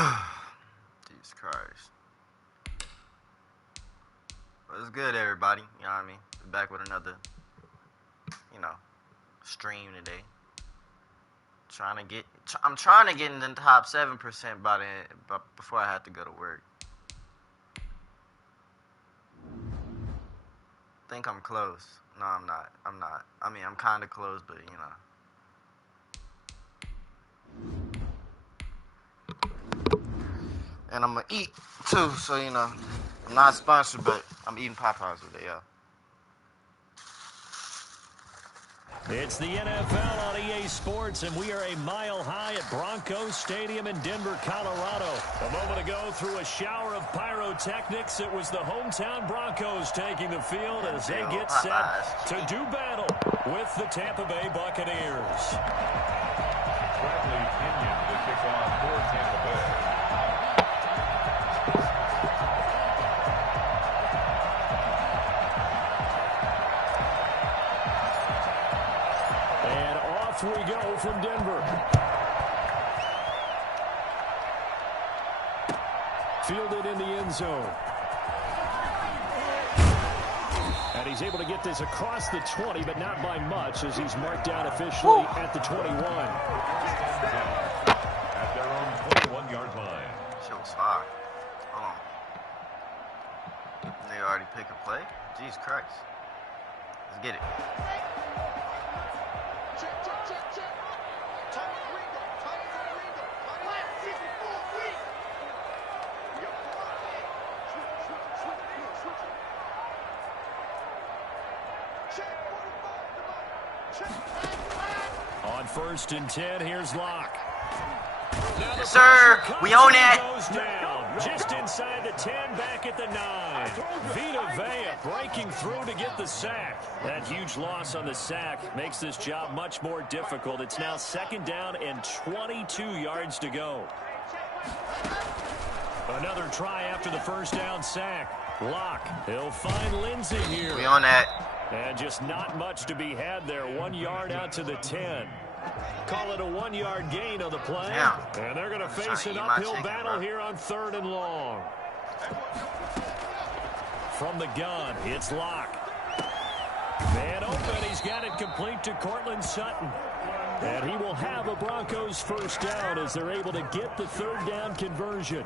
Jesus Christ. Well, it's good, everybody. You know what I mean? We're back with another, stream today. I'm trying to get in the top 7% before I have to go to work. Think I'm close. No, I'm not. I mean, I'm kind of close, but And I'm gonna eat too, so I'm not sponsored, but I'm eating Popeyes today, y'all. It's the NFL on EA Sports, and we are a mile high at Broncos Stadium in Denver, Colorado. A moment ago, through a shower of pyrotechnics, it was the hometown Broncos taking the field as they get set to do battle with the Tampa Bay Buccaneers. Bradley Pinion to kick off for Tampa Bay. We go from Denver. Fielded in the end zone. And he's able to get this across the 20, but not by much, as he's marked down officially at the 21. At their own 21-yard line. Shit was fire. Hold on. They already pick a play? Jesus Christ. Let's get it. On 1st and 10, here's Locke. Yes, sir. We own that. Just inside the 10, back at the 9. Vita Vea breaking through to get the sack. That huge loss on the sack makes this job much more difficult. It's now 2nd down and 22 yards to go. Another try after the 1st down sack. Locke. He'll find Lindsey here. We on that. And just not much to be had there. 1 yard out to the 10. Call it a 1-yard gain on the play. Yeah. And they're going to face an uphill battle here on 3rd and long. From the gun, it's Locke. Man open, he's got it complete to Cortland Sutton. And he will have a Broncos 1st down as they're able to get the 3rd down conversion.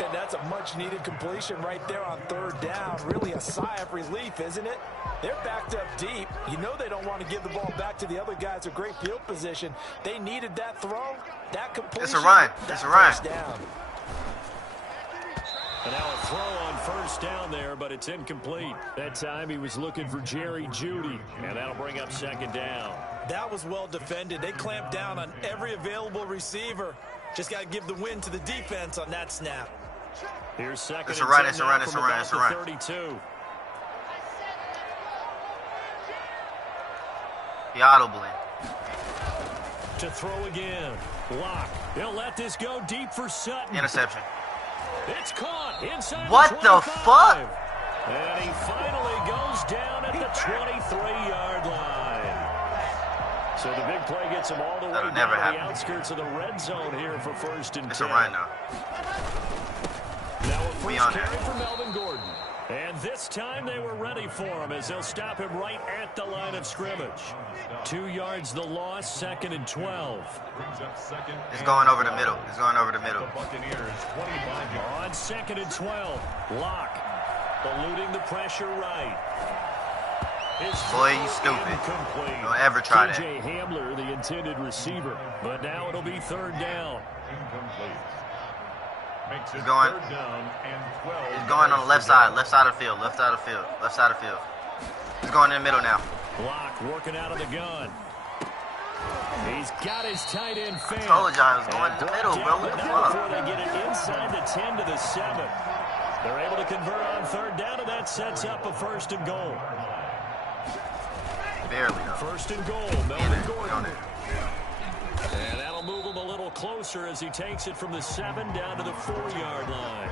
And that's a much-needed completion right there on 3rd down. Really a sigh of relief, isn't it? They're backed up deep. You know they don't want to give the ball back to the other guys. A great field position. They needed that throw, that completion. It's a run. It's a run. Down. And now a throw on 1st down there, but it's incomplete. That time he was looking for Jerry Jeudy, and that'll bring up 2nd down. That was well defended. They clamped down on every available receiver. Just got to give the win to the defense on that snap. Here's 2nd it's a run, it's a run, it's a run, it's a run. 32. The audible. To throw again. Locke. He'll let this go deep for Sutton. Interception. It's caught inside what the fuck? And he finally goes down at the 23-yard line. So the big play gets him all the way down to the outskirts of the red zone here for 1st and 10. It's a run now. Now a first carry for Melvin Gordon. And this time they were ready for him as they'll stop him right at the line of scrimmage. 2 yards the loss, 2nd and 12. It's going over the middle. It's going over the middle. On 2nd and 12, Locke eluding the pressure right. Boy, you stupid. Don't ever try that. J. Hamler, the intended receiver. But now it'll be 3rd down. He's going on the left side of the field, left side of the field, left side of the field. He's going in the middle now. Locke working out of the gun. He's got his tight end fan. I told you I was going in the middle, bro. What the fuck? Before they get it inside the 10 to the 7. They're able to convert on 3rd down, and that sets up a 1st and goal. Barely, though. 1st and goal, Melvin Gordon. And that'll move him a little closer as he takes it from the 7 down to the 4-yard line.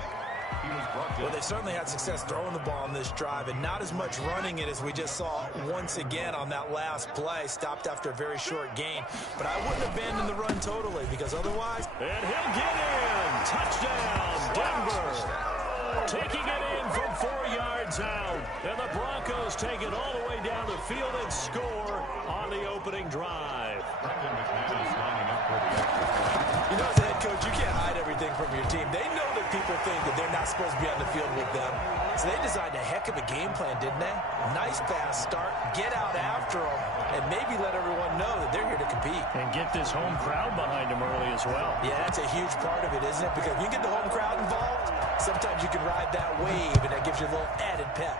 Well, they certainly had success throwing the ball on this drive and not as much running it as we just saw once again on that last play. Stopped after a very short gain. But I wouldn't abandon the run totally because otherwise... And he'll get in. Touchdown, Denver. Taking it in from 4 yards out. And the Broncos take it all the way down the field and score on the opening drive. You know, as a head coach, you can't hide everything from your team. They know that people think that they're not supposed to be on the field with them. So they designed a heck of a game plan, didn't they? Nice fast start, get out after them, and maybe let everyone know that they're here to compete. And get this home crowd behind them early as well. Yeah, that's a huge part of it, isn't it? Because if you get the home crowd involved, sometimes you can ride that wave, and that gives you a little added pep.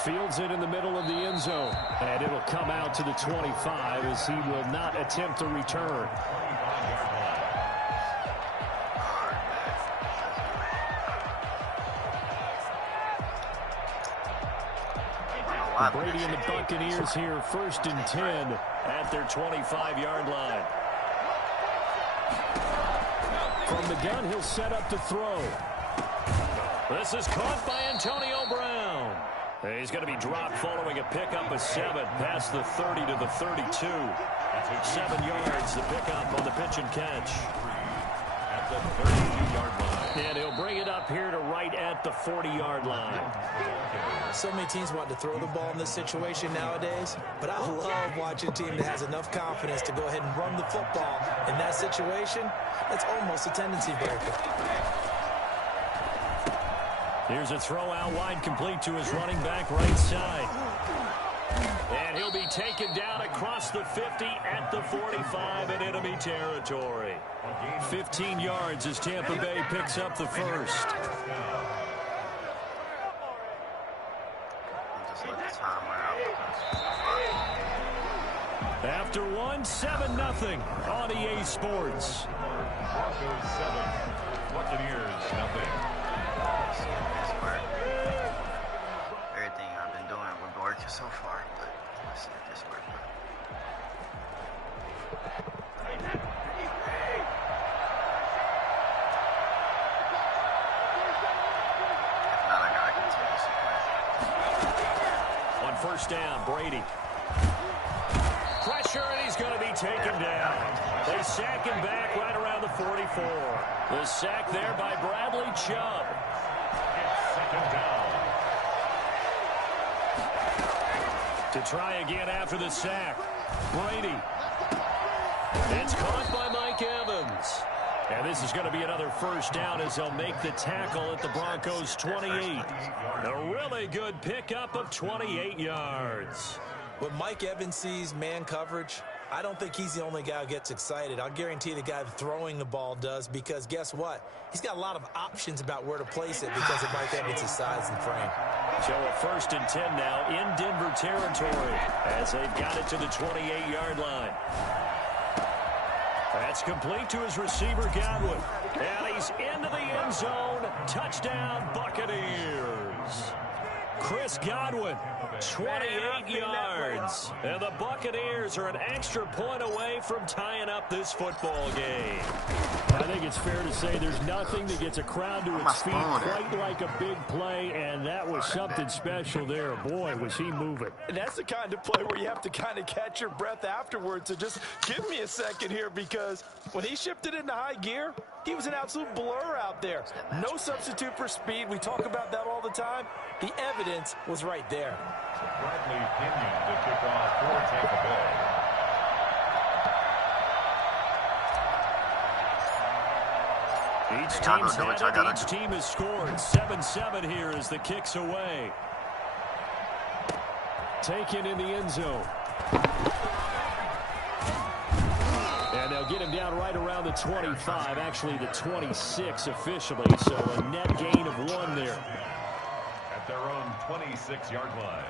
Fields it in the middle of the end zone. And it'll come out to the 25 as he will not attempt to return. Brady and the Buccaneers here, 1st and 10 at their 25-yard line. From the gun, he'll set up to throw. This is caught by Antonio Brown. He's going to be dropped following a pickup of 7 past the 30 to the 32. 7 yards, the pickup on the pitch and catch. At the 32-yard line. And he'll bring it up here to right at the 40-yard line. So many teams want to throw the ball in this situation nowadays, but I love watching a team that has enough confidence to go ahead and run the football. In that situation, that's almost a tendency breaker. Here's a throw out wide, complete to his running back right side. And he'll be taken down across the 50 at the 45 in enemy territory. 15 yards as Tampa Bay picks up the first. After 1, 7-0 on EA Sports. Broncos 7, Buccaneers 0. Everything I've been doing would work so far, but let's see if this works. If not, I gotta continue to play. On 1st down, Brady. Pressure, and he's going to be taken down. They sack him back right around the 44. The sack there by Bradley Chubb. It's 2nd down. To try again after the sack. Brady. It's caught by Mike Evans. And this is going to be another 1st down as they'll make the tackle at the Broncos' 28. A really good pickup of 28 yards. When Mike Evans sees man coverage, I don't think he's the only guy who gets excited. I'll guarantee the guy throwing the ball does, because guess what? He's got a lot of options about where to place it because of Mike Evans' size and frame. So a 1st and 10 now in Denver territory as they've got it to the 28-yard line. That's complete to his receiver, Godwin. And he's into the end zone. Touchdown, Buccaneers. Chris Godwin, 28 yards. And the Buccaneers are an extra point away from tying up this football game. I think it's fair to say there's nothing that gets a crowd to its feet quite like a big play, and that was something special there. Boy, was he moving. And that's the kind of play where you have to kind of catch your breath afterwards. So just give me a second here, because when he shifted into high gear, he was an absolute blur out there. No substitute for speed. We talk about that all the time. The evidence was right there. Bradley Pinion to kick off for Tampa Bay. Each team's had it. Each team has scored. 7-7 here as the kick's away. Taken in the end zone. And they'll get him down right around the 25, actually the 26 officially, so a net gain of 1 there. At their own 26-yard line.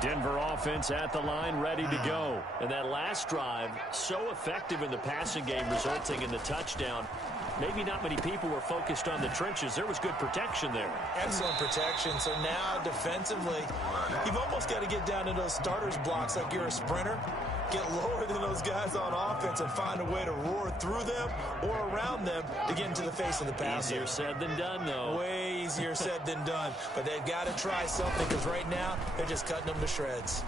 Denver offense at the line, ready to go. And that last drive, so effective in the passing game, resulting in the touchdown. Maybe not many people were focused on the trenches. There was good protection there. Excellent protection. So now defensively, you've almost got to get down to those starters blocks like you're a sprinter. Get lower than those guys on offense and find a way to roar through them or around them to get into the face of the passer. Easier said than done, though. Way easier said than done. But they've got to try something because right now they're just cutting them to shreds.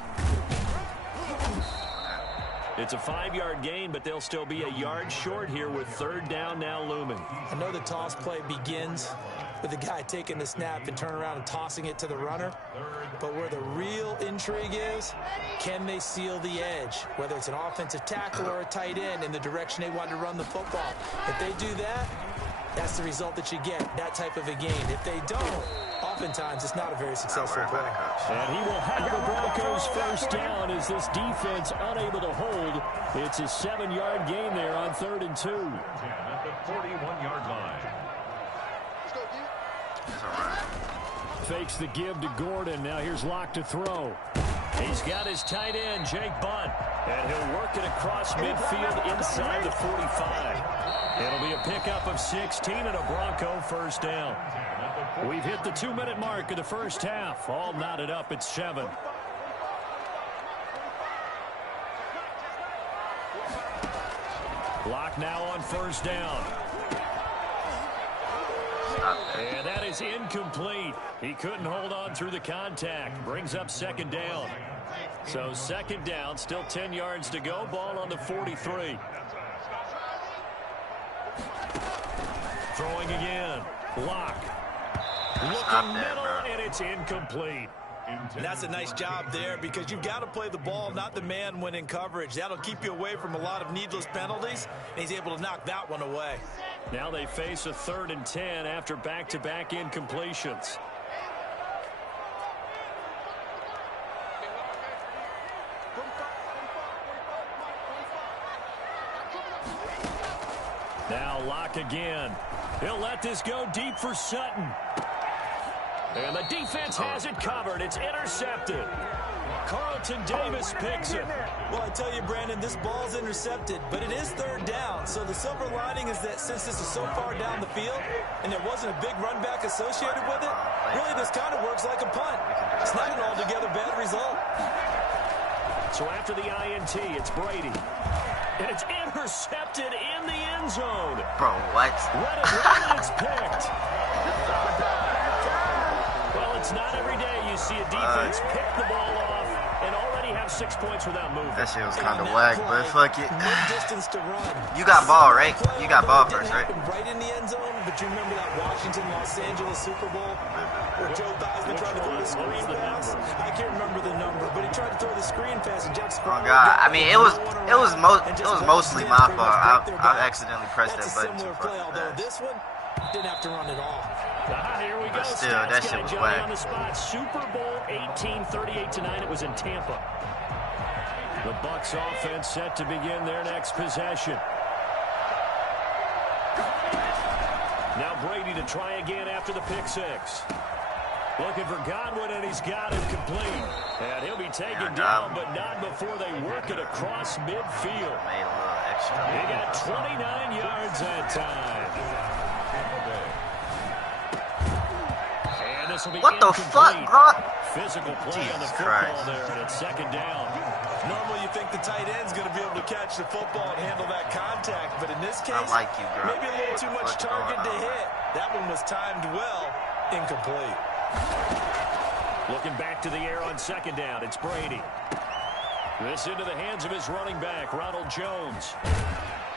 It's a 5-yard gain, but they'll still be a yard short here with 3rd down now looming. I know the toss play begins with the guy taking the snap and turning around and tossing it to the runner. But where the real intrigue is, can they seal the edge? Whether it's an offensive tackle or a tight end in the direction they want to run the football. If they do that, that's the result that you get, that type of a gain. If they don't, oftentimes it's not a very successful play. And he will have the Broncos 1st down as this defense unable to hold. It's a 7-yard gain there on 3rd and 2. At the 41-yard line. Fakes the give to Gordon. Now here's Locke to throw. He's got his tight end, Jake Bunt. And he'll work it across midfield inside the 45. It'll be a pickup of 16 and a Bronco 1st down. We've hit the 2-minute mark of the 1st half. All knotted up at 7. Locke now on 1st down. And that is incomplete. He couldn't hold on through the contact. Brings up 2nd down. So 2nd down, still 10 yards to go. Ball on the 43. Throwing again. Locke. Looking middle, and it's incomplete. And that's a nice job there because you've got to play the ball, not the man when in coverage. That'll keep you away from a lot of needless penalties, and he's able to knock that one away. Now they face a 3rd and 10 after back-to-back incompletions. Now Locke again. He'll let this go deep for Sutton. And the defense has it covered. It's intercepted. Carlton Davis picks it. Well, I tell you, Brandon, this ball's intercepted, but it is 3rd down. So the silver lining is that since this is so far down the field and there wasn't a big run back associated with it, really this kind of works like a punt. It's not an altogether bad result. So after the INT, it's Brady. And it's intercepted in the end zone. Bro, what? Let it run, it's picked. Well, it's not every day you see a defense pick the ball off and already have 6 points without moving. That shit was kind of whack, but fuck it. No distance to run. You got ball, right? You got ball first, right? Right in the end zone, but you remember that Washington-Los Angeles Super Bowl where Joe Theismann tried to throw the screen pass? I can't remember the number, but he tried to throw the screen pass and Jack Oh God! I mean, it was mostly my fault. I accidentally pressed that button too play, although fast. this one didn't have to run at all. Here we go. But still, that shit was whack. On the spot. Super Bowl 18, 38-9. It was in Tampa. The Bucs offense set to begin their next possession. Now Brady to try again after the pick six. Looking for Godwin, and he's got him complete. And he'll be taken down, but not before they work it across midfield. Made a little extra. He got 29 yards that time. And this will be What the fuck, bro? Physical play Jesus on the football Christ. there, and it's 2nd down. Normally you think the tight end's going to be able to catch the football and handle that contact, but in this case, I like you, bro. maybe a little too much What's target to going on? hit. That one was timed well, incomplete. Looking back to the air on 2nd down, it's Brady. This into the hands of his running back, Ronald Jones.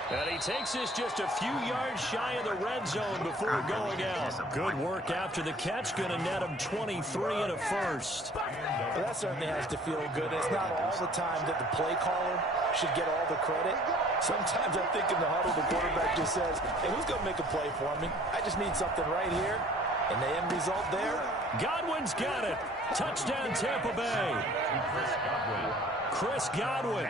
And he takes this just a few yards shy of the red zone before going out. Good work after the catch, going to net him 23 and a first. Well, that certainly has to feel good. It's not all the time that the play caller should get all the credit. Sometimes I think in the huddle, the quarterback just says, hey, who's going to make a play for me? I just need something right here. And the end result there? Godwin's got it. Touchdown, Tampa Bay. Chris Godwin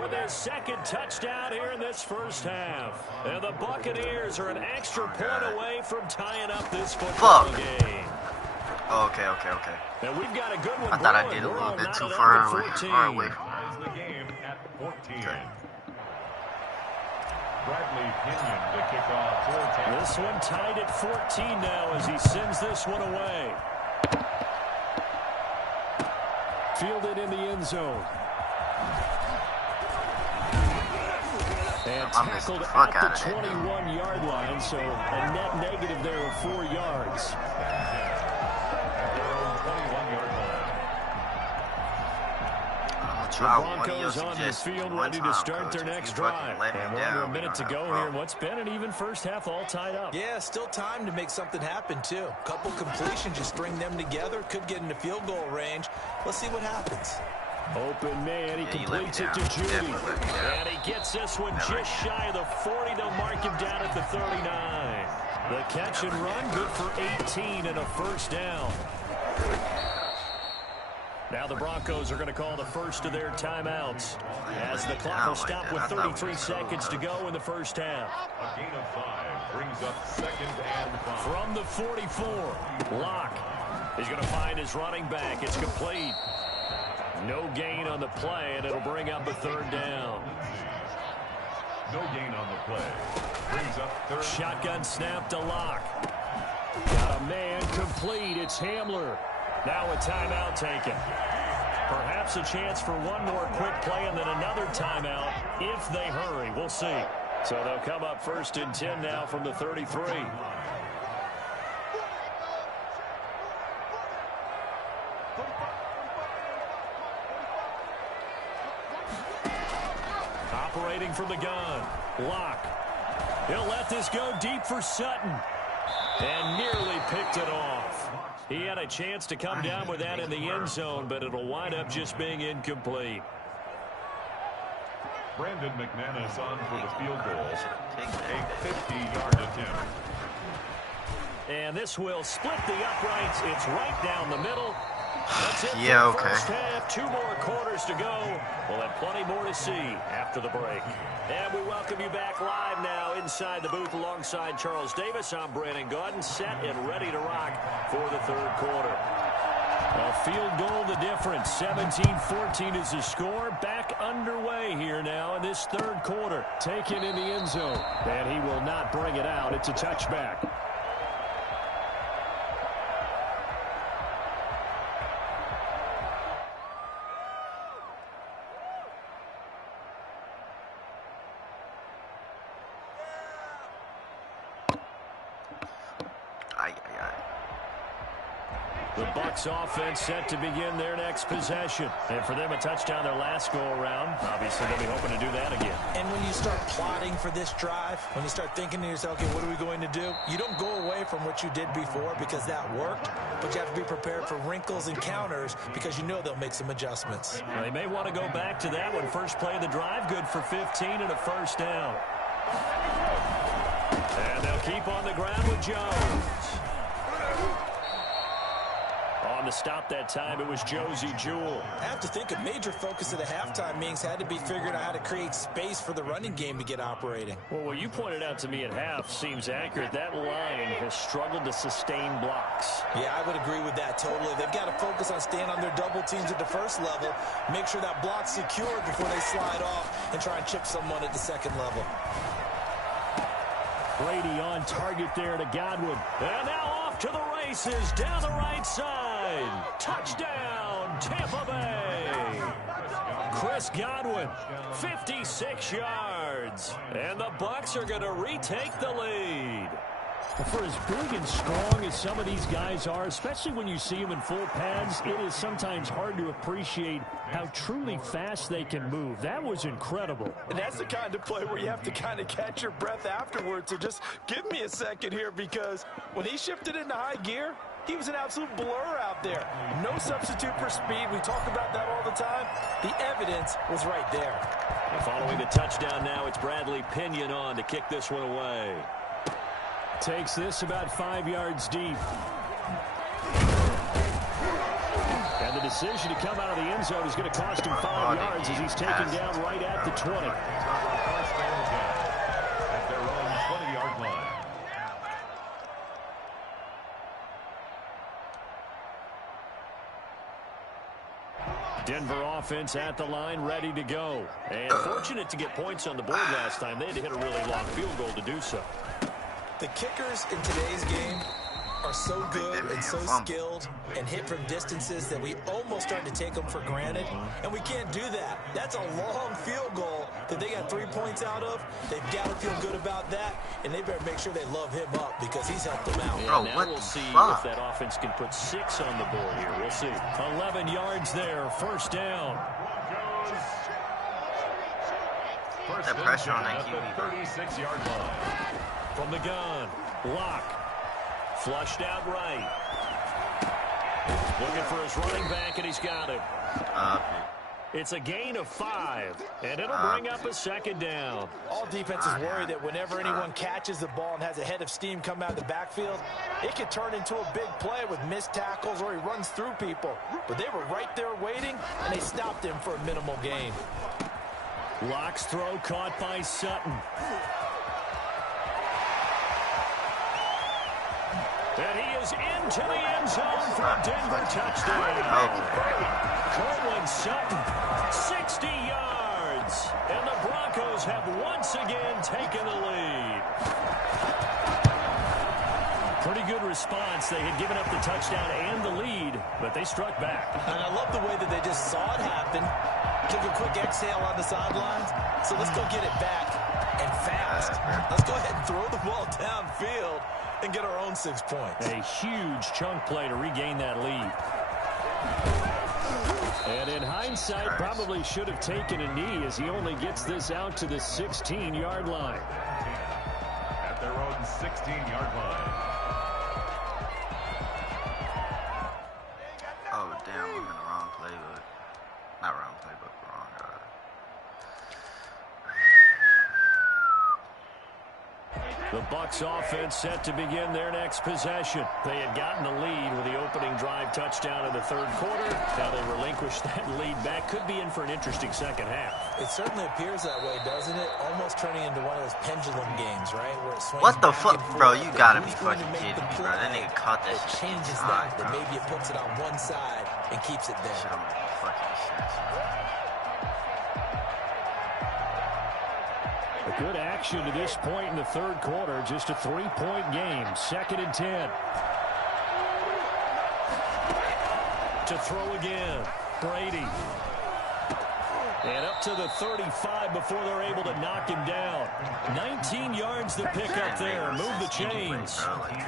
with his 2nd touchdown here in this 1st half. And the Buccaneers are an extra point away from tying up this football game. Oh, okay. And we've got a good one. I thought I did a little bit too far away from The game at 14. Bradley Pinion to kick off for Tampa. This one tied at 14 now as he sends this one away. Fielded in the end zone. And I missed tackled the fuck at out the of that. 21-yard line, so a net negative there of 4 yards. The Broncos on the field ready to start their next drive. And we're under a minute to go here in what's been an even first half all tied up. Yeah, still time to make something happen, too. Couple completions, just string them together. Could get into field goal range. Let's see what happens. Open man, he completes it to Judy. And he gets this one just shy of the 40. They'll mark him down at the 39. The catch and run, good for 18 and a first down. Now the Broncos are going to call the first of their timeouts as the clock will stop with 33 seconds to go in the first half. A gain of 5 brings up 2nd and 5. From the 44, Locke is going to find his running back. It's complete. No gain on the play, and it'll bring up a 3rd down. No gain on the play. Brings up 3rd. Shotgun snap to Locke. Got a man complete. It's Hamler. Now a timeout taken. Perhaps a chance for one more quick play and then another timeout if they hurry. We'll see. So they'll come up 1st and 10 now from the 33. Operating from the gun. Locke. He'll let this go deep for Sutton. And nearly picked it off. He had a chance to come down with that in the end zone, but it'll wind up just being incomplete. Brandon McManus on for the field goal. A 50-yard attempt. And this will split the uprights. It's right down the middle. That's it Yeah, for the okay. first half. 2 more quarters to go. We'll have plenty more to see after the break. And we welcome you back live now inside the booth alongside Charles Davis. I'm Brandon Gaudin, set and ready to rock for the 3rd quarter. A field goal the difference. 17-14 is the score. Back underway here now in this 3rd quarter. Taken in the end zone. And he will not bring it out. It's a touchback. The Bucs offense set to begin their next possession. And for them, a touchdown their last go-around. Obviously, they'll be hoping to do that again. And when you start plotting for this drive, when you start thinking to yourself, okay, what are we going to do? You don't go away from what you did before because that worked, but you have to be prepared for wrinkles and counters because you know they'll make some adjustments. Well, they may want to go back to that one. First play of the drive, good for 15 and a first down. And they'll keep on the ground with Jones. On the stop that time, it was Josie Jewell. I have to think a major focus of the halftime meetings had to be figuring out how to create space for the running game to get operating. Well, what you pointed out to me at half seems accurate. That line has struggled to sustain blocks. Yeah, I would agree with that totally. They've got to focus on staying on their double teams at the first level, make sure that block's secured before they slide off and try and chip someone at the second level. Brady on target there to Godwin. And now off to the races down the right side. Touchdown, Tampa Bay. Chris Godwin, 56 yards. And the Bucs are going to retake the lead. For as big and strong as some of these guys are, especially when you see them in full pads, it is sometimes hard to appreciate how truly fast they can move. That was incredible. And that's the kind of play where you have to kind of catch your breath afterwards. So just give me a second here, because when he shifted into high gear, he was an absolute blur out there. No substitute for speed. We talk about that all the time. The evidence was right there. And following the touchdown now, it's Bradley Pinion on to kick this one away. Takes this about 5 yards deep. And the decision to come out of the end zone is going to cost him 5 yards as he's taken down right at the 20. At their own 20-yard line. Denver offense at the line, ready to go. And fortunate to get points on the board last time. They had to hit a really long field goal to do so. The kickers in today's game are so good and so skilled and hit from distances that we almost start to take them for granted, and we can't do that. That's a long field goal that they got 3 points out of. They've got to feel good about that, and they better make sure they love him up because he's helped them out. Yeah, now we'll see if that offense can put 6 on the board here. We'll see. 11 yards there, first down. The pressure on that QB. 36-yard line. From the gun, Locke. Flushed out right. Looking for his running back, and he's got him. It's a gain of 5, and it'll bring up a second down. All defenses worry that whenever anyone catches the ball and has a head of steam come out of the backfield, it could turn into a big play with missed tackles or he runs through people. But they were right there waiting, and they stopped him for a minimal gain. Locke's throw caught by Sutton. And he is into the end zone for a Denver touchdown. Courtland Sutton, 60 yards. And the Broncos have once again taken the lead. Pretty good response. They had given up the touchdown and the lead, but they struck back. And I love the way that they just saw it happen. Took a quick exhale on the sidelines. So let's go get it back and fast. Let's go ahead and throw the ball downfield and get our own 6 points. A huge chunk play to regain that lead. And in hindsight, probably should have taken a knee as he only gets this out to the 16-yard line. At their own 16-yard line. Oh, damn, I'm in the wrong playbook. Not wrong playbook, wrong. The Bucs offense set to begin their next possession. They had gotten the lead with the opening drive touchdown in the third quarter. Now they relinquished that lead back. Could be in for an interesting second half. It certainly appears that way, doesn't it? Almost turning into one of those pendulum games, right? Where it swings what the fuck? Bro, you gotta be who's going fucking to make kidding the me, bro. That nigga caught that It shit. changes that, but maybe it puts it on one side and keeps it there. Shit don't make fucking sense. A good action to this point in the third quarter. Just a 3-point game. 2nd and 10. To throw again. Brady. And up to the 35 before they're able to knock him down. 19 yards to pick up there. Move the chains.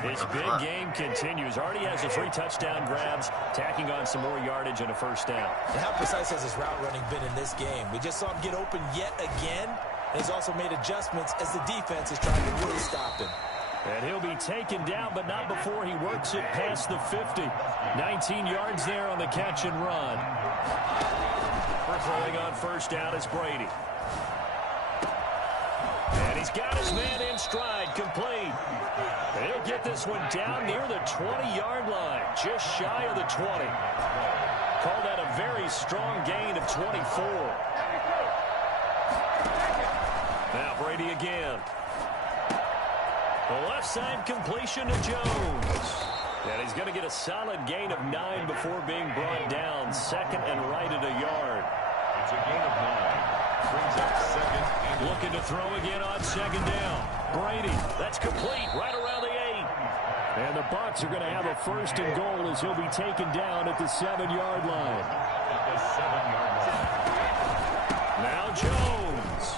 His big game continues. Already has the 3 touchdown grabs, tacking on some more yardage and a first down. And how precise has his route running been in this game? We just saw him get open yet again. And he's also made adjustments as the defense is trying to really stop him. And he'll be taken down, but not before he works it past the 50. 19 yards there on the catch and run. Throwing on first down is Brady. And he's got his man in stride, complete. He'll get this one down near the 20-yard line, just shy of the 20. Call that a very strong gain of 24. Now Brady again. The left side completion to Jones. And he's going to get a solid gain of 9 before being brought down. 2nd and right at a yard. It's a gain of 9. Brings up 2nd and looking to throw again on 2nd down. Brady, that's complete right around the 8. And the Bucs are going to have a 1st and goal as he'll be taken down at the 7-yard line. At the 7-yard line. Now Jones.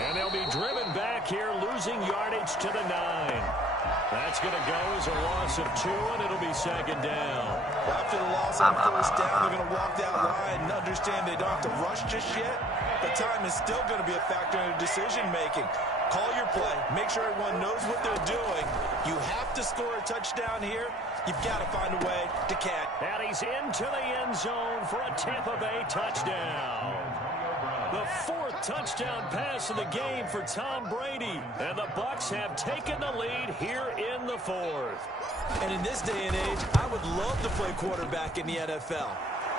And they'll be driven back here, losing yardage to the 9. That's going to go as a loss of 2, and it'll be 2nd down. After the loss on 1st down, they're going to walk that line and understand they don't have to rush just yet. But time is still going to be a factor in their decision-making. Call your play. Make sure everyone knows what they're doing. You have to score a touchdown here. You've got to find a way to catch. And he's into the end zone for a Tampa Bay touchdown. The 4th touchdown pass of the game for Tom Brady. And the Bucs have taken the lead here in the 4th. And in this day and age, I would love to play quarterback in the NFL.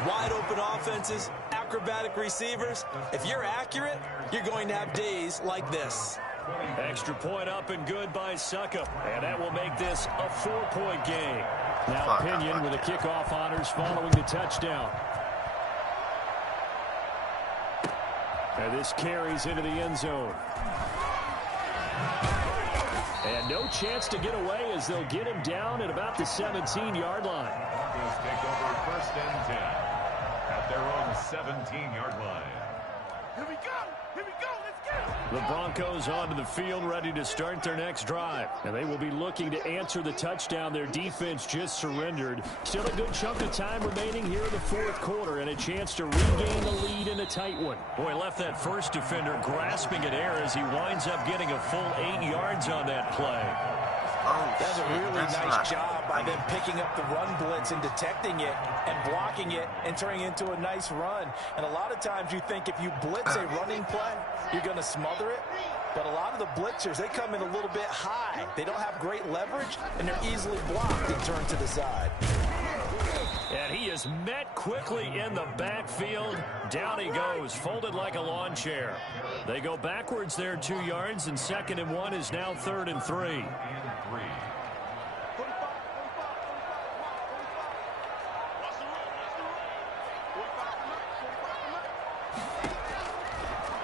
Wide open offenses, acrobatic receivers. If you're accurate, you're going to have days like this. Extra point up and good by Suckup. And that will make this a 4-point game. Now Pinion with the kickoff honors following the touchdown. And this carries into the end zone. And no chance to get away as they'll get him down at about the 17-yard line. Broncos take over 1st and 10 at their own 17-yard line. Here we go! Here we go! Let's get it! The Broncos onto the field ready to start their next drive. And they will be looking to answer the touchdown their defense just surrendered. Still a good chunk of time remaining here in the 4th quarter and a chance to regain the lead in a tight one. Boy, left that first defender grasping at air as he winds up getting a full 8 yards on that play. Oh, That's a really nice job by them picking up the run blitz and detecting it and blocking it and turning it into a nice run. And a lot of times you think if you blitz a running play, you're going to smother it. But a lot of the blitzers, they come in a little bit high. They don't have great leverage, and they're easily blocked and turned to the side. And he is met quickly in the backfield. Down he goes, folded like a lawn chair. They go backwards there 2 yards, and 2nd and 1 is now 3rd and 3.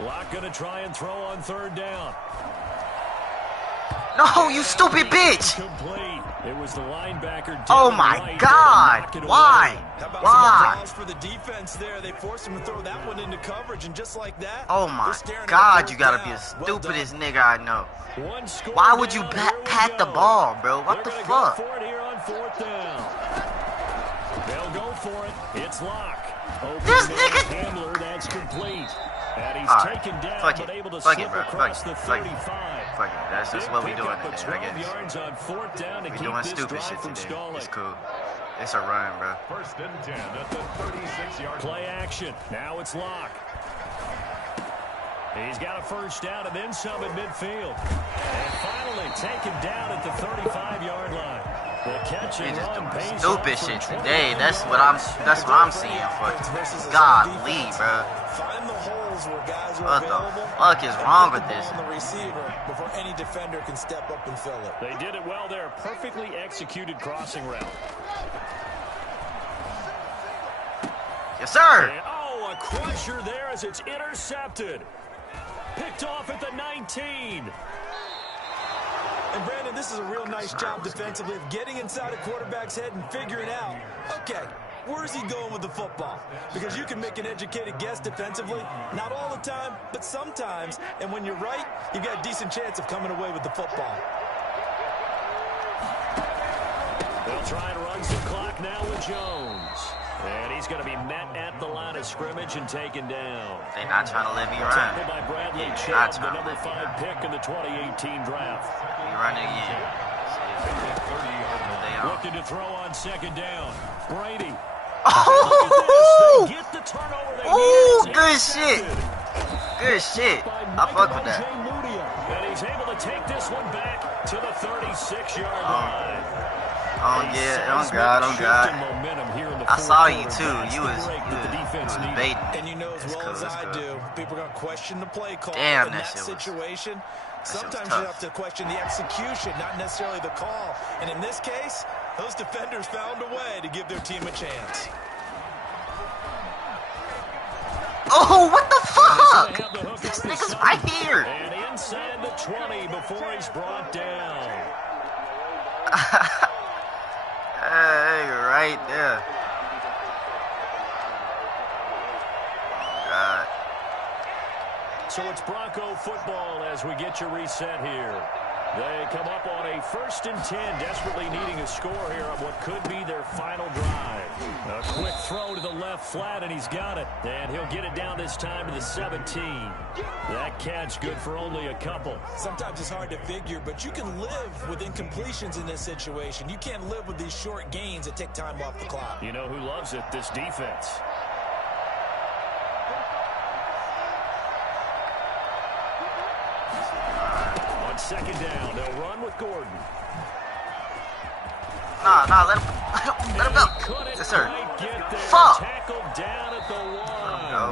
Locke going to try and throw on 3rd down. No, you stupid bitch! Complete. It was the linebacker. Oh my God! Why? Why? For the defense there, they forced him to throw that one into coverage, and just like that. Oh my God! You gotta be the stupidest nigga I know. Why would you pat the ball, bro? What the fuck? Go for it here on 4th down. They'll go for it. It's Locke. This nigga. Handler, that's complete. And he's taken down, Fuck but it. able to Fuck slip it, bro. across the Fuck 35. it. Fuck it. That's just what we doing today, I guess. Yards on 4th down to We keep doing this stupid drive shit from today. stalling. It's cool. It's a run, bro. 1st and 10 at the 36-yard Play action. Now it's Locke. He's got a 1st down and then some at midfield. And finally taken down at the 35-yard line. The catch and run pays stupid off shit for today. 21 That's what I'm seeing. For golly, bro. Find the holes where guys are What the available. fuck is wrong with this? On the receiver before any defender can step up and fill it. They did it well there. Perfectly executed crossing route. Yes, sir. And, oh, a crusher there as it's intercepted. Picked off at the 19. And, Brandon, this is a real nice job defensively of getting inside a quarterback's head and figuring out, okay, where's he going with the football? Because you can make an educated guess defensively, not all the time, but sometimes. And when you're right, you've got a decent chance of coming away with the football. They'll try and run some clock now with Jones. And he's going to be met at the line of scrimmage and taken down. They not trying to let me run. Tackled by Bradley Yeah, Chubb, not the trying to number let me 5 pick in the 2018 draft. We run it again. Looking to throw on 2nd down. Brady. Oh, They get the turnover they ooh, need. good shit. Good shit. I fuck with that. And he's able to take this one back to the 36-yard line. Oh yeah, oh God, oh God. I saw you too. You was baiting. And you know as well as I do, people are going to question the play call. Damn, in that that shit was- situation. Sometimes tough. you have to question the execution, not necessarily the call. And in this case, those defenders found a way to give their team a chance. Oh, what the fuck? This nigga's right here. And inside the 20 before he's brought down. Hey, right there. God. So it's Bronco football as we get you reset here. They come up on a 1st and 10, desperately needing a score here on what could be their final drive. A quick throw to the left flat, and he's got it. And he'll get it down this time to the 17. That catch good for only a couple. Sometimes it's hard to figure, but you can live with incompletions in this situation. You can't live with these short gains that take time off the clock. You know who loves it? This defense. On 2nd down, they'll run with Gordon. Nah, let him go. Yes, sir. Fuck. Tackled down at the line. No.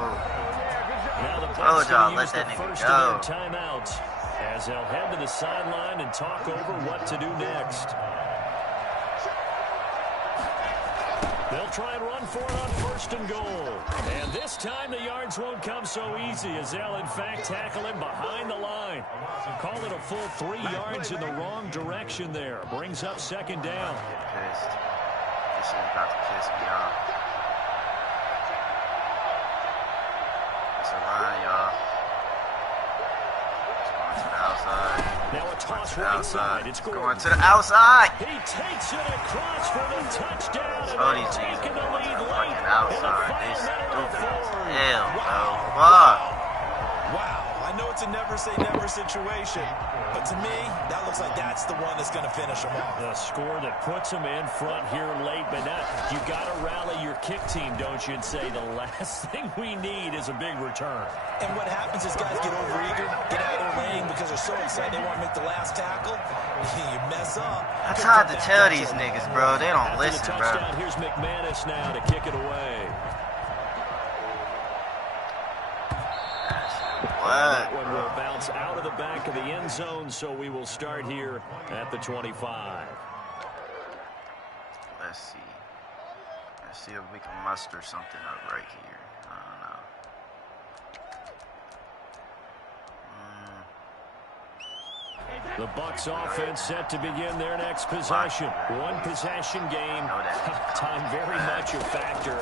Now the Oh, Bucs y'all, gonna let use that the nigga first go. of their timeouts as they'll head to the sideline and talk over what to do next. They'll try and run for it on 1st and goal. And This time the yards won't come so easy as they'll, in fact, tackle him behind the line. Call it a full 3 yards in the wrong direction there. Brings up second down. I'm pissed. This shit is about to piss me off. It's a run, y'all. It's going to the outside. Now a toss right side. It's going to the outside. He takes it across for the touchdown. Oh, these niggas are going to the fucking outside. They stupid as hell, bro. Fuck. Wow. I know it's a never say never situation, but to me, that looks like that's the one that's going to finish them off. The score that puts them in front here late, but now you got to rally your kick team, don't you, and say the last thing we need is a big return. And what happens is guys get overeager, get out of their lane because they're so excited they want to make the last tackle. You mess up. I tried to tell these niggas, bro. They don't listen, bro. Here's McManus now to kick it away. That one will bounce out of the back of the end zone, so we will start here at the 25. Let's see. Let's see if we can muster something up right here. I don't know. The Bucs offense set to begin their next possession. One possession game. Time very much a factor.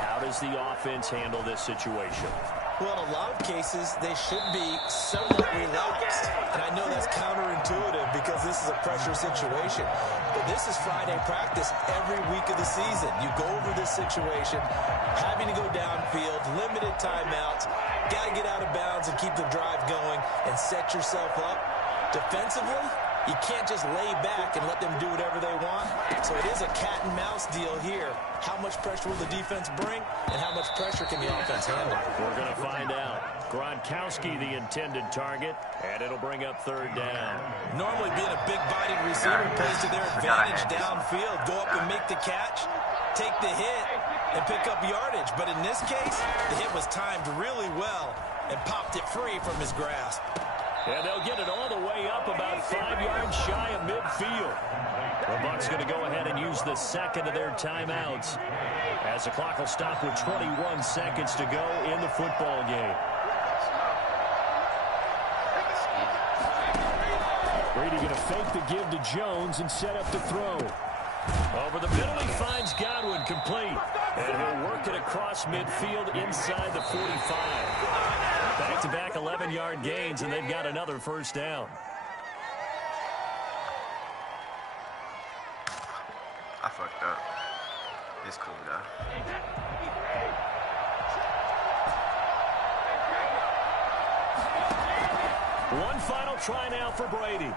How does the offense handle this situation? Well, in a lot of cases, they should be somewhat relaxed. And I know that's counterintuitive because this is a pressure situation. But this is Friday practice every week of the season. You go over this situation, having to go downfield, limited timeouts, got to get out of bounds and keep the drive going and set yourself up. Defensively, you can't just lay back and let them do whatever they want. So it is a cat and mouse deal here. How much pressure will the defense bring, and how much pressure can the offense handle? We're going to find out. Gronkowski, the intended target, and it'll bring up third down. Normally being a big-bodied receiver plays to their advantage downfield. Go up and make the catch, take the hit, and pick up yardage. But in this case, the hit was timed really well and popped it free from his grasp. And they'll get it all the way up about 5 yards shy of midfield. The Bucs going to go ahead and use the second of their timeouts as the clock will stop with 21 seconds to go in the football game. Brady going to fake the give to Jones and set up the throw. Over the middle, he finds Godwin complete. And he'll work it across midfield inside the 45. Back-to-back 11-yard gains, and they've got another first down. I fucked up. It's cool, though. One final try now for Brady.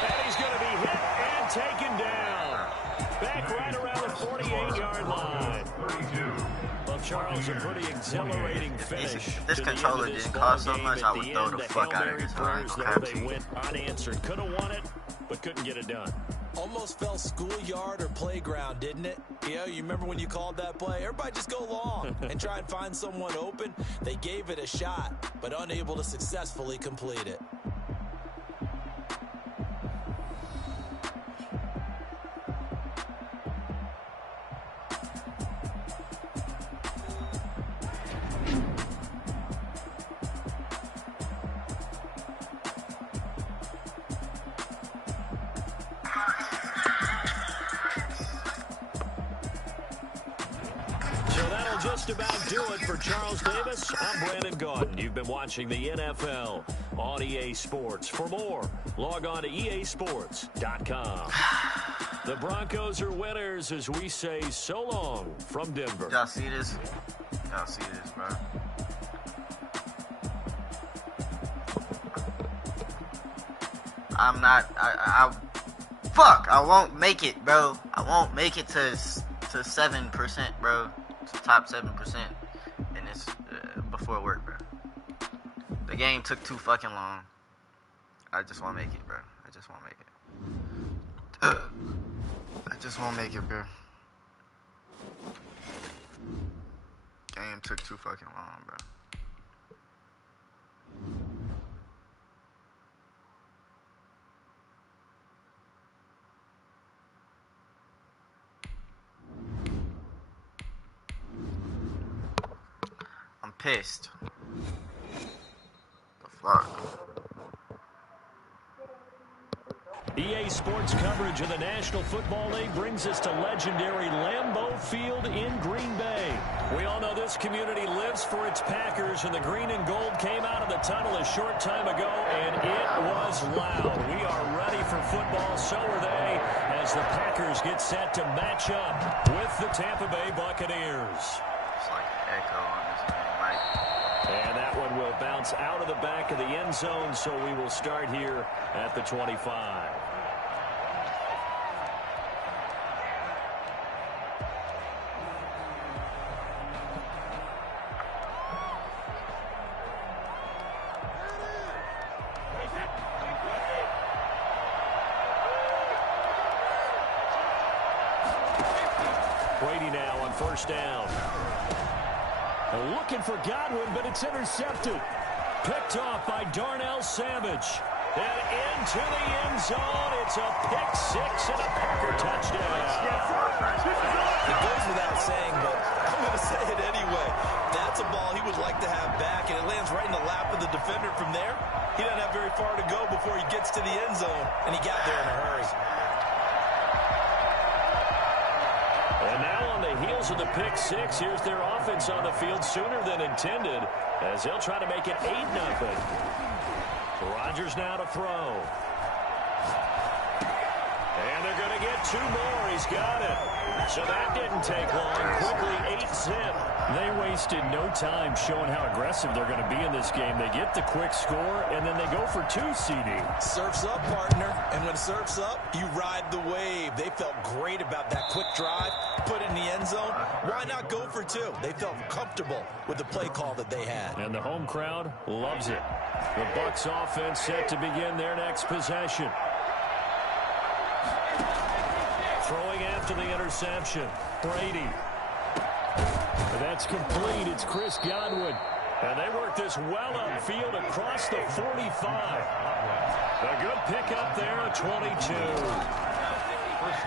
And he's going to be hit and taken down. Back right around the 48-yard line. Well, Charles, a pretty exhilarating finish. This controller didn't cost so much, I would throw the fuck out of this. They went unanswered. Could have won it, but couldn't get it done. Almost fell schoolyard or playground, didn't it? Yeah, you remember when you called that play? Everybody just go long and try and find someone open. They gave it a shot, but unable to successfully complete it. Just about do it for Charles Davis. I'm Brandon Gaudin. You've been watching the NFL on EA Sports. For more, log on to easports.com. The Broncos are winners as we say so long from Denver. Y'all see this? Y'all see this, bro? I'm not. Fuck! I won't make it, bro. I won't make it to 7%, bro. Top 7% in this before work, bro. The game took too fucking long. I just want to make it, bro. I just want to make it. I just want to make it, bro. Game took too fucking long, bro. pissed. The fuck? EA Sports coverage of the National Football League brings us to legendary Lambeau Field in Green Bay. We all know this community lives for its Packers, and the green and gold came out of the tunnel a short time ago, and it was loud. We are ready for football, so are they, as the Packers get set to match up with the Tampa Bay Buccaneers. It's like an echo on this game, right? And that one will bounce out of the back of the end zone, so we will start here at the 25. Brady now on first down. Looking for Godwin, but it's intercepted. Picked off by Darnell Savage. And into the end zone. It's a pick six and a Packer touchdown. It goes without saying, but I'm going to say it anyway. That's a ball he would like to have back, and it lands right in the lap of the defender from there. He doesn't have very far to go before he gets to the end zone, and he got there in a hurry. And now on the heels of the pick six, here's their offense on the field sooner than intended, as they'll try to make it 8-0. Rodgers now to throw. And they're going to get two more. He's got it. So that didn't take long. Quickly 8-zip. They wasted no time showing how aggressive they're going to be in this game. They get the quick score, and then they go for two, CD. Surf's up, partner. And when surf's up, you ride the wave. They felt great about that quick drive, put it in the end zone. Why not go for two? They felt comfortable with the play call that they had. And the home crowd loves it. The Bucs offense set to begin their next possession. Throwing after the interception. Brady. That's complete. It's Chris Godwin. And they work this well upfield across the 45. A good pickup there at 22.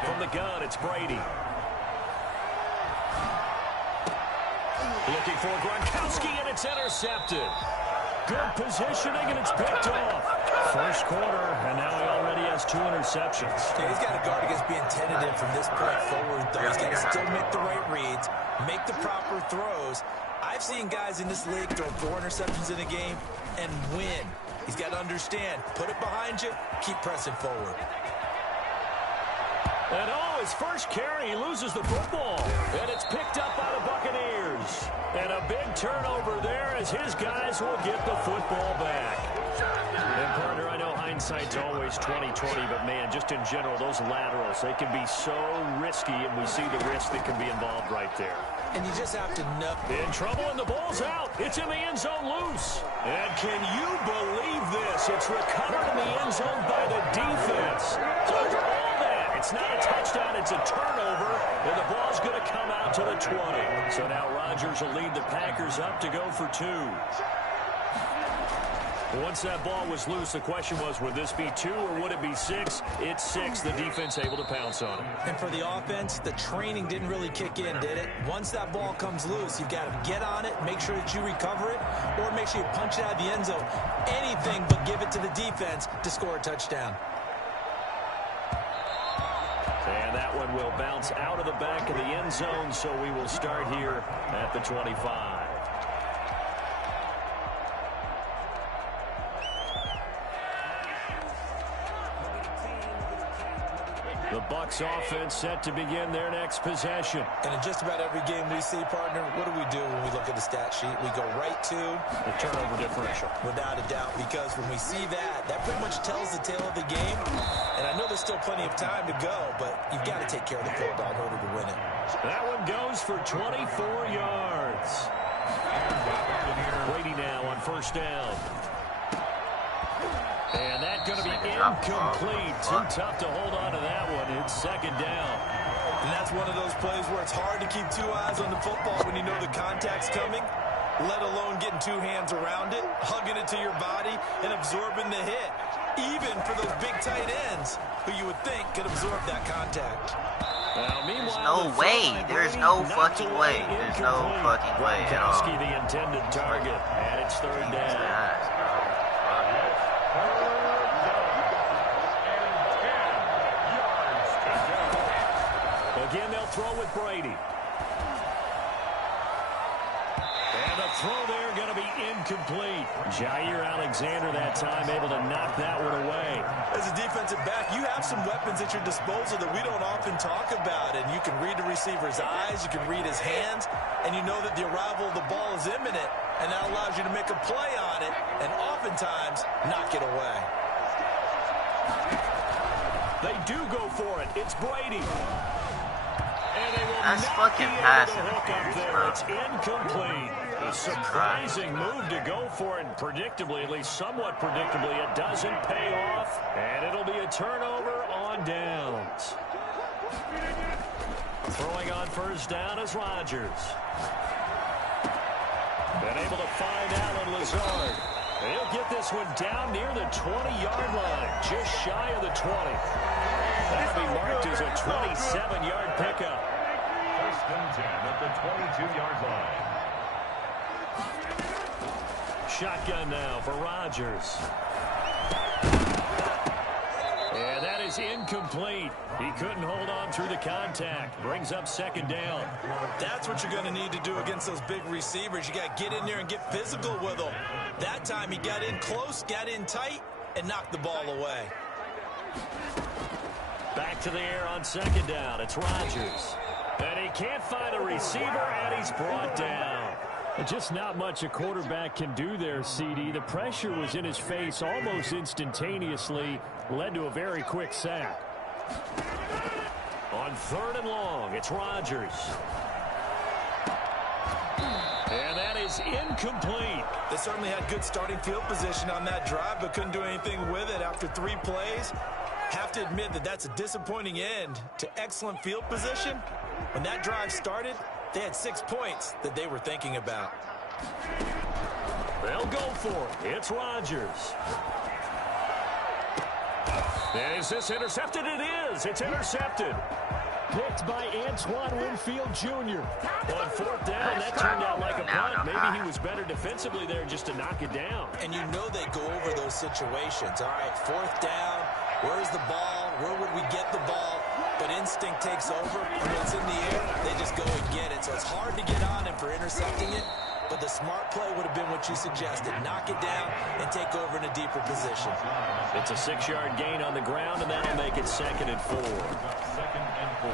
From the gun, it's Brady. Looking for Gronkowski, and it's intercepted. Good positioning, and it's picked off. First quarter, and now he already has two interceptions. Yeah, he's got to guard against being tentative from this point forward, though. He's got to still make the right reads, make the proper throws. I've seen guys in this league throw 4 interceptions in a game and win. He's got to understand, put it behind you, keep pressing forward. And his first carry, he loses the football. And it's picked up by the Buccaneers. And a big turnover there as his guys will get the football back. And partner, I know hindsight's always 20/20, but man, just in general, those laterals, they can be so risky, and we see the risk that can be involved right there. And you just have to know. In trouble, and the ball's out. It's in the end zone loose. And can you believe this? It's recovered in the end zone by the defense. So after all that, it's not a touchdown, it's a turnover, and the ball's going to come out to the 20. So now Rodgers will lead the Packers up to go for 2. Once that ball was loose, the question was, would this be 2 or would it be 6? It's 6. The defense able to pounce on it. And for the offense, the training didn't really kick in, did it? Once that ball comes loose, you've got to get on it, make sure that you recover it, or make sure you punch it out of the end zone. Anything but give it to the defense to score a touchdown. And that one will bounce out of the back of the end zone, so we will start here at the 25. The Bucs offense set to begin their next possession. And in just about every game we see, partner, what do we do when we look at the stat sheet? We go right to the turnover differential. Without a doubt, because when we see that, that pretty much tells the tale of the game. And I know there's still plenty of time to go, but you've got to take care of the football in order to win it. That one goes for 24 yards. Brady now on first down. And that's going to be incomplete. Too tough to hold on to that one. It's second down. And that's one of those plays where it's hard to keep 2 eyes on the football when you know the contact's coming, let alone getting 2 hands around it, hugging it to your body, and absorbing the hit, even for those big tight ends who you would think could absorb that contact. There's no way. There's no fucking way. There's no fucking way at all. Gronkowski, the intended target, and it's third down. Again, they'll throw with Brady. And the throw there going to be incomplete. Jair Alexander that time able to knock that one away. As a defensive back, you have some weapons at your disposal that we don't often talk about. And you can read the receiver's eyes, you can read his hands, and you know that the arrival of the ball is imminent. And that allows you to make a play on it and oftentimes knock it away. They do go for it. It's Brady. That's fucking passing interference, bro. It's incomplete. A surprising move to go for it. Predictably, at least somewhat predictably, it doesn't pay off. And it'll be a turnover on downs. Throwing on first down is Rodgers. Been able to find Allen Lazard. He'll get this one down near the 20-yard line, just shy of the 20. That'll be marked as a 27-yard pickup. First and 10 at the 22-yard line. Shotgun now for Rodgers. And that is incomplete. He couldn't hold on through the contact. Brings up second down. That's what you're going to need to do against those big receivers. You got to get in there and get physical with them. That time he got in close, got in tight, and knocked the ball away. Back to the air on second down. It's Rodgers. And he can't find a receiver, and he's brought down. Just not much a quarterback can do there, CD. The pressure was in his face almost instantaneously, led to a very quick sack. On third and long, it's Rodgers. And that is incomplete. They certainly had good starting field position on that drive, but couldn't do anything with it after 3 plays. Have to admit that that's a disappointing end to excellent field position. When that drive started, they had 6 points that they were thinking about. They'll go for it. It's Rodgers. Is this intercepted? It is. It's intercepted. Picked by Antoine Winfield Jr. On fourth down, that turned out like a punt. Maybe he was better defensively there just to knock it down. And you know they go over those situations. All right, fourth down. Where's the ball? Where would we get the ball? But instinct takes over. When it's in the air, they just go and get it. So it's hard to get on him for intercepting it. But the smart play would have been what you suggested. Knock it down and take over in a deeper position. It's a 6-yard gain on the ground, and that'll make it 2nd and 4. Second and 4.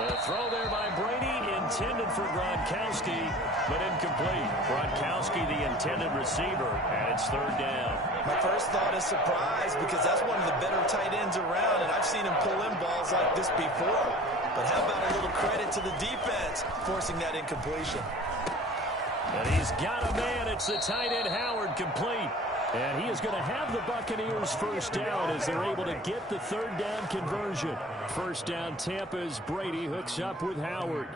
The throw there by Brady, intended for Gronkowski, but incomplete. Gronkowski, the intended receiver, and it's third down. My first thought is surprise because that's one of the better tight ends around, and I've seen him pull in balls like this before. But how about a little credit to the defense forcing that incompletion? And he's got a man. It's the tight end Howard, complete. And he is going to have the Buccaneers first down as they're able to get the third down conversion. First down Tampa's Brady hooks up with Howard.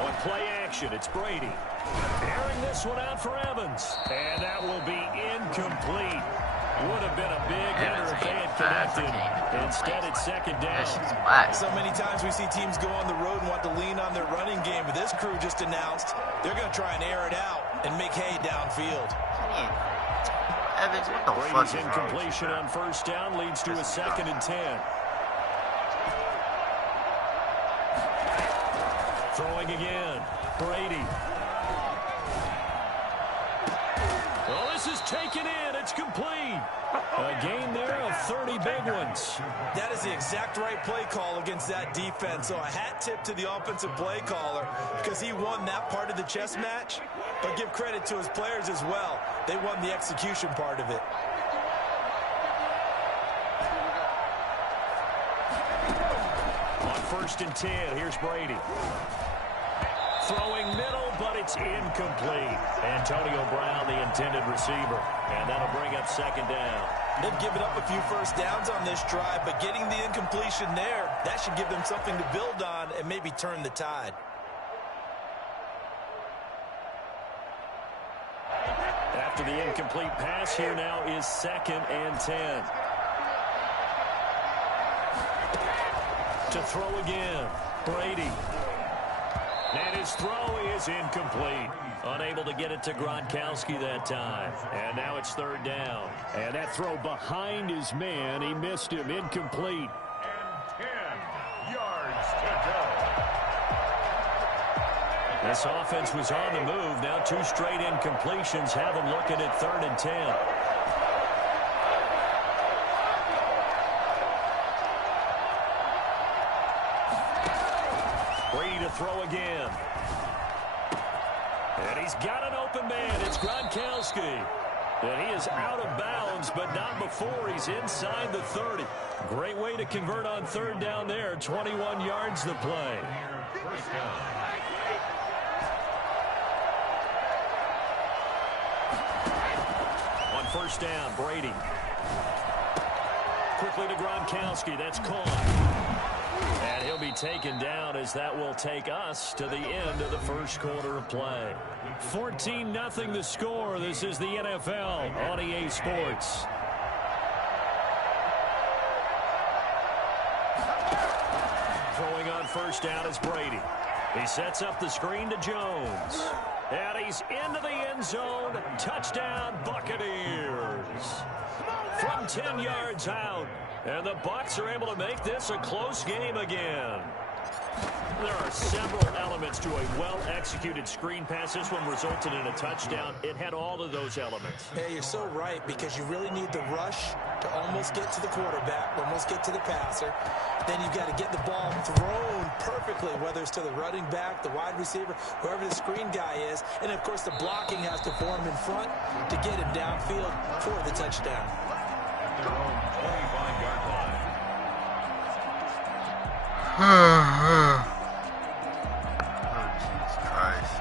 On play action, it's Brady. Airing this one out for Evans. And that will be incomplete. Would have been a big hitter if they had connected. Instead, it's second down. So many times we see teams go on the road and want to lean on their running game, but this crew just announced they're going to try and air it out and make hay downfield. Evans, what the fuck Brady's is incompletion on first down leads to a 2nd and 10. Throwing again. Brady. Well, this is taken in. It's complete. A gain there of 30 big ones. That is the exact right play call against that defense. So a hat tip to the offensive play caller because he won that part of the chess match. But give credit to his players as well. They won the execution part of it. On 1st and 10, here's Brady. Throwing middle, but it's incomplete. Antonio Brown, the intended receiver. And that'll bring up second down. They've given up a few first downs on this drive, but getting the incompletion there, that should give them something to build on and maybe turn the tide. after the incomplete pass. Here now is 2nd and 10. To throw again, Brady. And his throw is incomplete. Unable to get it to Gronkowski that time. And now it's 3rd down. And that throw behind his man. He missed him. Incomplete. And 10 yards to go. This offense was on the move. Now 2 straight incompletions have them looking at 3rd and 10. Brady to throw again. And he's got an open man. It's Gronkowski. And he is out of bounds, but not before he's inside the 30. Great way to convert on 3rd down there. 21 yards to play. First down. On 1st down, Brady. Quickly to Gronkowski. That's caught. And he'll be taken down as that will take us to the end of the 1st quarter of play. 14-0 the score. This is the NFL on EA Sports. Throwing on 1st down is Brady. He sets up the screen to Jones. And he's into the end zone. Touchdown, Buccaneers. From 10 yards out. And the Bucs are able to make this a close game again. There are several elements to a well-executed screen pass. This one resulted in a touchdown. It had all of those elements. Hey, you're so right, because you really need the rush to almost get to the quarterback, almost get to the passer. Then you've got to get the ball thrown perfectly, whether it's to the running back, the wide receiver, whoever the screen guy is. And, of course, the blocking has to form in front to get him downfield for the touchdown. Their own 25-yard line. Oh, Jesus Christ.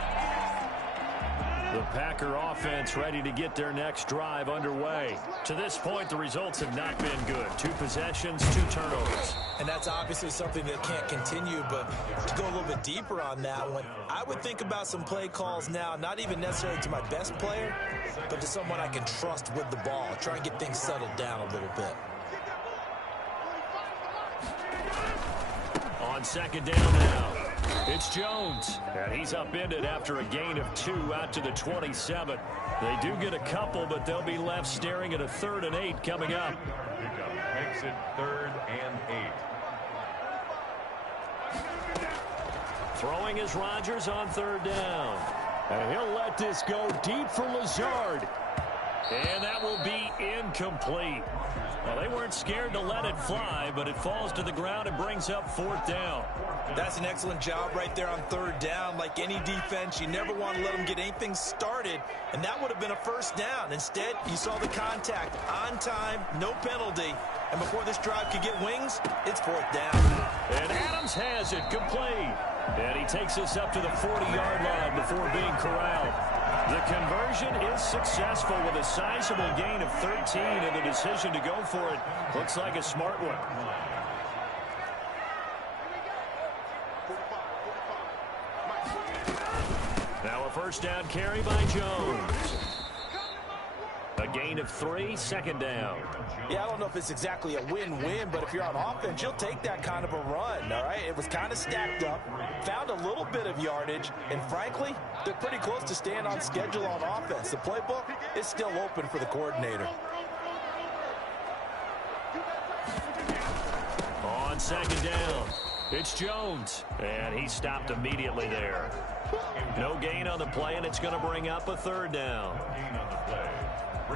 The Packer offense ready to get their next drive underway. To this point, the results have not been good. 2 possessions, 2 turnovers. And that's obviously something that can't continue, but to go a little bit deeper on that one, I would think about some play calls now, not even necessarily to my best player, but to someone I can trust with the ball. Try and get things settled down a little bit. On 2nd down now, it's Jones. And he's upended after a gain of 2 out to the 27. They do get a couple, but they'll be left staring at a 3rd and 8 coming up. Pickup makes it 3rd and 8. Throwing is Rodgers on 3rd down. And he'll let this go deep for Lazard. And that will be incomplete. Well, they weren't scared to let it fly, but it falls to the ground and brings up 4th down. That's an excellent job right there on 3rd down. Like any defense, you never want to let them get anything started, and that would have been a 1st down. Instead, you saw the contact on time, no penalty, and before this drive could get wings, it's 4th down. And Adams has it complete. And he takes us up to the 40-yard line before being corralled. The conversion is successful with a sizable gain of 13, and the decision to go for it looks like a smart one. Now a 1st down carry by Jones. A gain of 3, 2nd down. Yeah, I don't know if it's exactly a win-win, but if you're on offense, you'll take that kind of a run, all right? It was kind of stacked up, found a little bit of yardage, and frankly, they're pretty close to staying on schedule on offense. The playbook is still open for the coordinator. On 2nd down, it's Jones, and he stopped immediately there. No gain on the play, and it's going to bring up a 3rd down. Gain on the play.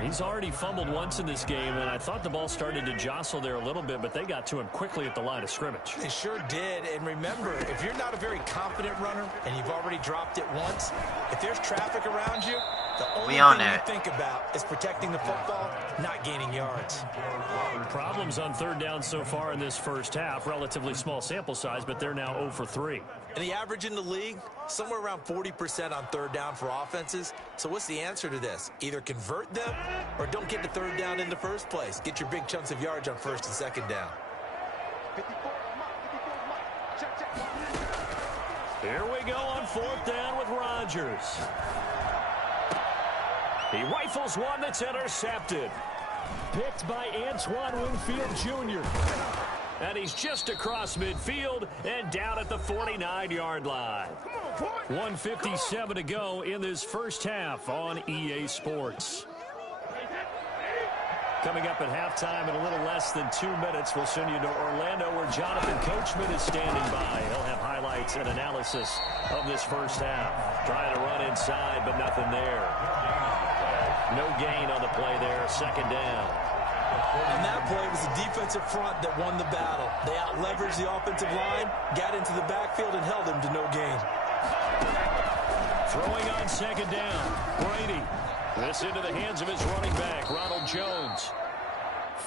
He's already fumbled once in this game, and I thought the ball started to jostle there a little bit, but they got to him quickly at the line of scrimmage. They sure did, and remember, if you're not a very confident runner and you've already dropped it once, if there's traffic around you, the only thing you think about is protecting the football, not gaining yards. Problems on 3rd down so far in this 1st half. Relatively small sample size, but they're now 0 for 3. And the average in the league, somewhere around 40% on 3rd down for offenses. So what's the answer to this? Either convert them or don't get to 3rd down in the first place. Get your big chunks of yards on 1st and 2nd down. Here we go on 4th down with Rodgers. He rifles one that's intercepted. Picked by Antoine Winfield Jr. And he's just across midfield and down at the 49-yard line. 1:57 to go in this first half on EA Sports. Coming up at halftime in a little less than 2 minutes, we'll send you to Orlando where Jonathan Coachman is standing by. He'll have highlights and analysis of this first half. Trying to run inside, but nothing there. No gain on the play there, second down. And that play was the defensive front that won the battle. They out-leveraged the offensive line, got into the backfield, and held him to no gain. Throwing on second down, Brady. This into the hands of his running back, Ronald Jones.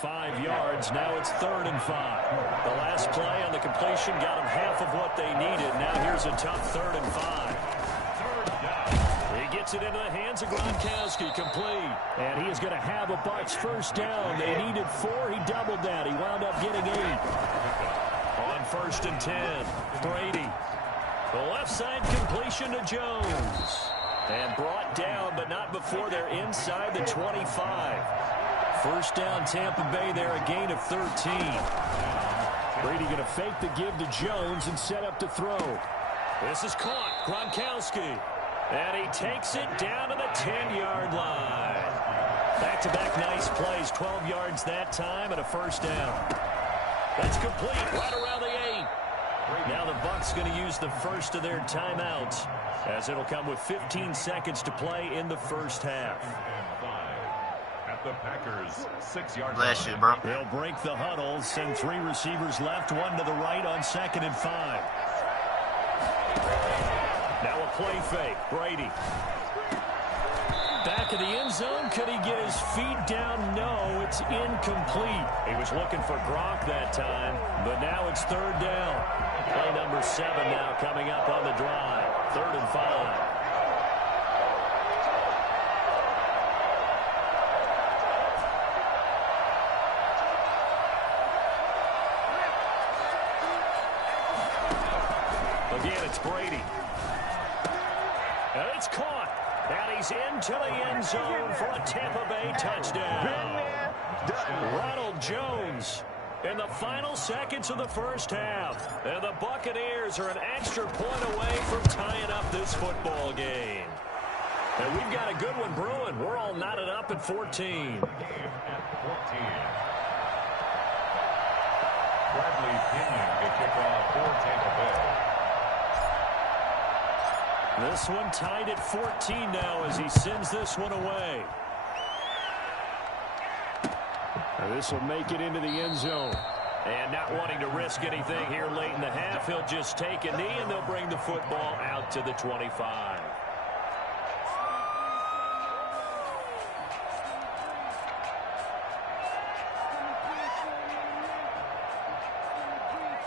5 yards, now it's 3rd and 5. The last play on the completion got him half of what they needed. Now here's a tough 3rd and 5. He gets it into the hands of Gronkowski, complete. And he is going to have a Bucs first down. They needed 4, he doubled that. He wound up getting 8. On 1st and 10, Brady. The left side completion to Jones. And brought down, but not before they're inside the 25. First down, Tampa Bay there, a gain of 13. Brady going to fake the give to Jones and set up to throw. This is caught, Gronkowski. And he takes it down to the 10-yard line. Back-to-back nice plays, 12 yards that time and a first down. That's complete, right around the 8. Now the Bucs going to use the first of their timeouts, as it'll come with 15 seconds to play in the first half. At the Packers' 6-yard line. Bless you, bro. They'll break the huddle, send 3 receivers left, 1 to the right on 2nd and 5. Now a play fake, Brady. Back of the end zone, could he get his feet down? No, it's incomplete. He was looking for Gronk that time, but now it's 3rd down. Play number 7 now coming up on the drive. 3rd and 5. Again, it's Brady. And it's caught. And he's into the end zone for a Tampa Bay touchdown. Ronald Jones in the final seconds of the first half. And the Buccaneers are an extra point away from tying up this football game. And we've got a good one brewing. We're all knotted up at 14. Bradley Pinion to kick off for Tampa Bay. This one tied at 14 now as he sends this one away. This will make it into the end zone. And not wanting to risk anything here late in the half, he'll just take a knee and they'll bring the football out to the 25.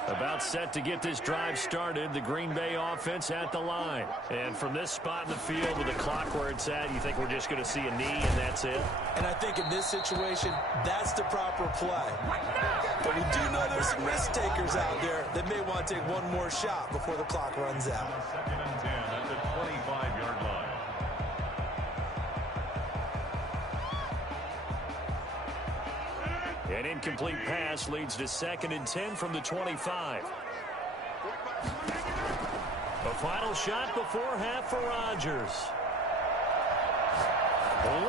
About set to get this drive started, the Green Bay offense at the line. And from this spot in the field with the clock where it's at, you think we're just going to see a knee and that's it? And I think in this situation, that's the proper play. But we do know there's some risk takers out there that may want to take one more shot before the clock runs out. 2nd and 10 at the 25-yard line. An incomplete pass leads to 2nd and 10 from the 25. A final shot before half for Rodgers.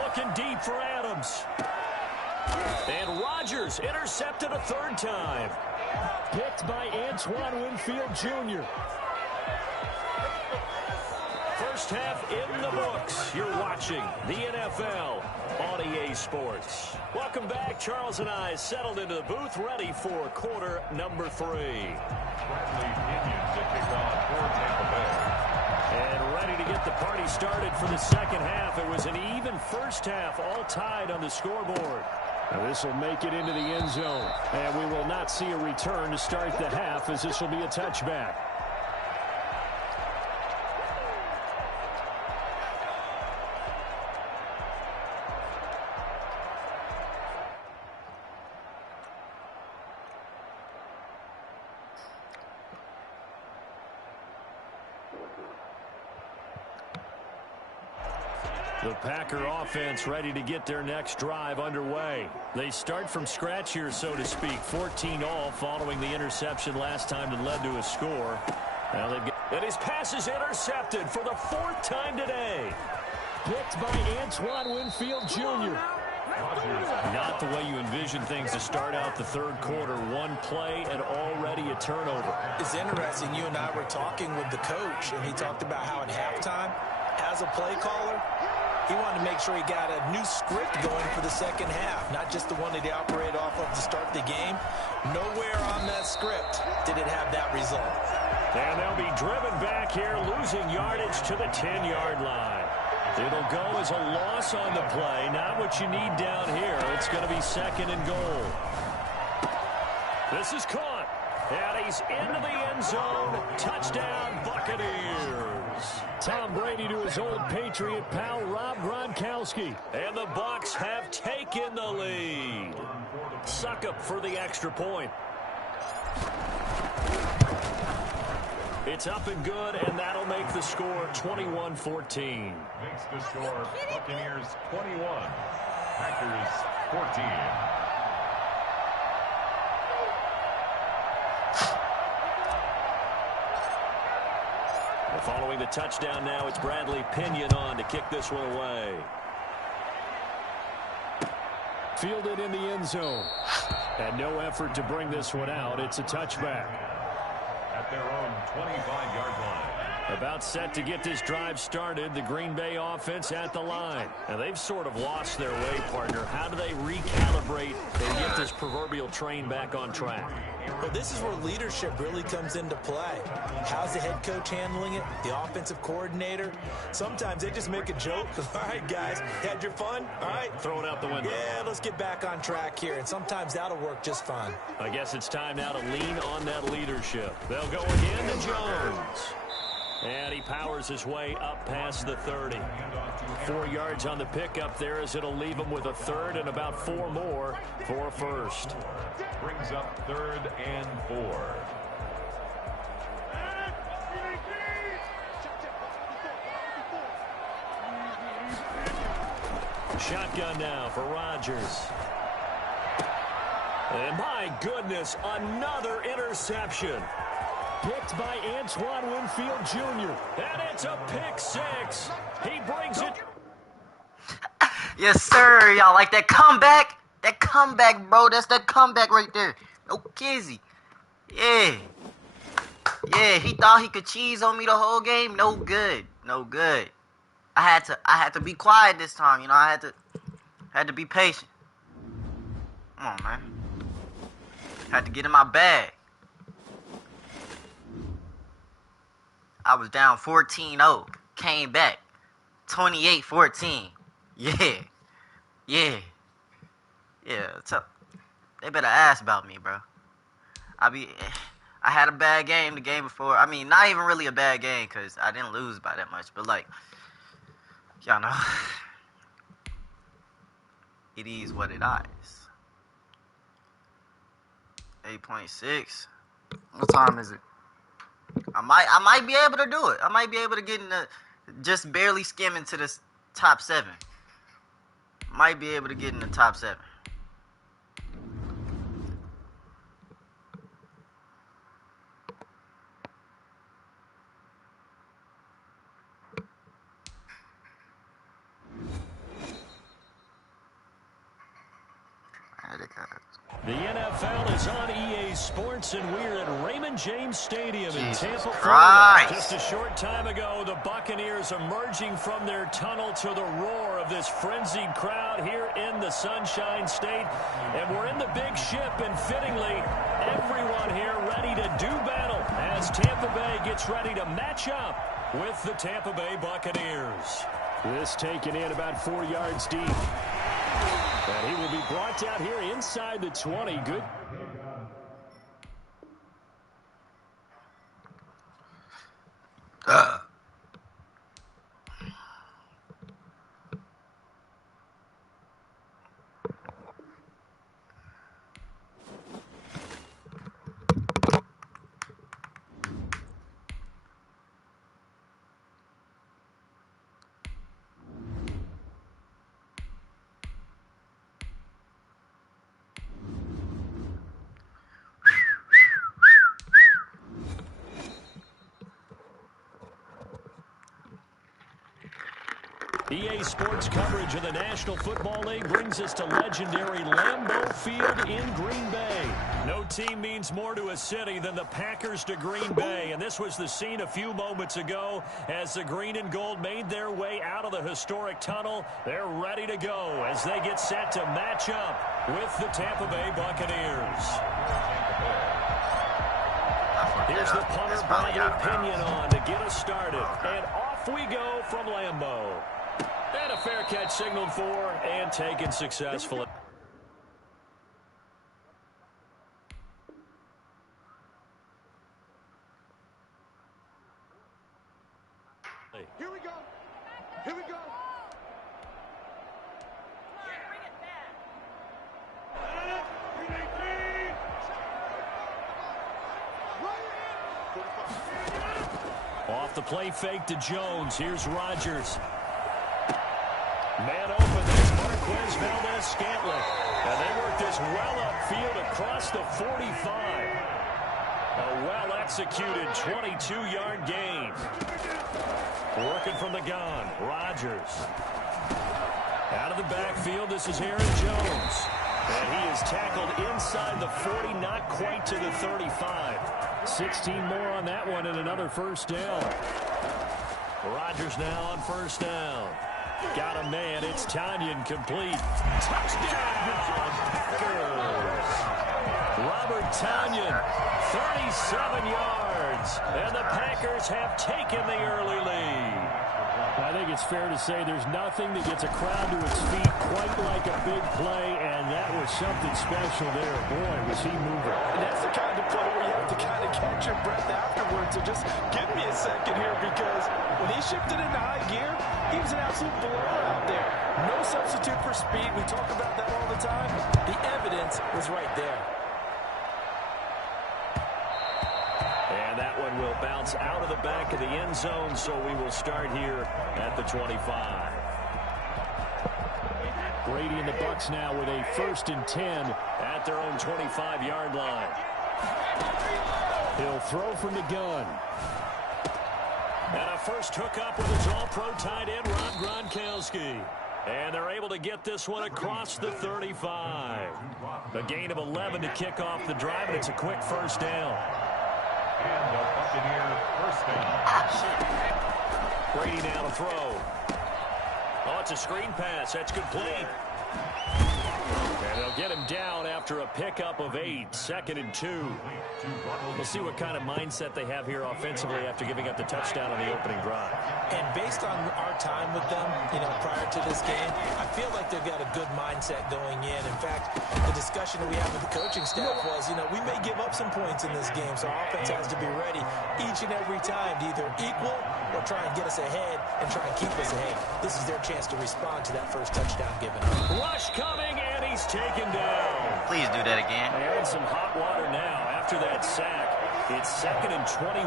Looking deep for Adams. And Rodgers intercepted a 3rd time. Picked by Antoine Winfield Jr. First half in the books. You're watching the NFL on EA Sports. Welcome back. Charles and I settled into the booth, ready for quarter number 3. Bradley Pinion to kick off for Tampa Bay. And ready to get the party started for the second half. It was an even first half, all tied on the scoreboard. Now this will make it into the end zone. And we will not see a return to start the half, as this will be a touchback. The Packer offense ready to get their next drive underway. They start from scratch here, so to speak. 14 all following the interception last time that led to a score. Now they've got... And his pass is intercepted for the 4th time today. Picked by Antoine Winfield Jr. Not the way you envision things to start out the third quarter. One play and already a turnover. It's interesting. You and I were talking with the coach, and he talked about how at halftime, as a play caller, he wanted to make sure he got a new script going for the second half, not just the one that he operated off of to start the game. Nowhere on that script did it have that result. And they'll be driven back here, losing yardage to the 10-yard line. It'll go as a loss on the play. Not what you need down here. It's going to be 2nd and goal. This is caught. And he's into the end zone. Touchdown, Buccaneers. Tom Brady to his old Patriot pal, Rob Gronkowski. And the Bucs have taken the lead. Suckup for the extra point. It's up and good, and that'll make the score 21-14. Makes the score Buccaneers 21, Packers 14. Following the touchdown now, it's Bradley Pinion on to kick this one away. Fielded in the end zone. And no effort to bring this one out. It's a touchback. At their own 25-yard line. About set to get this drive started, the Green Bay offense at the line. And they've sort of lost their way, partner. How do they recalibrate and get this proverbial train back on track? Well, this is where leadership really comes into play. How's the head coach handling it? The offensive coordinator? Sometimes they just make a joke. All right, guys, had your fun? All right. Throw it out the window. Yeah, let's get back on track here. And sometimes that'll work just fine. I guess it's time now to lean on that leadership. They'll go again to Jones. And he powers his way up past the 30. 4 yards on the pickup there as it'll leave him with a third and about 4 more for a first. Brings up 3rd and 4. Shotgun now for Rodgers. And my goodness, another interception. Picked by Antoine Winfield Jr. And it's a pick 6. He brings it. Yes, sir. Y'all like that comeback? That comeback, bro. That's that comeback right there. No kizzy. Yeah. Yeah, he thought he could cheese on me the whole game. No good. No good. I had to be quiet this time. You know, I had to be patient. Come on, man. Had to get in my bag. I was down 14-0. Came back. 28-14. Yeah. Yeah. Yeah. They better ask about me, bro. I had a bad game the game before. I mean, not even really a bad game because I didn't lose by that much. But, like, y'all know. It is what it is. 8.6. What time is it? I might be able to do it. I might be able to get in the just barely skim into the top 7. Might be able to get in the top 7. The NFL is on EA Sports, and we're at Raymond James Stadium in Tampa, Florida. Christ. Just a short time ago, the Buccaneers emerging from their tunnel to the roar of this frenzied crowd here in the Sunshine State. And we're in the big ship, and fittingly, everyone here ready to do battle as Tampa Bay gets ready to match up with the Tampa Bay Buccaneers. This taken in about 4 yards deep. And he will be brought down here inside the 20. Good. EA Sports coverage of the National Football League brings us to legendary Lambeau Field in Green Bay. No team means more to a city than the Packers to Green Bay, and this was the scene a few moments ago as the green and gold made their way out of the historic tunnel. They're ready to go as they get set to match up with the Tampa Bay Buccaneers. Here's the punter, Bradley Pinion on to get us started. And off we go from Lambeau. And a fair catch signaled for and taken successfully. Here we go. Here we go. Off the play fake to Jones. Here's Rodgers. Man open. There's Marquez Valdez-Scantling. And they work this well upfield across the 45. A well-executed 22-yard gain. Working from the gun. Rodgers. Out of the backfield, this is Aaron Jones. And he is tackled inside the 40, not quite to the 35. 16 more on that one and another first down. Rodgers now on first down. Got a man. It's Tanyan complete. Touchdown, Packers. Robert Tanyan, 37 yards. And the Packers have taken the early lead. I think it's fair to say there's nothing that gets a crowd to its feet quite like a big play, and that was something special there. Boy, was he moving. And that's the kind of play where you have to kind of catch your breath afterwards. So just give me a second here, because when he shifted into high gear, he was an absolute blower out there. No substitute for speed. We talk about that all the time. The evidence was right there. And that one will bounce out of the back of the end zone, so we will start here at the 25. Brady and the Bucs now with a 1st and 10 at their own 25-yard line. He'll throw from the gun. And a first hookup with his all-pro tight end, Rob Gronkowski. And they're able to get this one across the 35. A gain of 11 to kick off the drive, and it's a quick first down. And the Buccaneers first down. Brady now to throw. Oh, it's a screen pass. That's complete. And they'll get him down after a pickup of 8. 2nd and 2. We'll see what kind of mindset they have here offensively after giving up the touchdown on the opening drive. And based on our time with them, prior to this game, I feel like they've got a good mindset going in. In fact, the discussion that we had with the coaching staff was, we may give up some points in this game, so our offense has to be ready each and every time to either equal or try and get us ahead and try and keep us ahead. This is their chance to respond to that first touchdown given. Rush coming, and he's taken down. Please do that again. They're in some hot water now after that sack. It's 2nd and 21.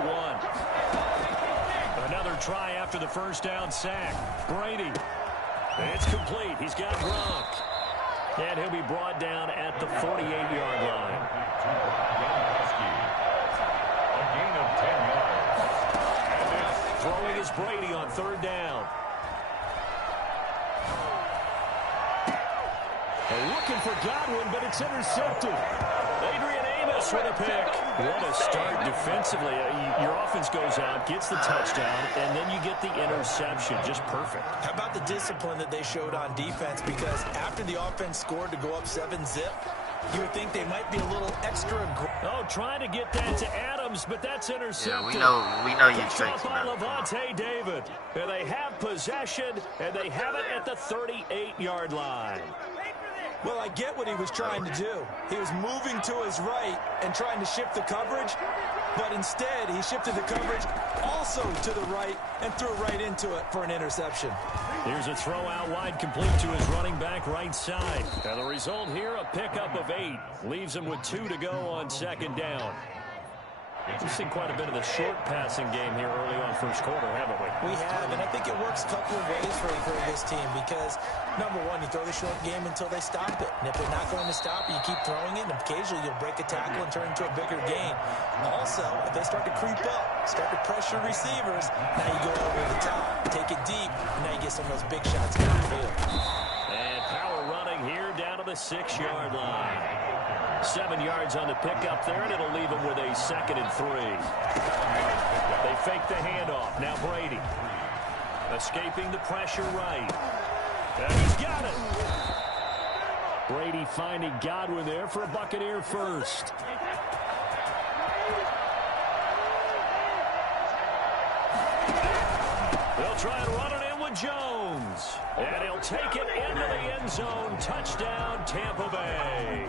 Another try after the first down sack. Brady. It's complete. He's got Gronk. And he'll be brought down at the 48-yard line. A gain of 10 yards. Throwing is Brady on 3rd down. Looking for Godwin, but it's intercepted. Adrian Amos with a pick. What a start defensively. Your offense goes out, gets the touchdown, and then you get the interception. Just perfect. How about the discipline that they showed on defense? Because after the offense scored to go up 7-zip, you would think they might be a little extra aggressive. Oh, trying to get that to Adams, but that's intercepted. Yeah, we know you Picked tricks, off by bro. Levante David. And they have possession, and they have it at the 38-yard line. Well, I get what he was trying to do. He was moving to his right and trying to shift the coverage, but instead he shifted the coverage also to the right and threw right into it for an interception. Here's a throw out wide, complete to his running back right side. And the result here, a pickup of 8. Leaves him with 2 to go on 2nd down. We've seen quite a bit of the short passing game here early on first quarter, haven't we? We have, and I think it works a couple of ways for this team because, number one, you throw the short game until they stop it. And if they're not going to stop it, you keep throwing it, and occasionally you'll break a tackle and turn into a bigger gain. Also, if they start to creep up, start to pressure receivers, now you go over the top, take it deep, and now you get some of those big shots downfield. And power running here down to the 6-yard line. 7 yards on the pickup there, and it'll leave them with a 2nd and 3. They fake the handoff. Now Brady. Escaping the pressure right. And he's got it. Brady finding Godwin there for a Buccaneer first. They'll try and run it in with Jones. And he'll take it into the end zone. Touchdown, Tampa Bay.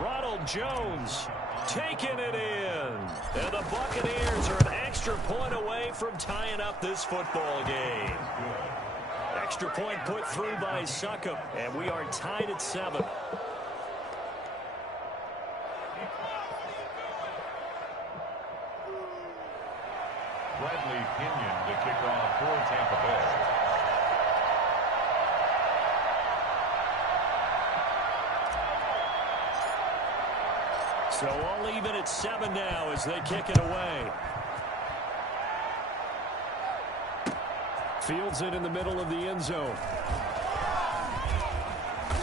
Ronald Jones taking it in. And the Buccaneers are an extra point away from tying up this football game. Extra point put through by Succop, and we are tied at 7. Bradley Pinion to kick off for Tampa Bay. So all even at 7 now as they kick it away. Fields it in the middle of the end zone.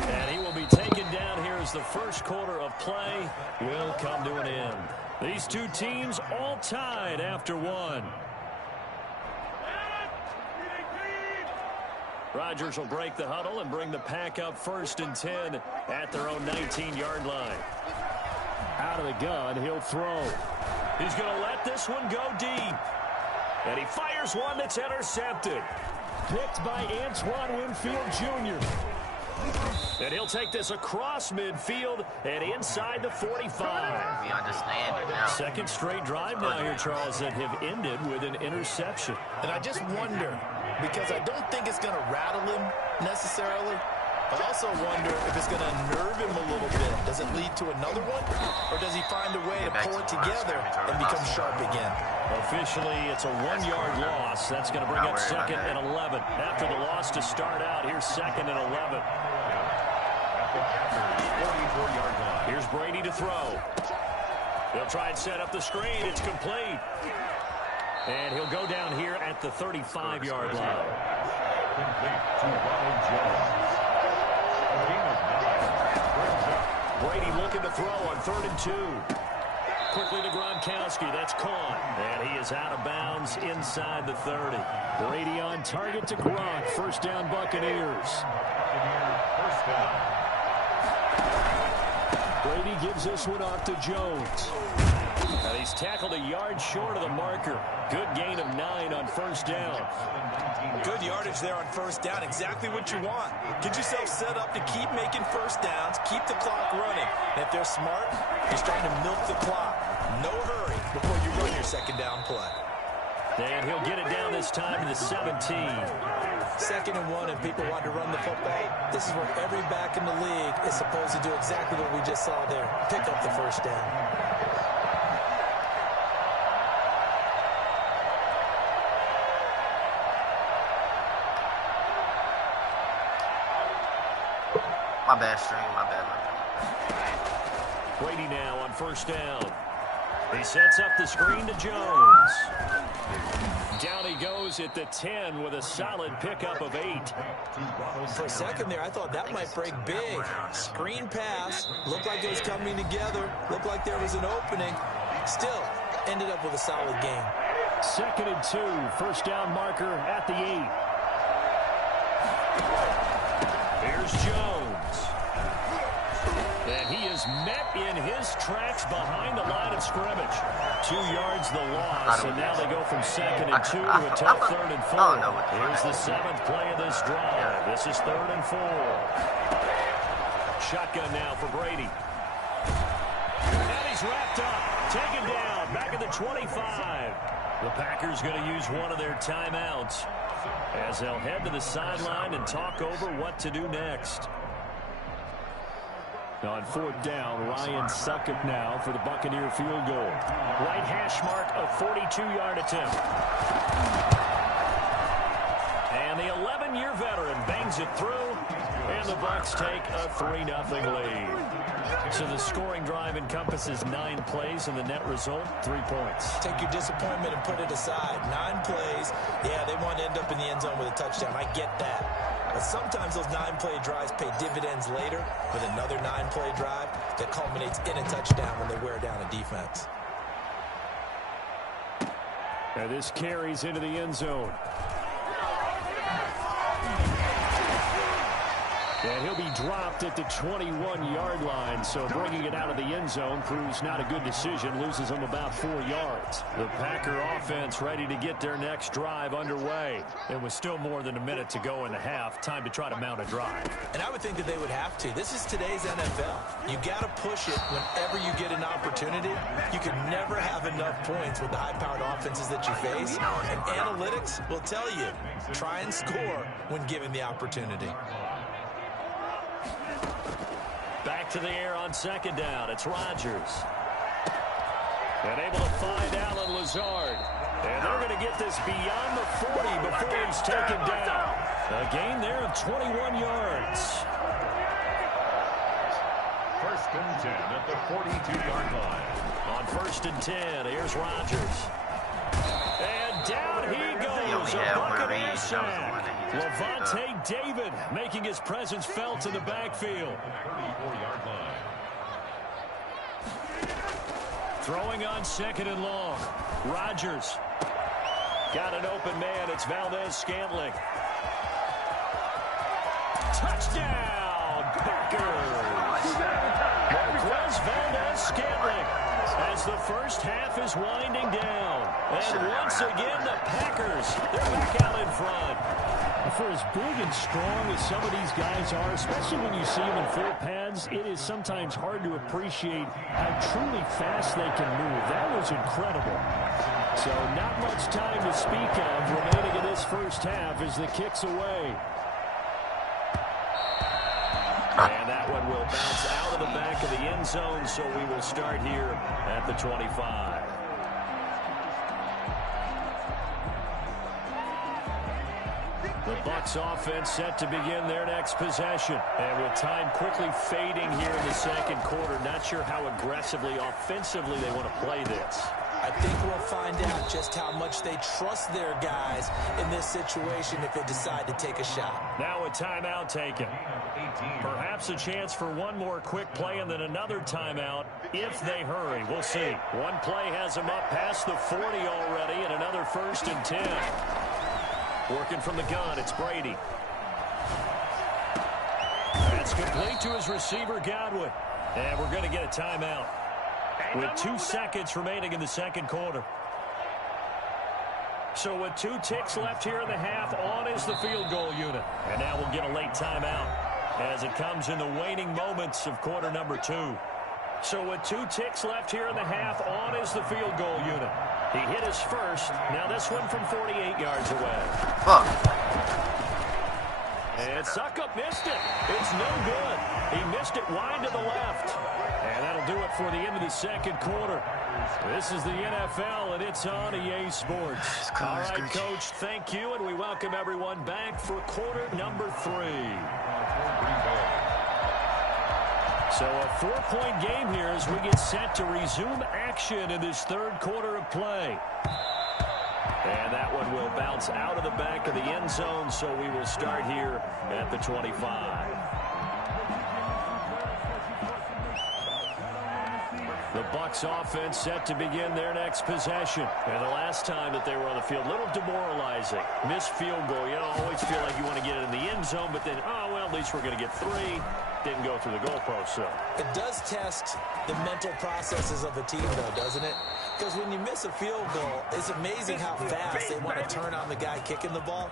And he will be taken down here as the first quarter of play will come to an end. These two teams all tied after 1. Rodgers will break the huddle and bring the pack up 1st and 10 at their own 19-yard line. Out of the gun, he'll throw. He's going to let this one go deep. And he fires one that's intercepted. Picked by Antoine Winfield Jr. And he'll take this across midfield and inside the 45. We understand it now. 2nd straight drive now here, Charles, that have ended with an interception. And I just wonder, because I don't think it's going to rattle him necessarily. I also wonder if it's going to nerve him a little bit. Does it lead to another one? Or does he find a way to pull it together and become sharp again? Officially, it's a 1-yard loss. That's going to bring up 2nd and 11. After the loss to start out, here's 2nd and 11. Here's Brady to throw. He'll try and set up the screen. It's complete. And he'll go down here at the 35-yard line. Complete to Ronald Jones. Brady looking to throw on 3rd and 2. Quickly to Gronkowski. That's caught. And he is out of bounds inside the 30. Brady on target to Gronk. 1st down Buccaneers. First down. Brady gives this one off to Jones. And he's tackled a yard short of the marker. Good gain of 9 on 1st down. Good yardage there on 1st down. Exactly what you want. Get yourself set up to keep making 1st downs. Keep the clock running. And if they're smart, you're starting to milk the clock. No hurry before you run your 2nd down play. And he'll get it down this time to the 17. 2nd and 1, and people want to run the football. This is where every back in the league is supposed to do exactly what we just saw there. Pick up the 1st down. My bad, stream. My bad. Brady now on 1st down. He sets up the screen to Jones. Down he goes at the 10 with a solid pickup of 8. For a second there, I thought that might break big. Screen pass. Looked like it was coming together. Looked like there was an opening. Still, ended up with a solid game. 2nd and 2. 1st down marker at the 8. Here's Jones. And he is met in his tracks behind the line of scrimmage. 2 yards the loss, and now they go from 2nd and 2 to a tough 3rd and 4. Here's the 7th play of this drive. This is 3rd and 4. Shotgun now for Brady. And he's wrapped up. Taken down. Back at the 25. The Packers going to use one of their timeouts as they'll head to the sideline and talk over what to do next. On 4th down, Ryan Succop now for the Buccaneer field goal. Right hash mark, a 42-yard attempt. And the 11-year veteran bangs it through, and the Bucs take a 3-0 lead. So the scoring drive encompasses 9 plays, and the net result, 3 points. Take your disappointment and put it aside. 9 plays. Yeah, they want to end up in the end zone with a touchdown. I get that. But sometimes those 9-play drives pay dividends later with another 9-play drive that culminates in a touchdown when they wear down a defense. And this carries into the end zone. And he'll be dropped at the 21-yard line, so bringing it out of the end zone proves not a good decision, loses him about 4 yards. The Packer offense ready to get their next drive underway. It was still more than a minute to go in the half, time to try to mount a drive. And I would think that they would have to. This is today's NFL. You got to push it whenever you get an opportunity. You can never have enough points with the high-powered offenses that you face, and analytics will tell you, try and score when given the opportunity. Back to the air on 2nd down. It's Rodgers. And able to find Allen Lazard. And they're going to get this beyond the 40 before he's taken down. A gain there of 21 yards. 1st and 10 at the 42-yard line. On 1st and 10, here's Rodgers. And down he goes. A Buccaneer sack. Levante David making his presence felt in the backfield. 34-yard line. Throwing on 2nd and long. Rodgers. Got an open man. It's Valdez-Scantling. Touchdown, Packers. Marquez Valdez-Scantling. As the first half is winding down. And once again, the Packers, they're back out in front. For as big and strong as some of these guys are, especially when you see them in full pads, it is sometimes hard to appreciate how truly fast they can move. That was incredible. So not much time to speak of remaining in this first half as the kick's away. And that one will bounce out of the back of the end zone, so we will start here at the 25. The Bucs offense set to begin their next possession. And with time quickly fading here in the 2nd quarter, not sure how aggressively, offensively they want to play this. I think we'll find out just how much they trust their guys in this situation if they decide to take a shot. Now a timeout taken. Perhaps a chance for one more quick play and then another timeout if they hurry. We'll see. One play has them up past the 40 already and another 1st and 10. Working from the gun, it's Brady. That's complete to his receiver, Godwin. And we're going to get a timeout with 2 seconds remaining in the 2nd quarter. So with 2 ticks left here in the half, on is the field goal unit. And now we'll get a late timeout as it comes in the waning moments of quarter number 2. So with 2 ticks left here in the half, on is the field goal unit. He hit his first. Now this one from 48 yards away. Fuck. And Succop missed it. It's no good. He missed it wide to the left. And that'll do it for the end of the 2nd quarter. This is the NFL, and it's on EA Sports. All right, Coach, thank you, and we welcome everyone back for quarter number 3. So a 4-point game here as we get set to resume action in this 3rd quarter of play. And that one will bounce out of the back of the end zone, so we will start here at the 25. The Bucs offense set to begin their next possession. And the last time that they were on the field, a little demoralizing. Missed field goal. You know, always feel like you want to get it in the end zone, but then, oh, well, at least we're going to get 3. Didn't go through the goalpost, so. It does test the mental processes of a team, though, doesn't it? Because when you miss a field goal, it's amazing how fast they want to turn on the guy kicking the ball.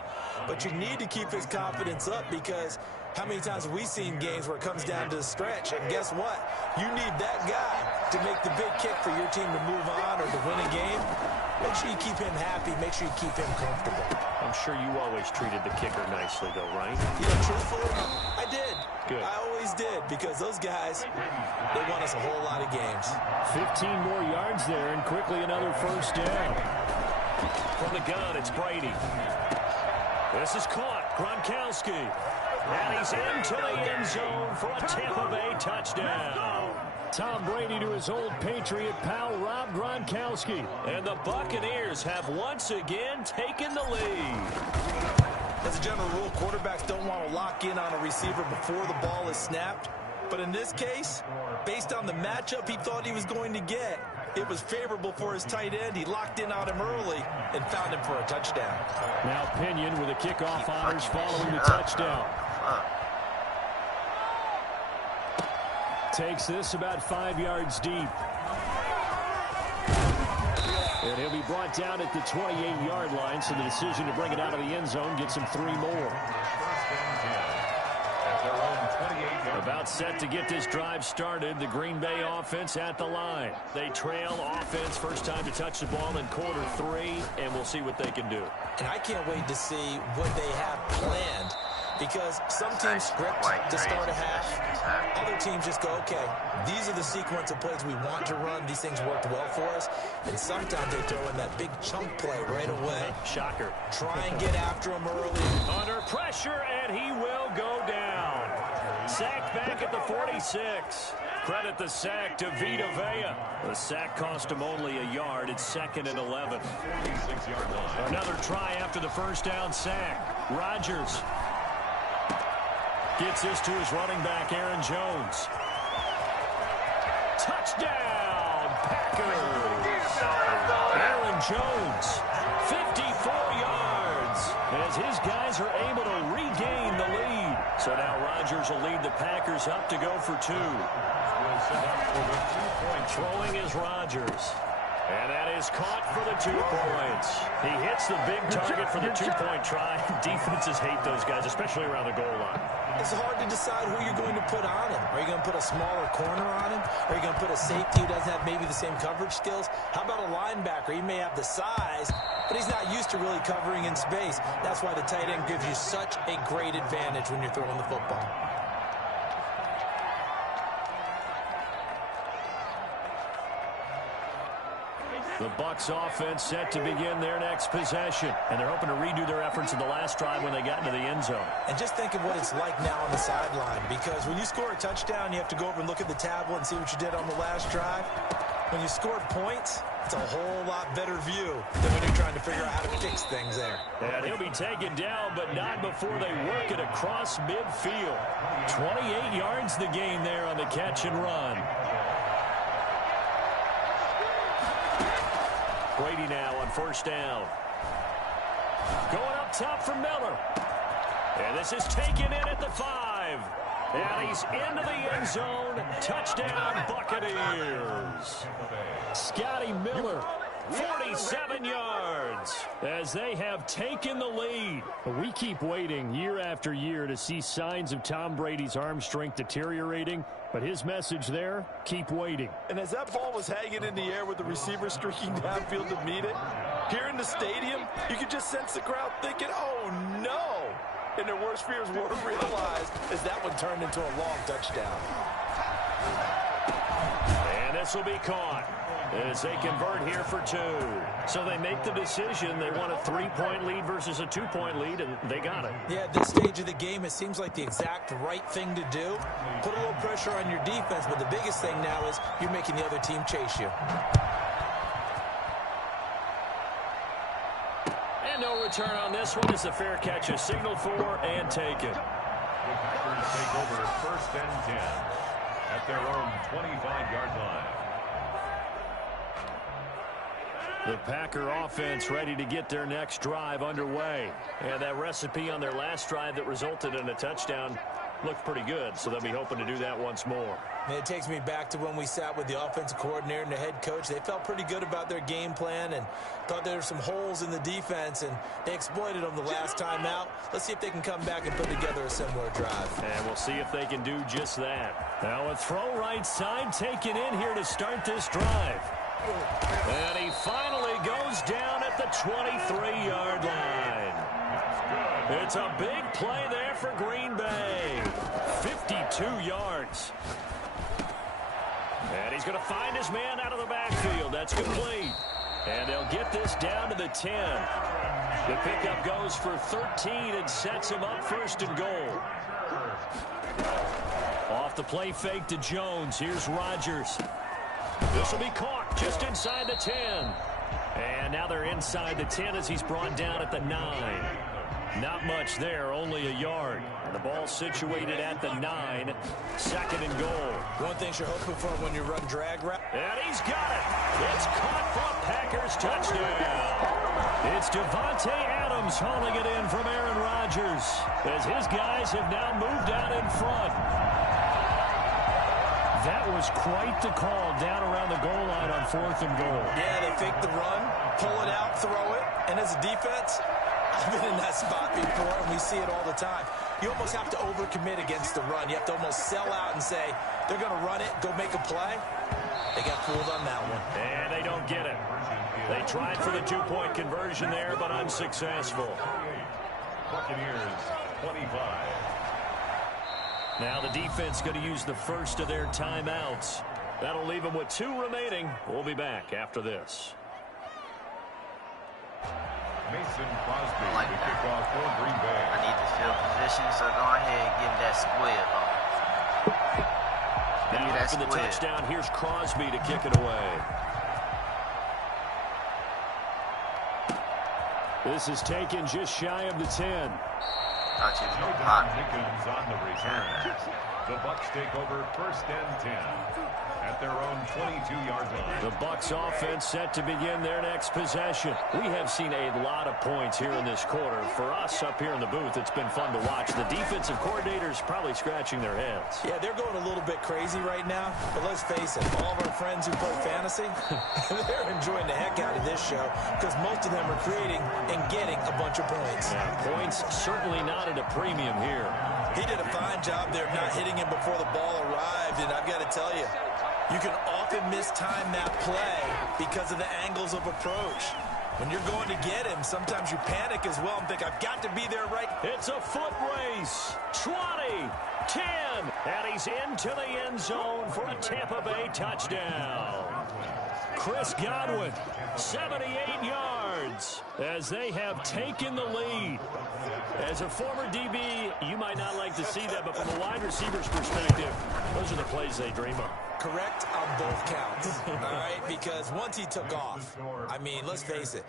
But you need to keep his confidence up because how many times have we seen games where it comes down to the stretch? And guess what? You need that guy to make the big kick for your team to move on or to win a game. Make sure you keep him happy. Make sure you keep him comfortable. I'm sure you always treated the kicker nicely, though, right? You know, truthfully, I did. Good. I always did, because those guys, they won us a whole lot of games. 15 more yards there, and quickly another first down. From the gun, it's Brady. This is caught. Gronkowski. And he's into the end zone for a Tampa Bay touchdown. Tom Brady to his old Patriot pal, Rob Gronkowski. And the Buccaneers have once again taken the lead. As a general rule, quarterbacks don't want to lock in on a receiver before the ball is snapped. But in this case, based on the matchup he thought he was going to get, it was favorable for his tight end. He locked in on him early and found him for a touchdown. Now Pinion with a kickoff honors following the touchdown. Takes this about 5 yards deep. And he'll be brought down at the 28-yard line, so the decision to bring it out of the end zone gets him 3 more. About set to get this drive started. The Green Bay offense at the line. They trail offense, first time to touch the ball in quarter 3, and we'll see what they can do. And I can't wait to see what they have planned, because some teams script to start a half. Other teams just go, okay, these are the sequence of plays we want to run. These things worked well for us. And sometimes they throw in that big chunk play right away. Shocker. Try and get after him early. Under pressure, and he will go down. Sacked back at the 46. Credit the sack to Vita Vea. The sack cost him only a yard. It's 2nd and 11. 36-yard line. Another try after the first down sack. Rodgers gets this to his running back, Aaron Jones. Touchdown, Packers. Aaron Jones, 54 yards, as his guys are able to regain the lead. So now Rodgers will lead the Packers up to go for 2. Throwing is Rodgers. And that is caught for the 2 points. He hits the big target for the 2-point try. Defenses hate those guys, especially around the goal line. It's hard to decide who you're going to put on him. Are you going to put a smaller corner on him? Are you going to put a safety who doesn't have maybe the same coverage skills? How about a linebacker? He may have the size, but he's not used to really covering in space. That's why the tight end gives you such a great advantage when you're throwing the football. The Bucs offense set to begin their next possession, and they're hoping to redo their efforts in the last drive when they got into the end zone. And just think of what it's like now on the sideline, because when you score a touchdown, you have to go over and look at the tablet and see what you did on the last drive. When you score points, it's a whole lot better view than when you're trying to figure out how to fix things there. And he'll be taken down, but not before they work it across midfield. 28 yards the gain there on the catch and run. Brady now on first down. Going up top for Miller. And this is taken in at the 5. And he's into the end zone. Touchdown, Buccaneers. Scotty Miller, 47 yards, as they have taken the lead. We keep waiting year after year to see signs of Tom Brady's arm strength deteriorating. But his message there, keep waiting. And as that ball was hanging in the air with the receiver streaking downfield to meet it, here in the stadium, you could just sense the crowd thinking, oh, no. And their worst fears were realized as that one turned into a long touchdown. And this will be caught as they convert here for 2. So they make the decision. They want a 3-point lead versus a 2-point lead, and they got it. Yeah, at this stage of the game, it seems like the exact right thing to do. Put a little pressure on your defense, but the biggest thing now is you're making the other team chase you. And no return on this one. It's a fair catch, is signaled for and taken. The Packers take over 1st and 10 at their own 25-yard line. The Packer offense ready to get their next drive underway. And that recipe on their last drive that resulted in a touchdown looked pretty good, so they'll be hoping to do that once more. And it takes me back to when we sat with the offensive coordinator and the head coach. They felt pretty good about their game plan and thought there were some holes in the defense, and they exploited them the last time out. Let's see if they can come back and put together a similar drive. And we'll see if they can do just that. Now a throw right side taken in here to start this drive. And he finally goes down at the 23-yard line. It's a big play there for Green Bay. 52 2 yards. And he's going to find his man out of the backfield. That's complete. And they'll get this down to the 10. The pickup goes for 13 and sets him up 1st and goal. Off the play fake to Jones. Here's Rodgers. This will be caught just inside the 10. And now they're inside the 10 as he's brought down at the 9. Not much there, only a yard. And the ball situated at the 9, 2nd and goal. One thing you're hoping for when you run drag route. And he's got it. It's caught for a Packers touchdown. It's Devontae Adams hauling it in from Aaron Rodgers as his guys have now moved out in front. That was quite the call down around the goal line on 4th and goal. Yeah, they fake the run, pull it out, throw it, and as a defense, I've been in that spot before, and we see it all the time. You almost have to overcommit against the run. You have to almost sell out and say, they're going to run it, go make a play. They got fooled on that one. And they don't get it. They tried for the 2-point conversion there, but unsuccessful. Buccaneers, 25. Now the defense going to use the first of their timeouts. That'll leave them with 2 remaining. We'll be back after this. Mason Crosby Like to that. kick off for Green Bay. I need the field position, so go ahead and give that square ball. Give me Now that for the square. touchdown, here's Crosby to kick it away. This is taken just shy of the 10. Thought you was No gonna down pop. Higgins on the return. The Bucs take over 1st and 10 at their own 22-yard line. The Bucs offense set to begin their next possession. We have seen a lot of points here in this quarter. For us up here in the booth, it's been fun to watch. The defensive coordinators probably scratching their heads. Yeah, they're going a little bit crazy right now, but let's face it, all of our friends who play fantasy, they're enjoying the heck out of this show because most of them are creating and getting a bunch of points. Yeah, points certainly not at a premium here. He did a fine job there of not hitting him before the ball arrived, and I've got to tell you, you can often mistime that play because of the angles of approach. When you're going to get him, sometimes you panic as well and think, I've got to be there right. It's a foot race. 20, 10, and he's into the end zone for a Tampa Bay touchdown. Chris Godwin, 78 yards, as they have taken the lead. As a former DB, you might not like to see that, but from a wide receiver's perspective, those are the plays they dream of. Correct on both counts, all right? Because once he took off, I mean, let's face it,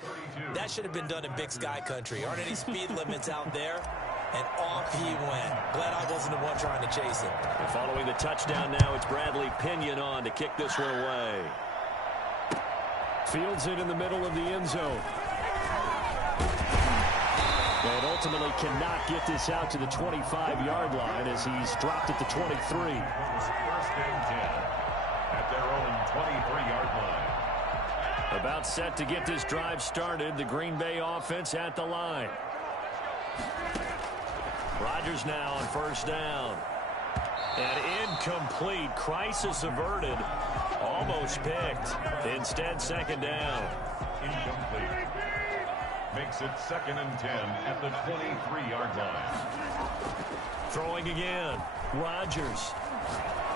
that should have been done in Big Sky country. Aren't any speed limits out there? And off he went. Glad I wasn't the one trying to chase him. And following the touchdown now, it's Bradley Pinion on to kick this one away. Fields it in the middle of the end zone. And ultimately cannot get this out to the 25-yard line as he's dropped at the 23. 1st and 10 at their own 23-yard line. About set to get this drive started. The Green Bay offense at the line. Rodgers now on 1st down. And incomplete. Crisis averted. Almost picked. Instead, 2nd down. Incomplete. Makes it 2nd and 10 at the 23-yard line. Throwing again. Rodgers.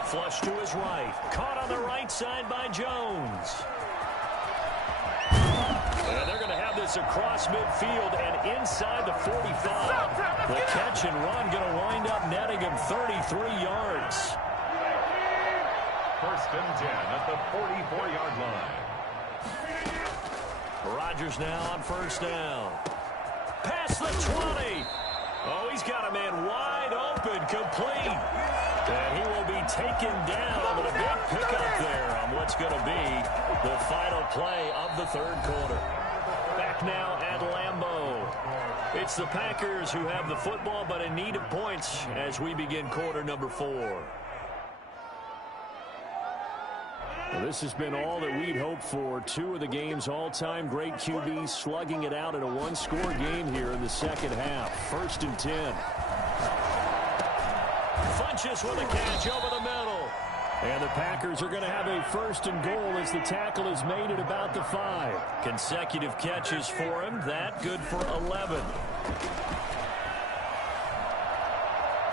Flush to his right. Caught on the right side by Jones. And they're going to have this across midfield and inside the 45. The catch and run going to wind up netting him 33 yards. 1st and 10 at the 44-yard line. Rodgers now on 1st down. Past the 20. Oh, he's got a man wide open, complete. And he will be taken down with a big pickup there on what's going to be the final play of the 3rd quarter. Back now at Lambeau. It's the Packers who have the football, but in need of points as we begin quarter number 4. Well, this has been all that we'd hoped for. 2 of the game's all-time great QBs slugging it out in a one-score game here in the 2nd half. 1st and 10. Funches with a catch over the middle. And the Packers are going to have a 1st and goal as the tackle is made at about the 5. Consecutive catches for him. That good for 11.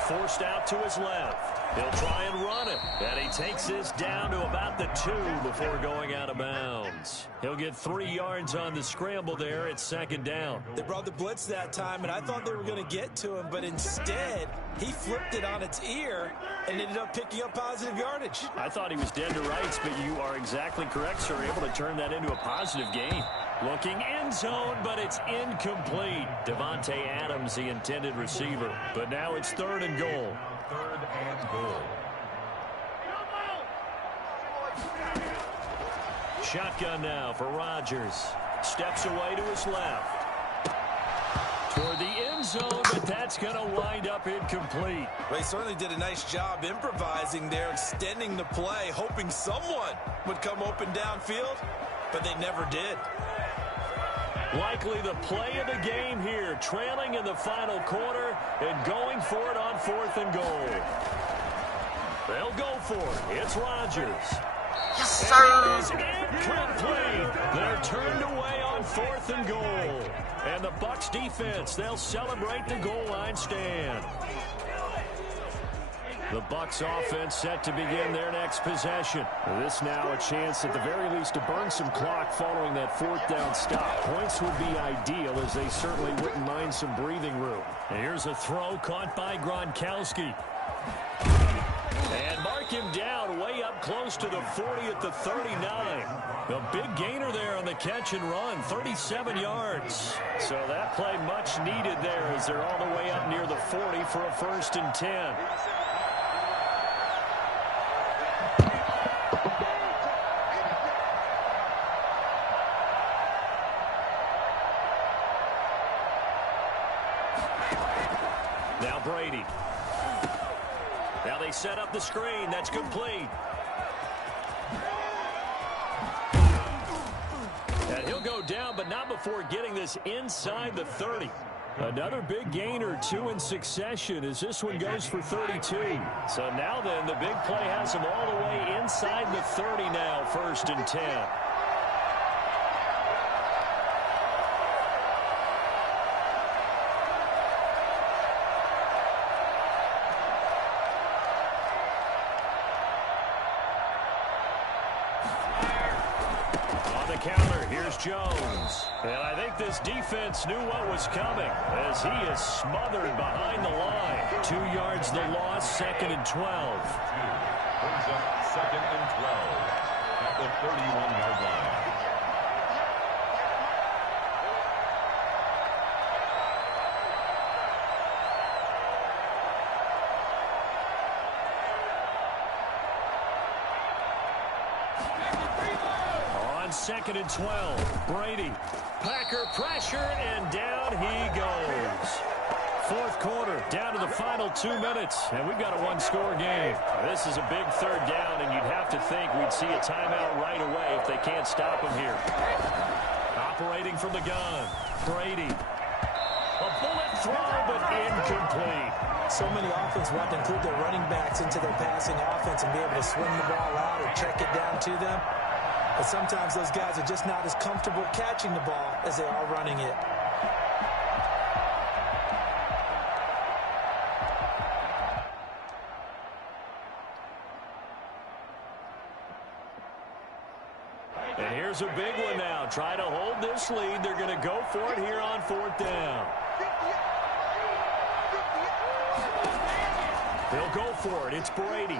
forced out to his left. He'll try and run it. And he takes this down to about the 2 before going out of bounds. He'll get 3 yards on the scramble there at 2nd down. They brought the blitz that time, and I thought they were going to get to him, but instead, he flipped it on its ear and ended up picking up positive yardage. I thought he was dead to rights, but you are exactly correct, sir. Able to turn that into a positive gain. Looking end zone, but it's incomplete. Devontae Adams, the intended receiver. But now it's 3rd and goal. 3rd and goal. Shotgun now for Rodgers. Steps away to his left. Toward the end zone, but that's going to wind up incomplete. Well, he certainly did a nice job improvising there, extending the play, hoping someone would come open downfield, but they never did. Likely the play of the game here, trailing in the final quarter and going for it on 4th and goal. They'll go for it. It's Rodgers. Yes, sir. It is incomplete. They're turned away on 4th and goal. And the Bucs defense, they'll celebrate the goal line stand. The Bucs offense set to begin their next possession. This now a chance at the very least to burn some clock following that 4th down stop. Points would be ideal, as they certainly wouldn't mind some breathing room. And here's a throw caught by Gronkowski. And mark him down way up close to the 40 at the 39. A big gainer there on the catch and run, 37 yards. So that play much needed there as they're all the way up near the 40 for a 1st and 10. Now Brady. Now they set up the screen. That's complete. And he'll go down, but not before getting this inside the 30. Another big gain or 2 in succession as this one goes for 32. So now then, the big play has him all the way inside the 30 now, 1st and 10. Counter, here's Jones. And I think this defense knew what was coming as he is smothered behind the line. 2 yards the loss, 2nd and 12. Brings up 2nd and 12 at the 31-yard line. On 2nd and 12, Brady. Packer pressure, and down he goes. 4th quarter, down to the final 2 minutes, and we've got a 1-score game. This is a big 3rd down, and you'd have to think we'd see a timeout right away if they can't stop him here. Operating from the gun, Brady. A bullet throw, but incomplete. So many offenses want to include their running backs into their passing offense and be able to swing the ball out or check it down to them. But sometimes those guys are just not as comfortable catching the ball as they are running it. And here's a big one now. Try to hold this lead. They're going to go for it here on 4th down. They'll go for it. It's Brady.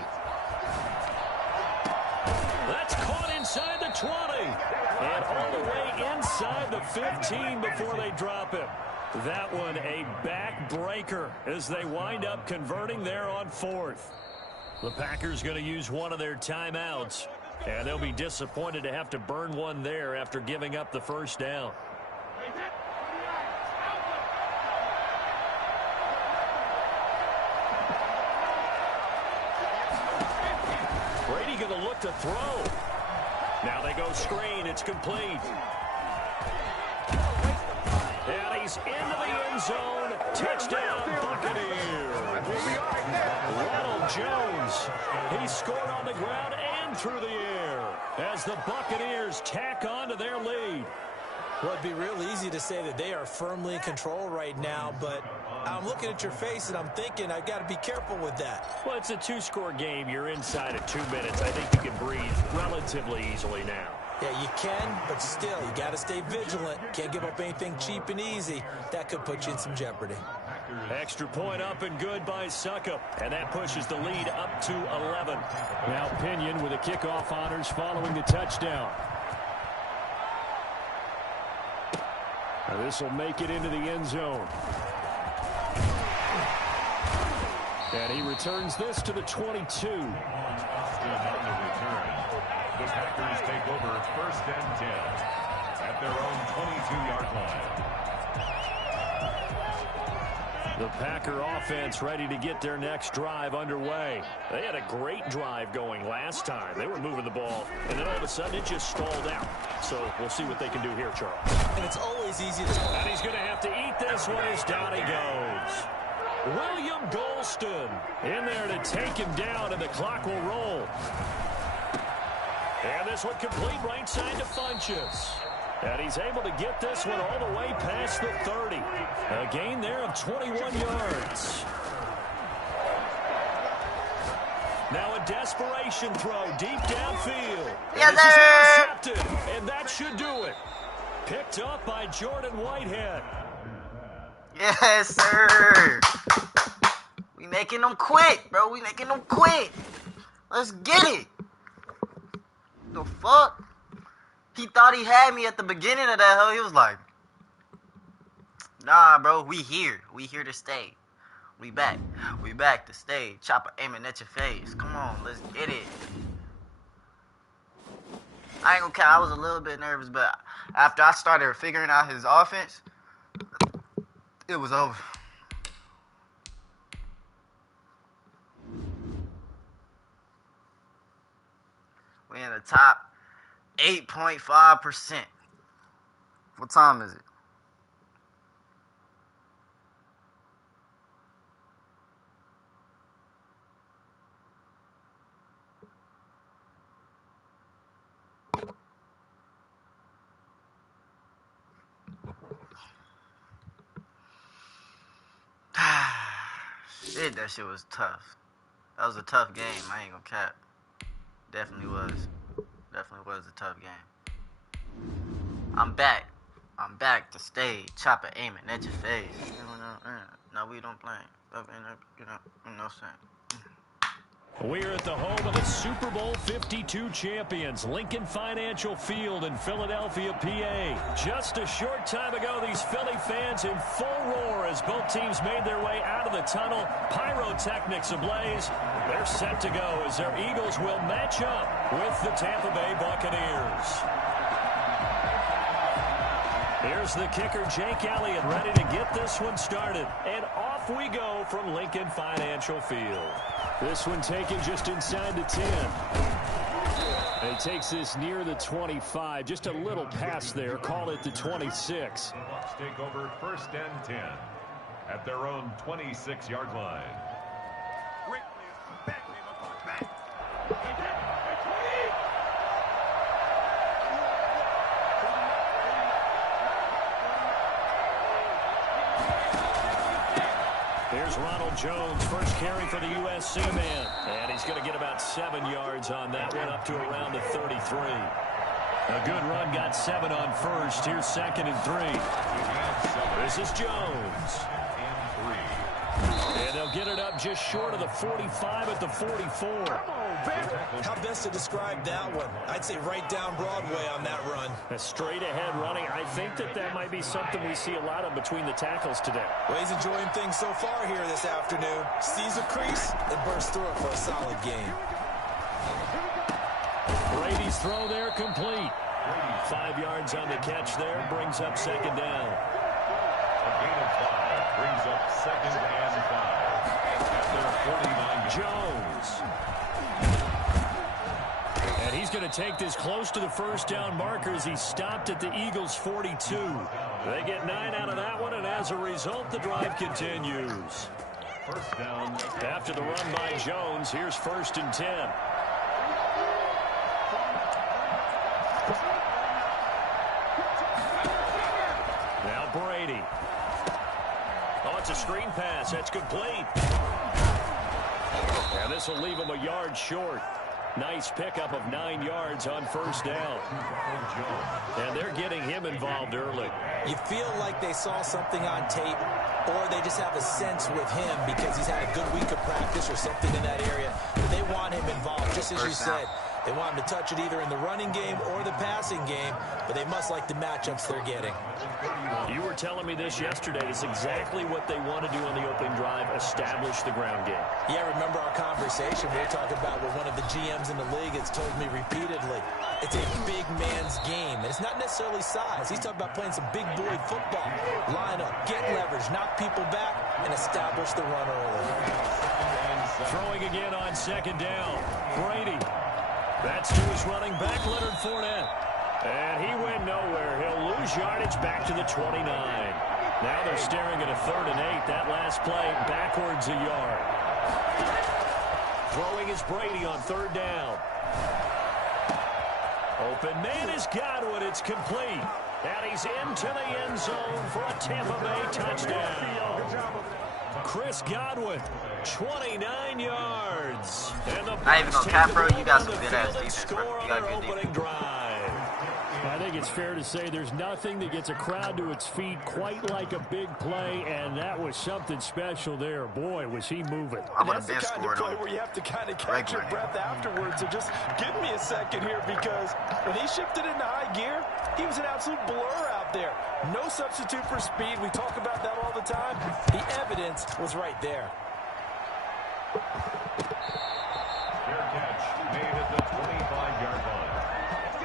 That's caught inside the 20. And all the way inside the 15 before they drop him. That one a backbreaker as they wind up converting there on 4th. The Packers going to use one of their timeouts. And they'll be disappointed to have to burn one there after giving up the 1st down. Brady going to look to throw. Now they go screen. It's complete. And he's into the end zone. Touchdown, Buccaneers. Ronald Jones. He scored on the ground and through the air as the Buccaneers tack on to their lead. Well, it'd be real easy to say that they are firmly in control right now, but I'm looking at your face, and I'm thinking I've got to be careful with that. Well, it's a two-score game. You're inside of 2 minutes. I think you can breathe relatively easily now. Yeah, you can, but still, you got to stay vigilant. Can't give up anything cheap and easy. That could put you in some jeopardy. Extra point up and good by Suckup, and that pushes the lead up to 11. Now Pinion with the kickoff honors following the touchdown. Now this will make it into the end zone. And he returns this to the 22. The Packers take over 1st and 10 at their own 22-yard line. The Packer offense ready to get their next drive underway. They had a great drive going last time. They were moving the ball, and then all of a sudden it just stalled out. So we'll see what they can do here, Charles. And it's always easy to... And he's going to have to eat this one as down he goes. William Golston in there to take him down, and the clock will roll. And this one complete right side to Funchess. And he's able to get this one all the way past the 30. A gain there of 21 yards. Now a desperation throw deep downfield. Yes, And this sir. is intercepted, and that should do it. Picked up by Jordan Whitehead. Yes, sir. We making them quit, bro. We making them quit. Let's get it. The fuck? He thought he had me at the beginning of that hell. He was like, nah, bro, we here. We here to stay. We back. We back to stay. Chopper aiming at your face. Come on, let's get it. I ain't gonna count. I was a little bit nervous, but after I started figuring out his offense, it was over. We in the top 8.5%. What time is it? Shit, that shit was tough. That was a tough game. I ain't gonna cap. Definitely was. Definitely was a tough game. I'm back. I'm back to stay. Chopper aiming at your face. No, we don't play. You know what I'm saying? We're at the home of the Super Bowl 52 champions, Lincoln Financial Field in Philadelphia, PA. Just a short time ago, these Philly fans in full roar as both teams made their way out of the tunnel. Pyrotechnics ablaze. They're set to go as their Eagles will match up with the Tampa Bay Buccaneers. Here's the kicker, Jake Elliott, ready to get this one started. And off we go from Lincoln Financial Field. This one taken just inside the 10. And it takes this near the 25. Just a little pass there. Call it the 26. The Bucs take over 1st and 10 at their own 26-yard line. Here's Ronald Jones, first carry for the USC man. And he's going to get about 7 yards on that one, up to around the 33. A good run, got 7 on first. Here's 2nd and 3. This is Jones. And they'll get it up just short of the 45 at the 44. How best to describe that one? I'd say right down Broadway on that run. A straight ahead running. I think that might be something we see a lot of between the tackles today. Well, he's enjoying things so far here this afternoon. Sees a crease and bursts through it for a solid game. Brady's throw there complete. 5 yards on the catch there. Brings up 2nd down. A gain of 5 brings up 2nd and 5 at their 49. Jones. And he's going to take this close to the first down marker as he stopped at the Eagles' 42. They get 9 out of that one, and as a result, the drive continues. First down. After the run by Jones, here's 1st and 10. Now Brady. Oh, it's a screen pass. That's complete. And this will leave him a yard short. Nice pickup of 9 yards on first down. And they're getting him involved early. You feel like they saw something on tape, or they just have a sense with him because he's had a good week of practice or something in that area. But they want him involved, just as you said. They want him to touch it either in the running game or the passing game, but they must like the matchups they're getting. You were telling me this yesterday. It's exactly what they want to do on the opening drive, establish the ground game. Yeah, remember our conversation? We were talking about what one of the GMs in the league has told me repeatedly. It's a big man's game, and it's not necessarily size. He's talking about playing some big boy football. Line up, get leverage, knock people back, and establish the run early. Throwing again on second down. Brady. That's to his running back, Leonard Fournette. And he went nowhere. He'll lose yardage back to the 29. Now they're staring at a 3rd and 8. That last play backwards a yard. Throwing is Brady on 3rd down. Open man is Godwin. It's complete. And he's into the end zone for a Tampa Bay touchdown. Chris Godwin, 29 yards. And the not even gonna cap, bro. You got some good ass defense, bro. You got good defense. Drive. I think it's fair to say there's nothing that gets a crowd to its feet quite like a big play, and that was something special there. Boy, was he moving. I would That's have the been kind of scored play on. where you have to kind of catch your breath afterwards. So just give me a second here, because when he shifted into high gear, he was an absolute blur out there. No substitute for speed. We talk about that all the time. The evidence was right there. Fair catch made at the 25-yard line.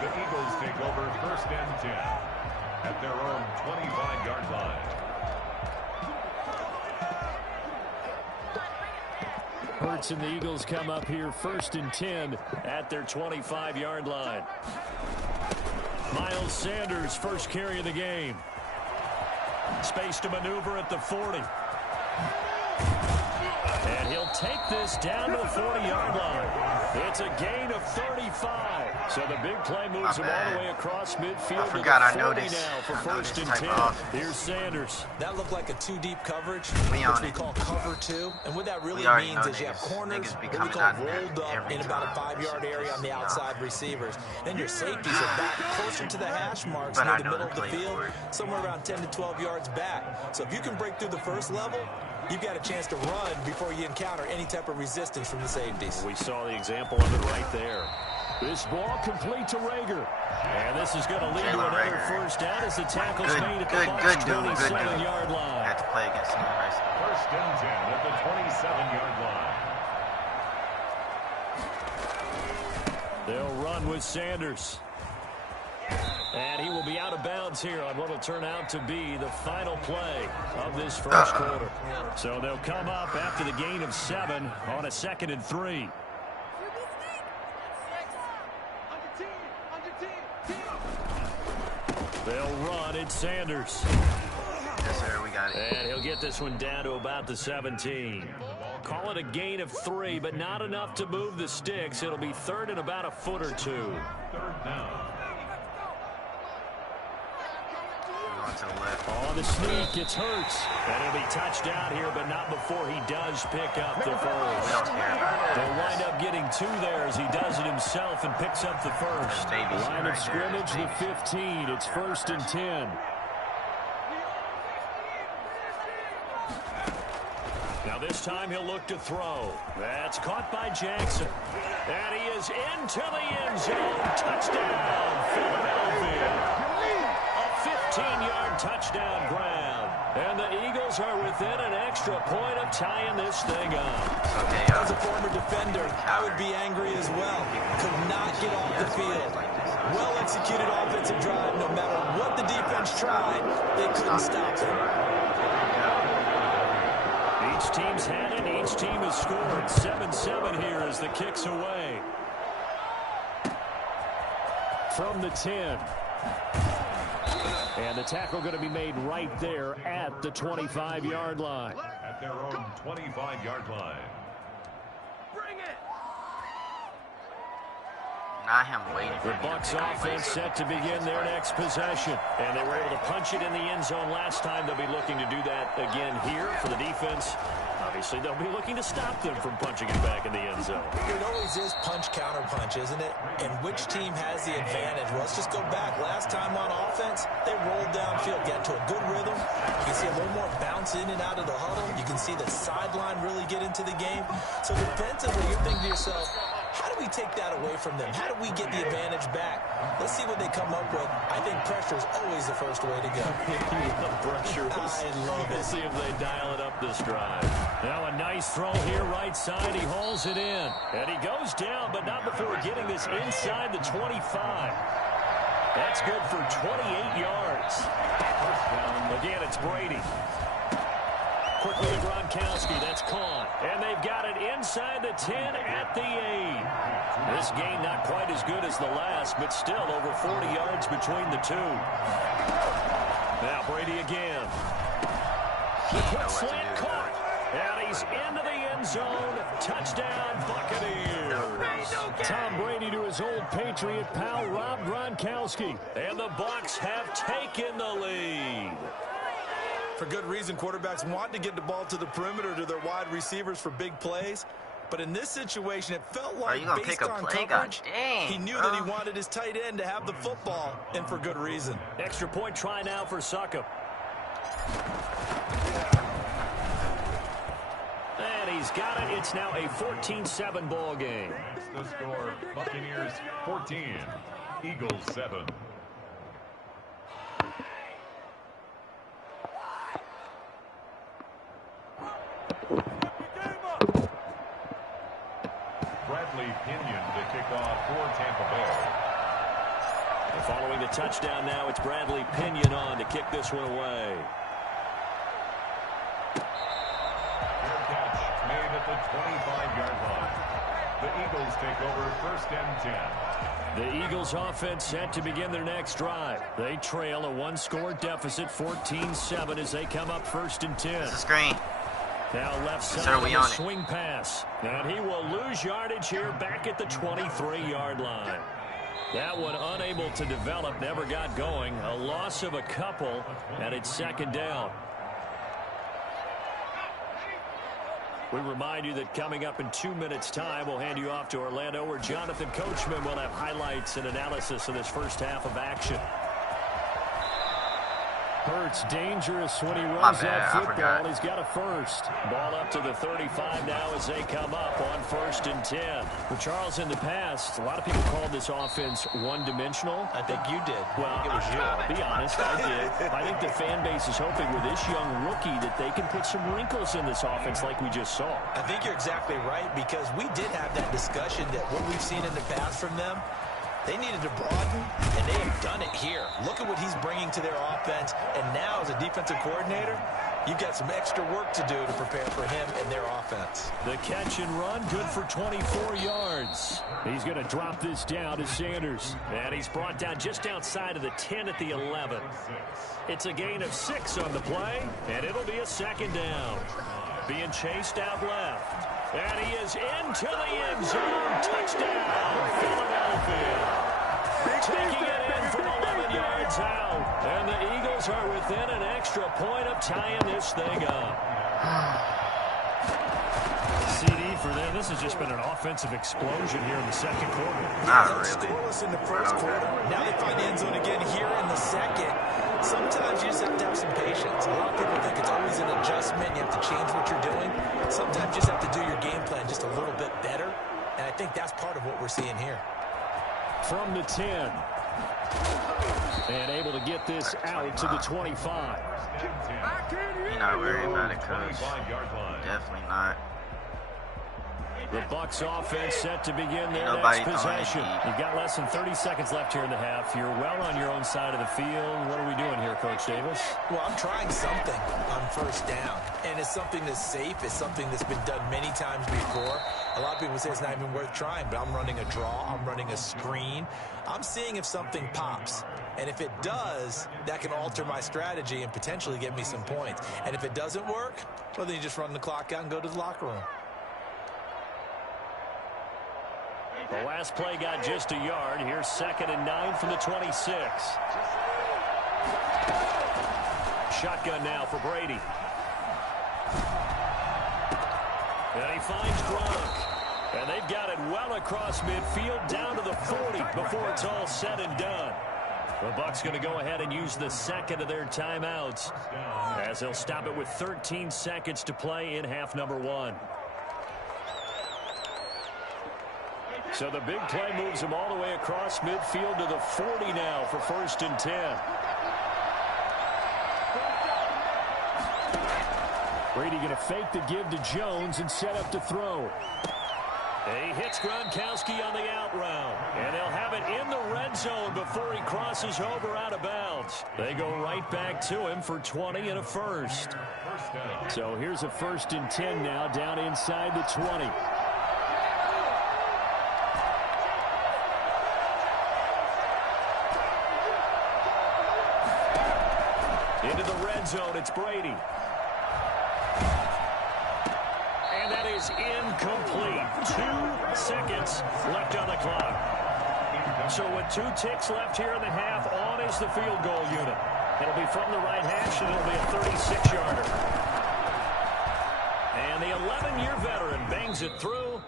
The Eagles take over 1st and 10 at their own 25-yard line. Hurts and the Eagles come up here 1st and 10 at their 25-yard line. Miles Sanders, first carry of the game. Space to maneuver at the 40. And he'll take this down to the 40-yard line. It's a gain of 35. So the big play moves him all the way across midfield. I forgot I to the 40 noticed. now for I 1st and noticed 10. type of offense. Here's Sanders. That looked like a 2-deep coverage, We which on we it. call cover 2. And what that really We already means know is you have niggas- corners niggas be that we coming call out of there rolled up every in about a time. 5-yard area on the Yeah. outside receivers. Then your safeties are back closer to the hash marks But near I the know middle the of the play field, for it. somewhere around 10 to 12 yards back. So if you can break through the first level, you've got a chance to run before you encounter any type of resistance from the safeties. We saw the example of it right there. This ball complete to Rager. And this is going to lead to Jalen another Reagor. first down as the tackle's Good, made at the good, Bucs' good dude, good dude. 27-yard line. Had to play against him in high school. 1st and 10 at the 27-yard line. They'll run with Sanders. And he will be out of bounds here on what will turn out to be the final play of this first quarter. So they'll come up after the gain of 7 on a 2nd and 3. They'll run it, Sanders. Yes, sir. We got it. And he'll get this one down to about the 17. Call it a gain of 3, but not enough to move the sticks. It'll be 3rd and about a foot or 2. 3rd down. On to the left. On the sneak, it's Hurts. And he'll be touchdown here, but not before he does pick up the We first. don't care about They'll that. wind up getting 2 there as he does it himself and picks up the first. Baby shit Line right of there. scrimmage, the Baby shit. 15. It's 1st and 10. Now this time he'll look to throw. That's caught by Jackson. And he is into the end zone. Touchdown, Philadelphia. A 15-yard touchdown grab. And the Eagles are within an extra point of tying this thing up. Okay, As a former defender, I would be angry as well. Could not get off the field. Well-executed offensive drive. No matter what the defense tried, they couldn't stop it. Each team's had it. Each team has scored. 7-7 here as the kick's away. From the 10. And the tackle going to be made right there at the 25-yard line. At their own 25-yard line. Bring it! Not him waiting for The Bucs offense set to begin their next possession. And they were able to punch it in the end zone last time. They'll be looking to do that again here for the defense. Obviously, they'll be looking to stop them from punching it back in the end zone. It always is punch-counter-punch, isn't it? And which team has the advantage? Well, let's just go back. Last time on offense, they rolled downfield, get into a good rhythm. You can see a little more bounce in and out of the huddle. You can see the sideline really get into the game. So defensively, you're thinking to yourself, how do we take that away from them? How do we get the advantage back? Let's see what they come up with. I think pressure is always the first way to go. Pressure. I love it. We'll see if they dial it up this drive. Now a nice throw here, right side. He hauls it in. And he goes down, but not before getting this inside the 25. That's good for 28 yards. Again, it's Brady. Quickly to Gronkowski. That's caught. And they've got it inside the 10 at the 8. This game not quite as good as the last, but still over 40 yards between the two. Now Brady again. Quick slant caught. And he's into the end zone. Touchdown, Buccaneers. Tom Brady to his old Patriot pal, Rob Gronkowski. And the Bucs have taken the lead. For good reason, quarterbacks want to get the ball to the perimeter to their wide receivers for big plays. But in this situation, it felt like based on coverage, he knew that he wanted his tight end to have the football, and for good reason. Extra point try now for Succop. And he's got it. It's now a 14-7 ball game. The score, Buccaneers 14, Eagles 7. Pinion to kick off for Tampa Bay. And following the touchdown now, it's Bradley Pinion on to kick this one away. Fair catch made at the 25-yard line. The Eagles take over first and 10. The Eagles offense set to begin their next drive. They trail a one-score deficit, 14-7, as they come up first and 10. It's a screen. Now left side, Sir, a swing pass. And he will lose yardage here back at the 23-yard line. That one unable to develop, never got going. A loss of a couple, and it's second down. We remind you that coming up in 2 minutes' time, we'll hand you off to Orlando, where Jonathan Coachman will have highlights and analysis of this first half of action. Hurts dangerous when he runs that football. He's got a first. Ball up to the 35 now as they come up on first and 10. Well, Charles, in the past, a lot of people called this offense one-dimensional. I think you did. Well, it was you. I'll be honest, I did. I think the fan base is hoping with this young rookie that they can put some wrinkles in this offense like we just saw. I think you're exactly right, because we did have that discussion that what we've seen in the past from them, they needed to broaden, and they have done it here. Look at what he's bringing to their offense, and now as a defensive coordinator, you've got some extra work to do to prepare for him and their offense. The catch and run, good for 24 yards. He's going to drop this down to Sanders, and he's brought down just outside of the 10 at the 11. It's a gain of 6 on the play, and it'll be a second down. Being chased out left. And he is into the end zone. Touchdown, Philadelphia. Taking it in from 11 yards out. And the Eagles are within an extra point of tying this thing up. CD for them. This has just been an offensive explosion here in the second quarter. Not really. Scoreless in the first quarter. Now they find the end zone again here in the second. Sometimes you just have to have some patience. A lot of people think it's always an adjustment. You have to change what you're doing. Sometimes you just have to do your game plan just a little bit better. And I think that's part of what we're seeing here. From the 10. And able to get this out to the 25. You're not worried about it, Coach. Definitely not. The Bucs offense set to begin their next possession. You've got less than 30 seconds left here in the half. You're well on your own side of the field. What are we doing here, Coach Davis? Well, I'm trying something on first down. And it's something that's safe. It's something that's been done many times before. A lot of people say it's not even worth trying, but I'm running a draw. I'm running a screen. I'm seeing if something pops. And if it does, that can alter my strategy and potentially get me some points. And if it doesn't work, well, then you just run the clock out and go to the locker room. The last play got just a yard. Here's 2nd and 9 from the 26. Shotgun now for Brady. And he finds Gronk. And they've got it well across midfield down to the 40 before it's all said and done. The Bucs going to go ahead and use the second of their timeouts as they'll stop it with 13 seconds to play in half number 1. So the big play moves him all the way across midfield to the 40 now for 1st and 10. Brady going to fake the give to Jones and set up to throw. He hits Gronkowski on the out route. And they'll have it in the red zone before he crosses over out of bounds. They go right back to him for 20 and a first. So here's a 1st and 10 now down inside the 20. Into the red zone, it's Brady. And that is incomplete. 2 seconds left on the clock. So with 2 ticks left here in the half, on is the field goal unit. It'll be from the right hash, and it'll be a 36-yarder. And the 11-year veteran bangs it through.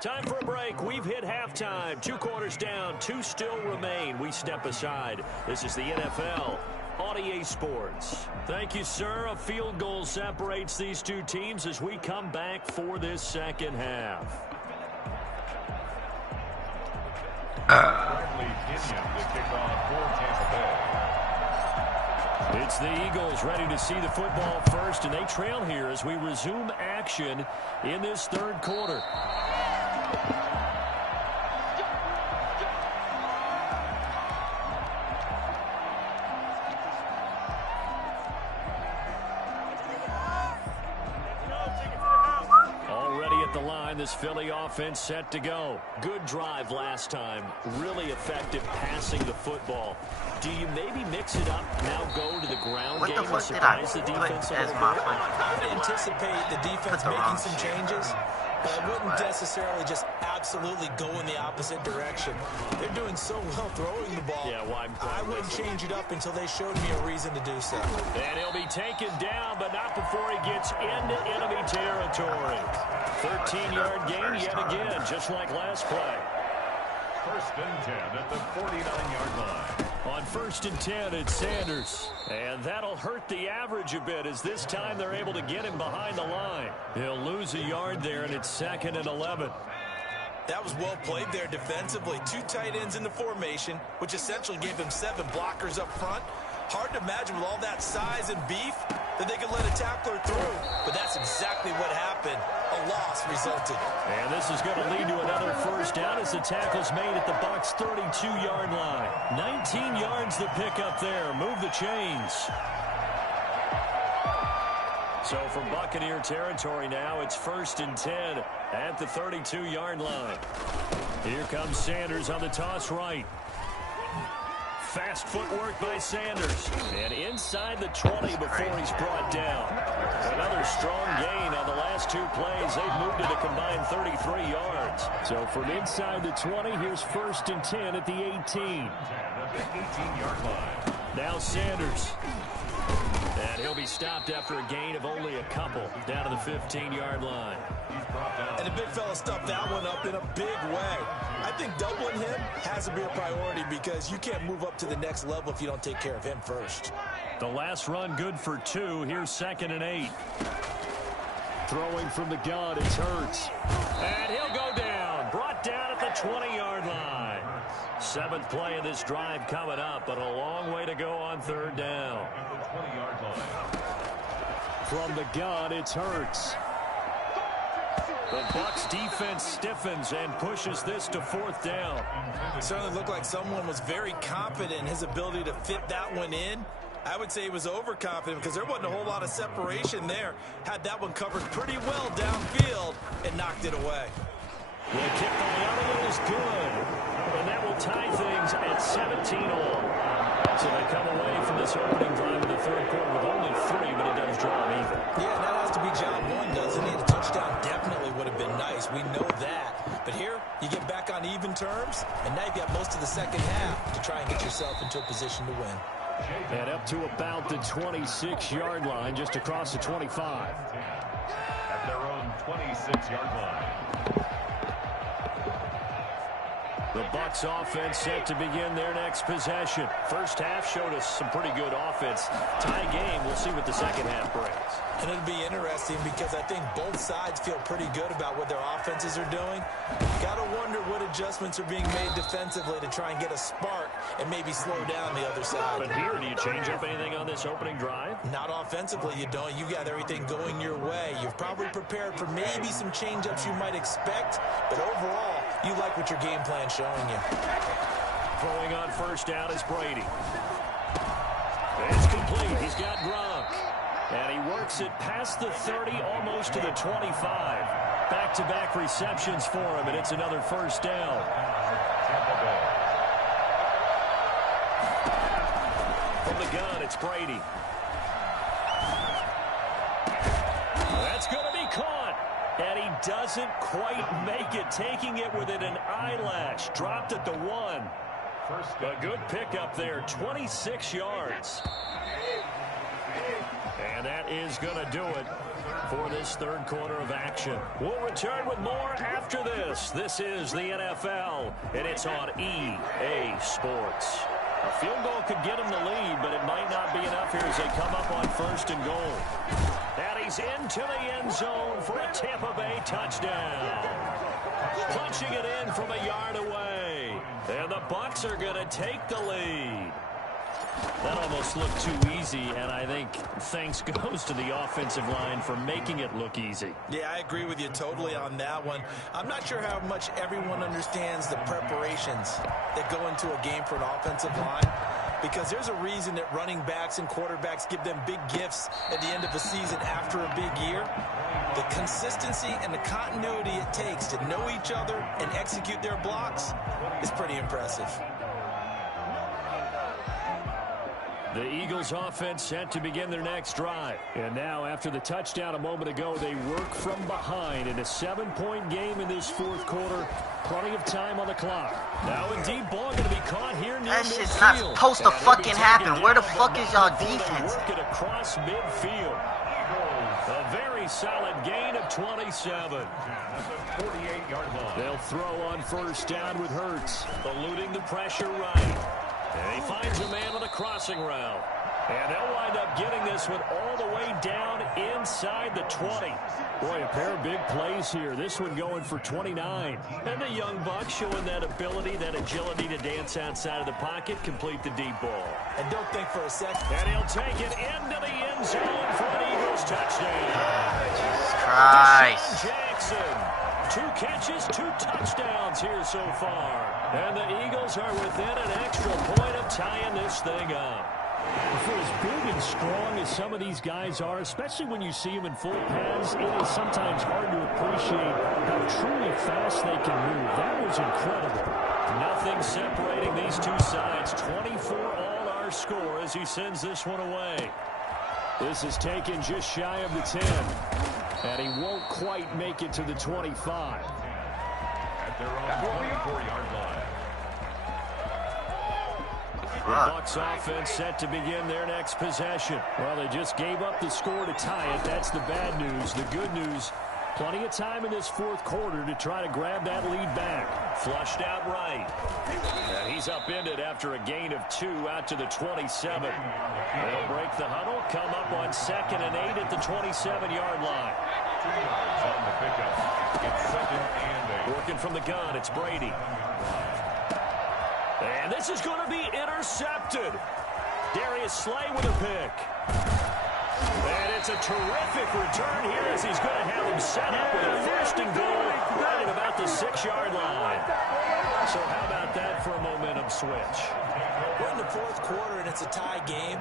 Time for a break. We've hit halftime. 2 quarters down, 2 still remain. We step aside. This is the NFL on EA Sports. Thank you, sir. A field goal separates these 2 teams as we come back for this second half. It's the Eagles ready to see the football first, and they trail here as we resume action in this 3rd quarter. This Philly offense set to go. Good drive last time. Really effective passing the football. Do you maybe mix it up, now go to the ground game and surprise the defense a little bit? I would anticipate the defense making some changes, but I wouldn't necessarily just absolutely go in the opposite direction. They're doing so well throwing the ball. Yeah, well, I wouldn't change it up until they showed me a reason to do so. And he'll be taken down, but not before he gets into enemy territory. 13-yard gain yet again, just like last play. 1st and 10 at the 49-yard line. On 1st and 10, it's Sanders. And that'll hurt the average a bit as this time they're able to get him behind the line. He'll lose a yard there, and it's 2nd and 11. That was well played there defensively. 2 tight ends in the formation, which essentially gave them 7 blockers up front. Hard to imagine with all that size and beef that they could let a tackler through. But that's exactly what happened. A loss resulted. And this is going to lead to another 1st down as the tackle's made at the Bucs' 32-yard line. 19 yards the pick up there. Move the chains. So from Buccaneer territory now, it's 1st and 10 at the 32-yard line. Here comes Sanders on the toss right. Fast footwork by Sanders. And inside the 20 before he's brought down. Another strong gain on the last 2 plays. They've moved it a combined 33 yards. So from inside the 20, here's 1st and 10 at the 18. At the 18-yard line. Now Sanders. And he'll be stopped after a gain of only a couple down to the 15-yard line. And the big fella stuffed that one up in a big way. I think doubling him has to be a priority because you can't move up to the next level if you don't take care of him first. The last run good for 2. Here's 2nd and 8. Throwing from the gun, it's Hurts. And he'll go down. Brought down at the 20-yard line. 7th play of this drive coming up, but a long way to go on 3rd down. From the gun, it's Hurts. The Bucs defense stiffens and pushes this to 4th down. It certainly looked like someone was very confident in his ability to fit that one in. I would say he was overconfident because there wasn't a whole lot of separation there. Had that one covered pretty well downfield and knocked it away. The kick by Elliott is good. And that will tie things at 17 all. So they come away from this opening drive in the third quarter with only 3, but it does draw them even. Yeah, and that has to be job one, doesn't it? A touchdown definitely would have been nice. We know that. But here, you get back on even terms, and now you've got most of the second half to try and get yourself into a position to win. And up to about the 26-yard line, just across the 25. At their own 26-yard line. The Bucs offense set to begin their next possession. First half showed us some pretty good offense. Tie game, we'll see what the second half brings. And it'll be interesting because I think both sides feel pretty good about what their offenses are doing. Got to wonder what adjustments are being made defensively to try and get a spark and maybe slow down the other side. But here, do you change up anything on this opening drive? Not offensively, you don't. You got everything going your way. You've probably prepared for maybe some change-ups you might expect, but overall, you like what your game plan's showing you. Throwing on first down is Brady. It's complete. He's got Gronk. And he works it past the 30, almost to the 25. Back-to-back receptions for him, and it's another first down. From the gun, it's Brady. That's going to be caught. And he doesn't quite make it, taking it within an eyelash. Dropped at the 1. A good pickup there, 26 yards. And that is going to do it for this third quarter of action. We'll return with more after this. This is the NFL, and it's on EA Sports. A field goal could get him the lead, but it might not be enough here as they come up on first and goal. And he's into the end zone for a Tampa Bay touchdown. Punching it in from a yard away. And the Bucs are going to take the lead. That almost looked too easy, and I think thanks goes to the offensive line for making it look easy. Yeah, I agree with you totally on that one. I'm not sure how much everyone understands the preparations that go into a game for an offensive line, because there's a reason that running backs and quarterbacks give them big gifts at the end of a season after a big year. The consistency and the continuity it takes to know each other and execute their blocks is pretty impressive. The Eagles offense set to begin their next drive. And now, after the touchdown a moment ago, they work from behind in a 7-point game in this fourth quarter. Plenty of time on the clock. Now a deep ball going to be caught here near That midfield. shit's not supposed to fucking happen. Where the fuck is y'all defense? Work it across midfield. A very solid gain of 27. That's a 48-yard line. They'll throw on first down with Hurts, eluding the pressure right. And he finds a man on a crossing route. And they'll wind up getting this one all the way down inside the 20. Boy, a pair of big plays here. This one going for 29. And the young buck showing that ability, that agility to dance outside of the pocket, complete the deep ball. And don't think for a second. And he'll take it into the end zone for an Eagles touchdown. Jesus Christ. Deshaun Jackson. 2 catches, 2 touchdowns here so far. And the Eagles are within an extra point of tying this thing up. For as big and strong as some of these guys are, especially when you see them in full pads, it is sometimes hard to appreciate how truly fast they can move. That was incredible. Nothing separating these two sides. 24 all our score as he sends this one away. This is taken just shy of the 10. And he won't quite make it to the 25. At their own 24-yard line. The Bucs offense set to begin their next possession. Well, they just gave up the score to tie it. That's the bad news. The good news, plenty of time in this fourth quarter to try to grab that lead back. Flushed out right. And he's upended after a gain of 2 out to the 27. They'll break the huddle, come up on 2nd and 8 at the 27-yard line. 2 yards on the pickup. It's 2nd and 8. Working from the gun, it's Brady. And this is going to be intercepted. Darius Slay with a pick. And it's a terrific return here as he's going to have him set up with a first and goal right at about the 6-yard line. So how about that for a momentum switch? We're in the fourth quarter and it's a tie game.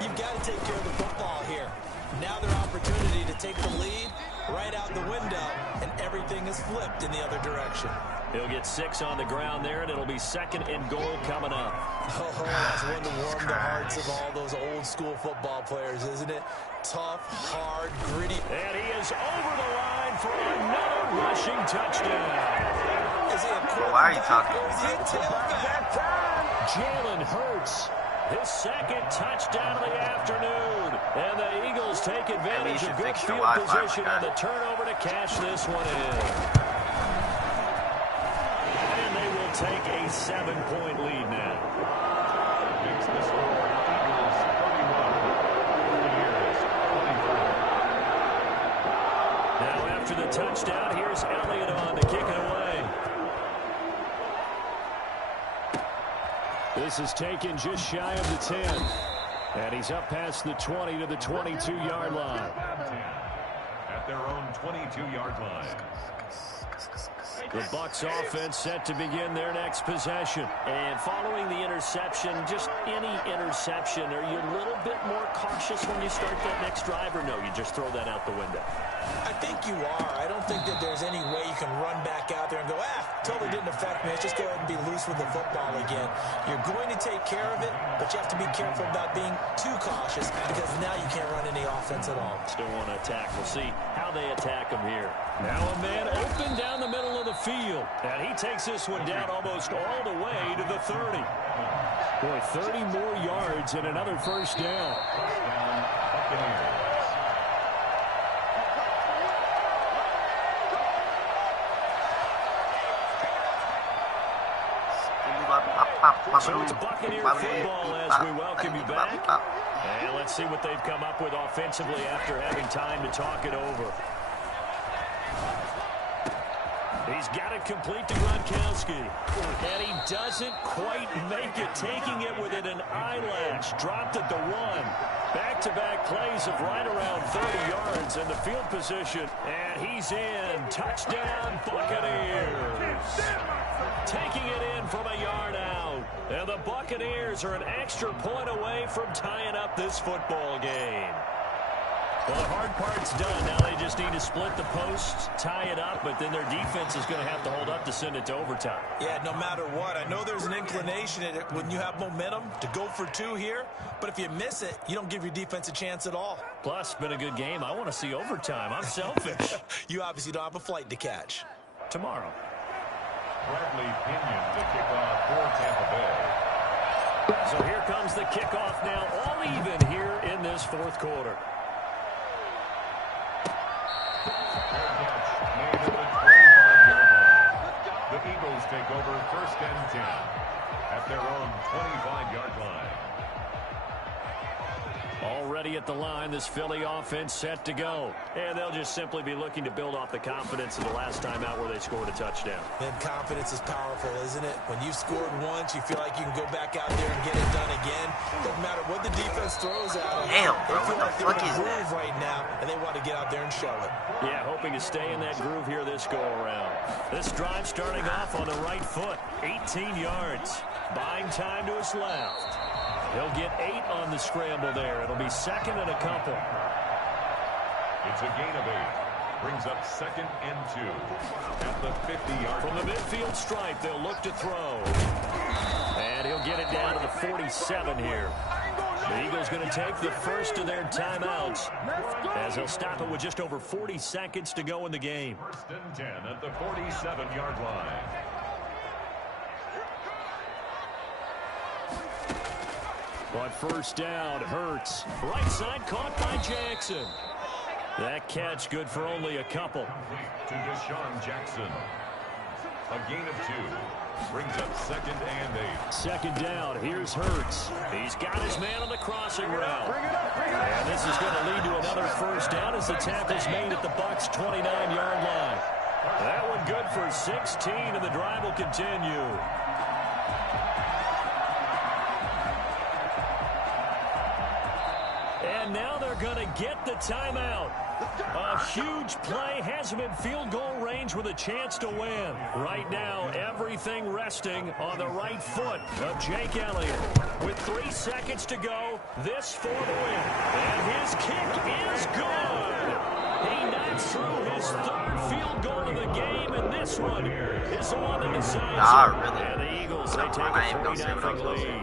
You've got to take care of the football here. Now their opportunity to take the lead right out the window, and everything is flipped in the other direction. He'll get 6 on the ground there, and it'll be second and goal coming up. Oh, that's one to warm the hearts of all those old school football players, isn't it? Tough, hard, gritty. And he is over the line for another rushing touchdown. Is he a Why are you talking? or is he a tailback? Jalen Hurts, his second touchdown of the afternoon. And the Eagles take advantage of good field position on the turnover to cash this one in. And they will take a 7-point lead now. Makes the score Eagles 31. Buccaneers 24. Now after the touchdown, here's Elliott on to kick it away. This is taken just shy of the 10. And he's up past the 20 to the 22-yard line. At their own 22-yard line. The Bucs offense set to begin their next possession. And following the interception, just any interception, are you a little bit more cautious when you start that next drive, or no, you just throw that out the window? I think you are. I don't think that there's any way you can run back out there and go, totally didn't affect me. Let's just go ahead and be loose with the football again. You're going to take care of it, but you have to be careful about being too cautious because now you can't run any offense at all. Still want to attack. We'll see how they attack him here. Now a man open down the middle of the field. And he takes this one down almost all the way to the 30. Boy, 30 more yards and another first down. Buccaneers. So it's Buccaneer football as we welcome you back. And let's see what they've come up with offensively after having time to talk it over. He's got it complete to Gronkowski. And he doesn't quite make it, taking it within an eyelash. Dropped at the 1. Back-to-back plays of right around 30 yards in the field position. And he's in. Touchdown, Buccaneers. Taking it in from a yard out. And the Buccaneers are an extra point away from tying up this football game. Well, the hard part's done. Now they just need to split the posts, tie it up, but then their defense is going to have to hold up to send it to overtime. Yeah, no matter what. I know there's an inclination in it when you have momentum to go for 2 here, but if you miss it, you don't give your defense a chance at all. Plus, been a good game. I want to see overtime. I'm selfish. You obviously don't have a flight to catch. Tomorrow. Bradley Pinion to kick off for Tampa Bay. So here comes the kickoff now, all even here in this fourth quarter. Made at the 25-yard line. The Eagles take over first and 10 at their own 25-yard line. Already at the line, this Philly offense set to go. And they'll just simply be looking to build off the confidence of the last time out where they scored a touchdown. And confidence is powerful, isn't it? When you've scored once, you feel like you can go back out there and get it done again. Doesn't matter what the defense throws at them. Damn, they bro, feel what like the they're fuck in is a that? groove right now, and they want to get out there and show it. Yeah, hoping to stay in that groove here this go-around. This drive starting off on the right foot. 18 yards. Buying time to his left. He'll get 8 on the scramble there. It'll be second and a couple. It's a gain of 8. Brings up second and 2 at the 50-yard From the midfield stripe, they'll look to throw. And he'll get it down to the 47 here. The Eagles going to take the first of their timeouts as they'll stop it with just over 40 seconds to go in the game. First and 10 at the 47-yard line. But first down, Hurts. Right side caught by Jackson. That catch good for only a couple. To Deshaun Jackson. A gain of 2. Brings up second and 8. Second down, here's Hurts. He's got his man on the crossing route. And this is going to lead to another first down as the tackle's made at the Bucs' 29-yard line. That one good for 16, and the drive will continue. And now they're going to get the timeout. A huge play has him in field goal range with a chance to win. Right now, everything resting on the right foot of Jake Elliott. With 3 seconds to go, this for the win. And his kick is good. He knocks through his 3rd field goal of the game, and this one is the one that decides. Really? And the Eagles take I ain't a gonna say what I 3-0 was gonna say. lead.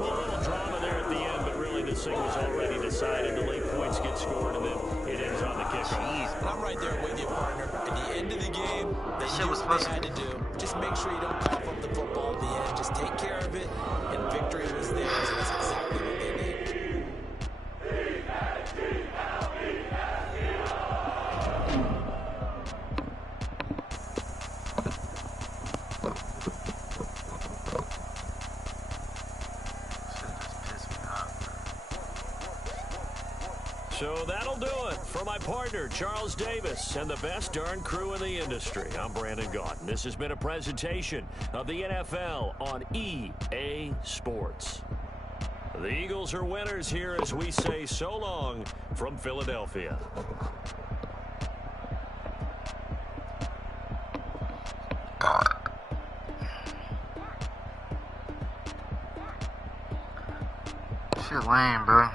Well, a little drama there at the end, but really this thing was already decided. The late points get scored, and then it ends on the kickoff. Jeez, And I'm right there with you, partner. At the end of the game, they shit did was what supposed they to had to do. Just make sure you don't cough up the football at the end. Just take care of it, and victory was theirs, and that's exactly what they did. So that'll do it for my partner, Charles Davis, and the best darn crew in the industry. I'm Brandon Gaudin. This has been a presentation of the NFL on EA Sports. The Eagles are winners here as we say so long from Philadelphia. Shit lame, bro.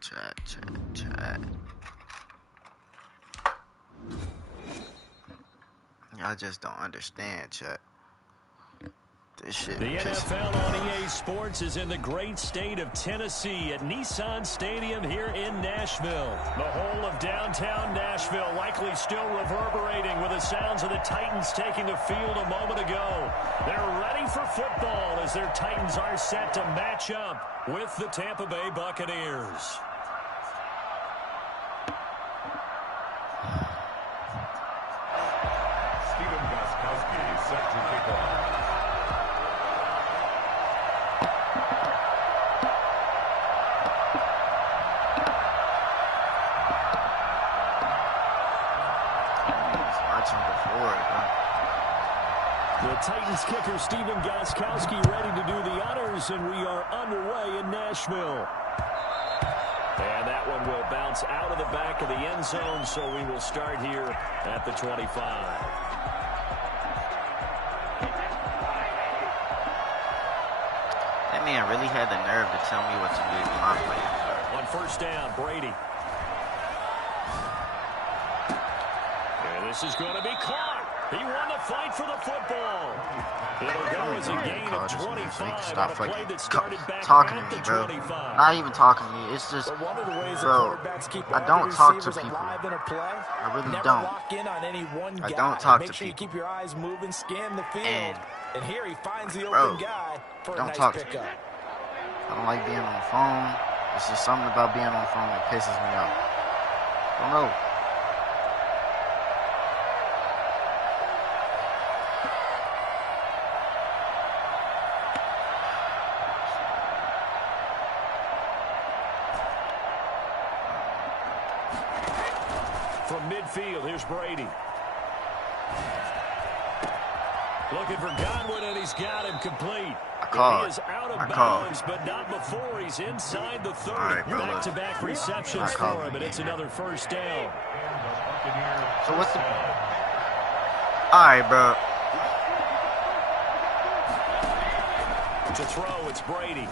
Chat. Y'all just don't understand, chat. This shit. The NFL on EA Sports is in the great state of Tennessee at Nissan Stadium here in Nashville. The whole of downtown Nashville likely still reverberating with the sounds of the Titans taking the field a moment ago. They're ready for football as their Titans are set to match up with the Tampa Bay Buccaneers. Set to kick off. The Titans kicker Stephen Gostkowski ready to do the honors, and we are underway in Nashville. And that one will bounce out of the back of the end zone, so we will start here at the 25. That man really had the nerve to tell me what to do with my play. On first down, Brady. And this is going to be caught. He won the fight for the football. It'll go as a gain of 25 Stop on a play that started back talking to at me, the bro. 25. Not even talking to me. It's just, One of the ways bro, quarterbacks keep I all don't the talk to receivers people. alive in a play. I really Never don't. lock in on any one guy. I don't talk Make to sure you people. keep your eyes moving, scan the field. And here he finds the Bro, open guy for a don't nice talk to pickup. I don't like being on the phone. It's just something about being on the phone that pisses me off. I don't know. From midfield, here's Brady. Looking for Godwin, and he's got him complete. He is out of bounds, but not before he's inside the 30. Right, back-to-back receptions for him, and it's another first down. So what's the... Alright, bro. To throw, it's Brady.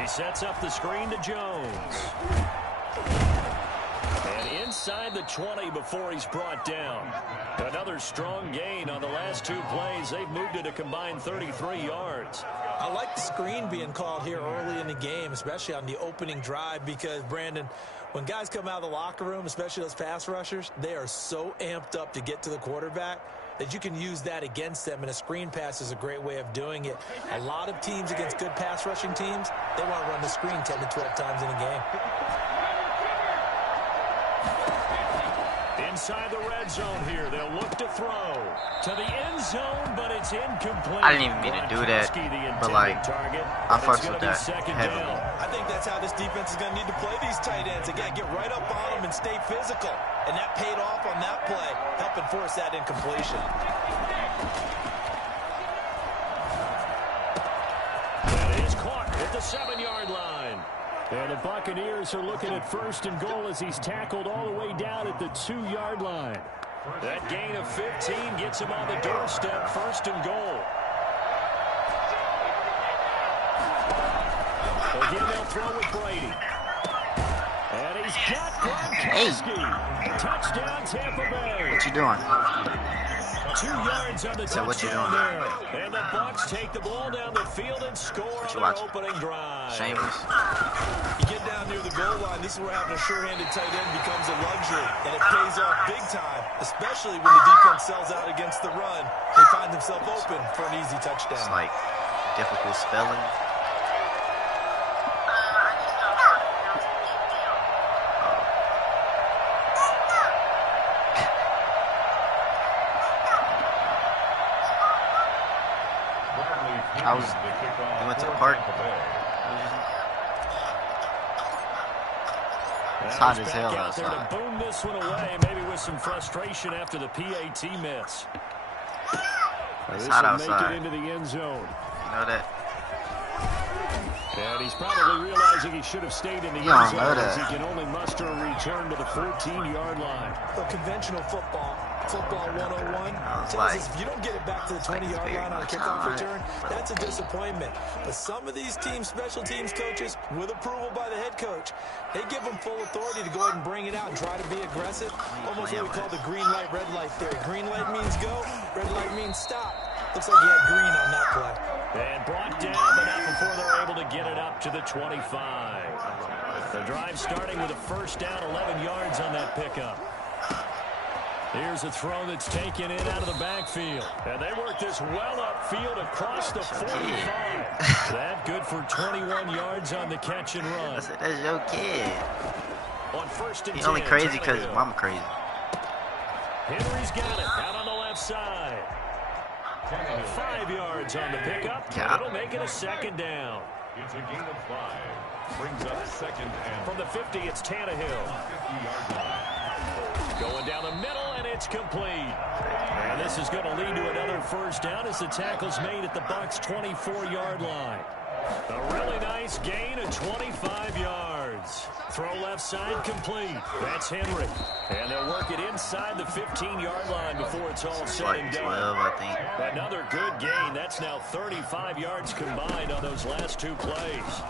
He sets up the screen to Jones. And inside the 20 before he's brought down. Another another strong gain on the last 2 plays. They've moved it a combined 33 yards. I like the screen being called here early in the game, especially on the opening drive, because, Brandon, when guys come out of the locker room, especially those pass rushers, they are so amped up to get to the quarterback that you can use that against them, and a screen pass is a great way of doing it. A lot of teams against good pass rushing teams, they want to run the screen 10 to 12 times in a game. Inside the red zone here, they'll look to throw to the end zone, but it's incomplete. I didn't even mean to do that, but like, I fucks with that heavily. I think that's how this defense is going to need to play these tight ends. Again, get right up on them and stay physical. And that paid off on that play, helping force that incompletion. That is caught at the 7-yard line. And the Buccaneers are looking at 1st and goal as he's tackled all the way down at the 2-yard line. That gain of 15 gets him on the doorstep, 1st and goal. Again, they'll throw with Brady. And he's got Gronkowski. Touchdown, Tampa Bay. What you doing? 2 yards on the So what you touchdown doing? there. And the Bucs take the ball down the field and score on their opening drive. Shameless. You get down near the goal line, this is where having a sure-handed tight end becomes a luxury, and it pays off big time, especially when the defense sells out against the run. They find themselves open for an easy touchdown. It's like difficult spelling. We went to the park. It's hot as hell outside. To boom this one away, maybe with some frustration after the PAT miss. It's hot outside. Make it into the end zone. You know that? And he's probably realizing he should have stayed in the end zone as he can only muster a return to the 14-yard line. For conventional football 101 tells us if you don't get it back to the 20-yard line on a kickoff return, that's a disappointment. But some of these teams, special teams coaches, with approval by the head coach, they give them full authority to go ahead and bring it out and try to be aggressive. Almost what we call the green light, red light theory. Green light means go, red light means stop. Looks like he had green on that play. And brought down, but not before they're able to get it up to the 25. The drive starting with a 1st down, 11 yards on that pickup. Here's a throw that's taken in out of the backfield. And they work this well upfield across the 45. That good for 21 yards on the catch and run. I said, that's your kid. On 1st and 10. He's only crazy because his mama crazy. Henry's got it out on the left side. 5 yards on the pickup. Yeah. It'll make it a 2nd down. It's a gain of 5. Brings up 2nd and from the 50, it's Tannehill. 50-yard line. Going down the middle, and it's complete. And this is going to lead to another 1st down as the tackle's made at the Bucs' 24-yard line. A really nice gain of 25 yards. Throw left side complete. That's Henry. And they'll work it inside the 15-yard line before it's all said and done. 12, I think. Another good gain. That's now 35 yards combined on those last 2 plays.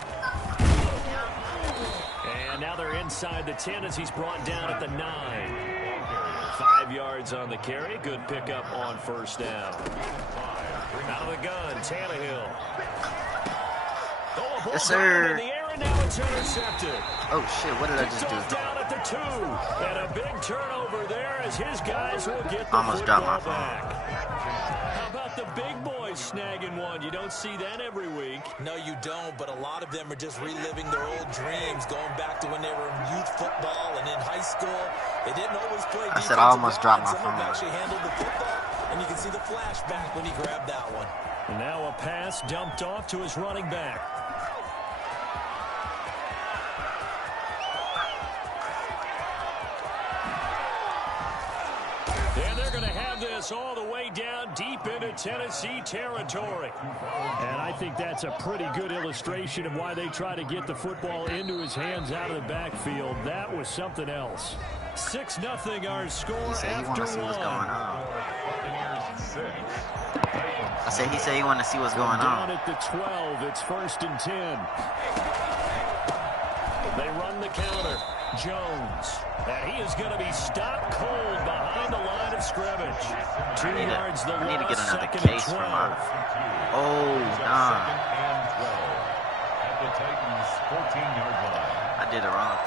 And now they're inside the 10 as he's brought down at the 9. 5 yards on the carry. Good pickup on 1st down. Out of the gun, Tannehill. Oh, yes, sir. In the air, and now it's intercepted. Oh, shit. What did I just do? Down at the 2. And a big turnover there as his guys will get the Almost dropped my football back. How about the big boys snagging one? You don't see that every week. No, you don't, but a lot of them are just reliving their old dreams, going back to when they were in youth football and in high school. They didn't always play defensive. I said I almost dropped my Some of them phone. actually handled the football, and you can see the flashback when he grabbed that one. And now a pass dumped off to his running back. And they're going to have this all the way down deep into Tennessee territory. And I think that's a pretty good illustration of why they try to get the football into his hands out of the backfield. That was something else. 6-0 our score after He said he want to see what's going one. on. I said he said he want to see what's going Down on. at the 12, it's 1st and 10. They run the counter. Jones And he is going to be stopped cold behind the line of scrimmage. 2 yards the I need to get loss, another 2nd and case for 12. my... Oh, nah. Second and 12 at the Titans' 14-yard line. I did it wrong.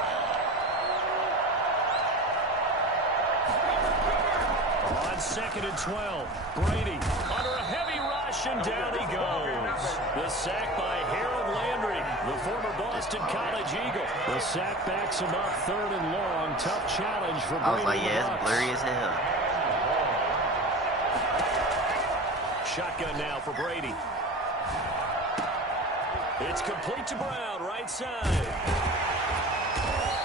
On 2nd and 12, Brady under a heavy rush, and down he goes. The sack by Harold Landry, the former Boston College Eagle. The sack backs him up 3rd and long. Tough challenge for Brady. I was like, yeah, it's blurry as hell. Shotgun now for Brady. It's complete to Brown, right side.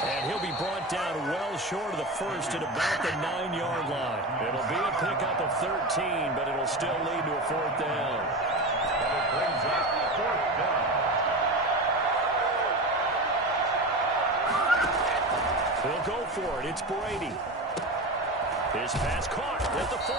And he'll be brought down well short of the first at about the 9-yard line. It'll be a pickup of 13, but it'll still lead to a 4th down. And it brings up 4th down. He'll go for it. It's Brady. His pass caught at the 4.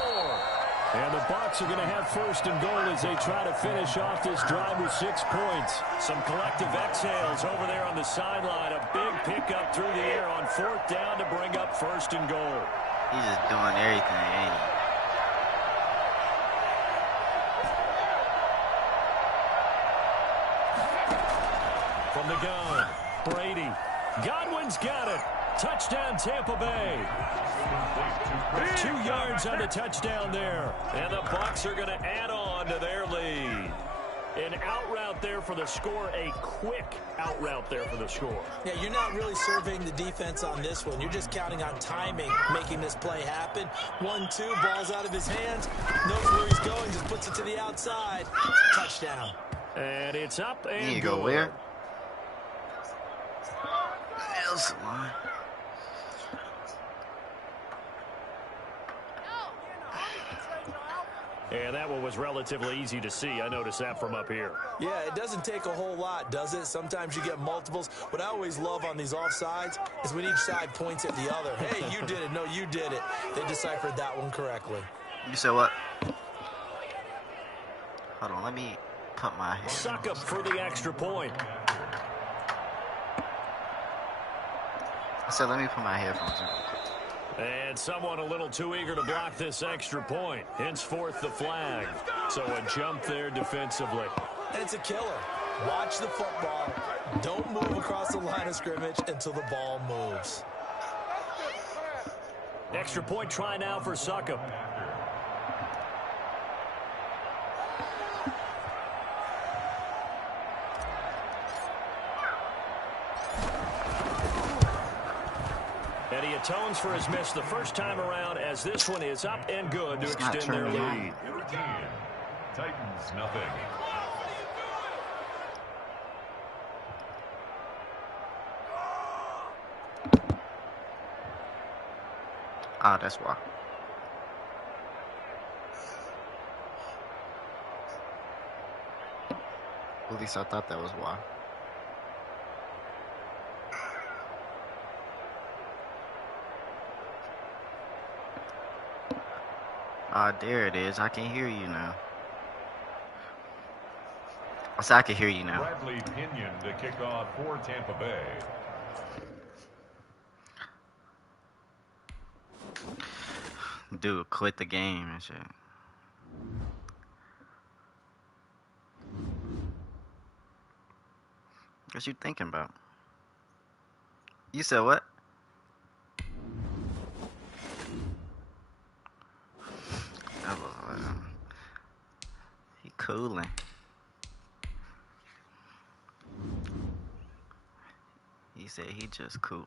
And the Bucs are going to have 1st and goal as they try to finish off this drive with 6 points. Some collective exhales over there on the sideline. A big pickup through the air on 4th down to bring up 1st and goal. He's just doing everything, ain't he? From the gun, Brady. Godwin's got it. Touchdown, Tampa Bay. 2 yards on the touchdown there. And the Bucs are going to add on to their lead. An out route there for the score. A quick out route there for the score. Yeah, you're not really surveying the defense on this one. You're just counting on timing, making this play happen. 1-2, ball's out of his hands. Knows where he's going, just puts it to the outside. Touchdown. And it's up and You go where? Else line. And that one was relatively easy to see. I noticed that from up here. Yeah, it doesn't take a whole lot, does it? Sometimes you get multiples. What I always love on these offsides is when each side points at the other. Hey, you did it. No, you did it. They deciphered that one correctly. You said what? Hold on, let me put my head. Suck up for the extra point. I said, let me put my headphones in real quick. And someone a little too eager to block this extra point. Henceforth the flag. So a jump there defensively. And it's a killer. Watch the football. Don't move across the line of scrimmage until the ball moves. Extra point try now for Succop. And he atones for his miss the first time around as this one is up and good to extend their lead. 13. Titans, nothing. Ah, that's why. At least I thought that was why. Ah, there it is. I can hear you now. I can hear you now. Bradley Pinion to kick off for Tampa Bay. Dude, quit the game and shit. What you thinking about? You said what? That was, he cooling. He said he just cooling.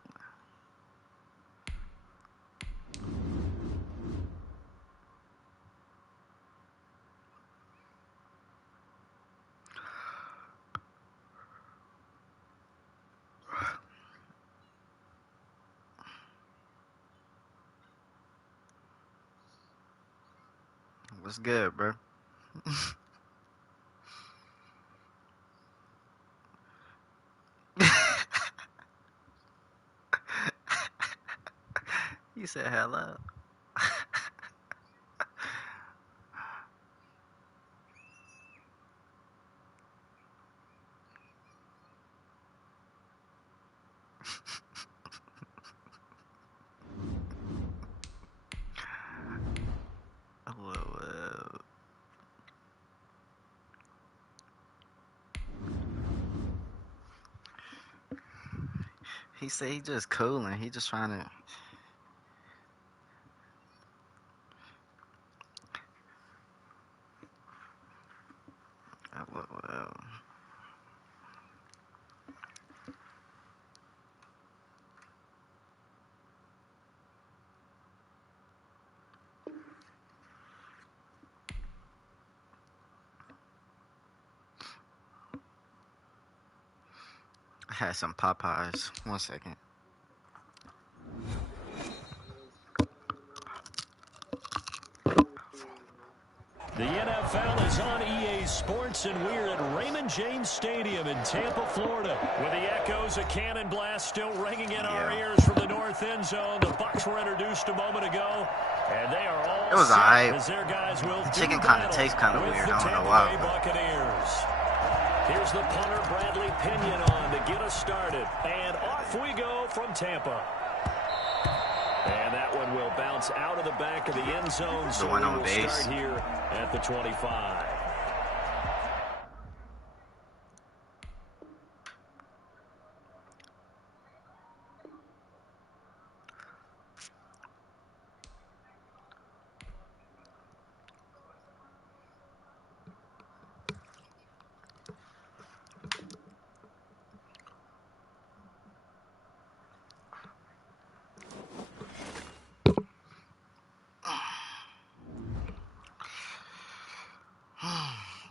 What's good, bro? You said hello. He said he just cooling. He just trying to. Well. I had some Popeyes. 1 second. The NFL is on EA Sports, and we're at Raymond James Stadium in Tampa, Florida, with the echoes of Cannon Blast still ringing in our ears from the north end zone. The Bucs were introduced a moment ago, and they are all it was set alright. as their guys will The chicken kind of tastes kind of weird. I don't know why. Buccaneers. Here's the punter, Bradley Pinion, on to get us started, and off we go from Tampa. And that one will bounce out of the back of the end zone, so we will start here at the 25.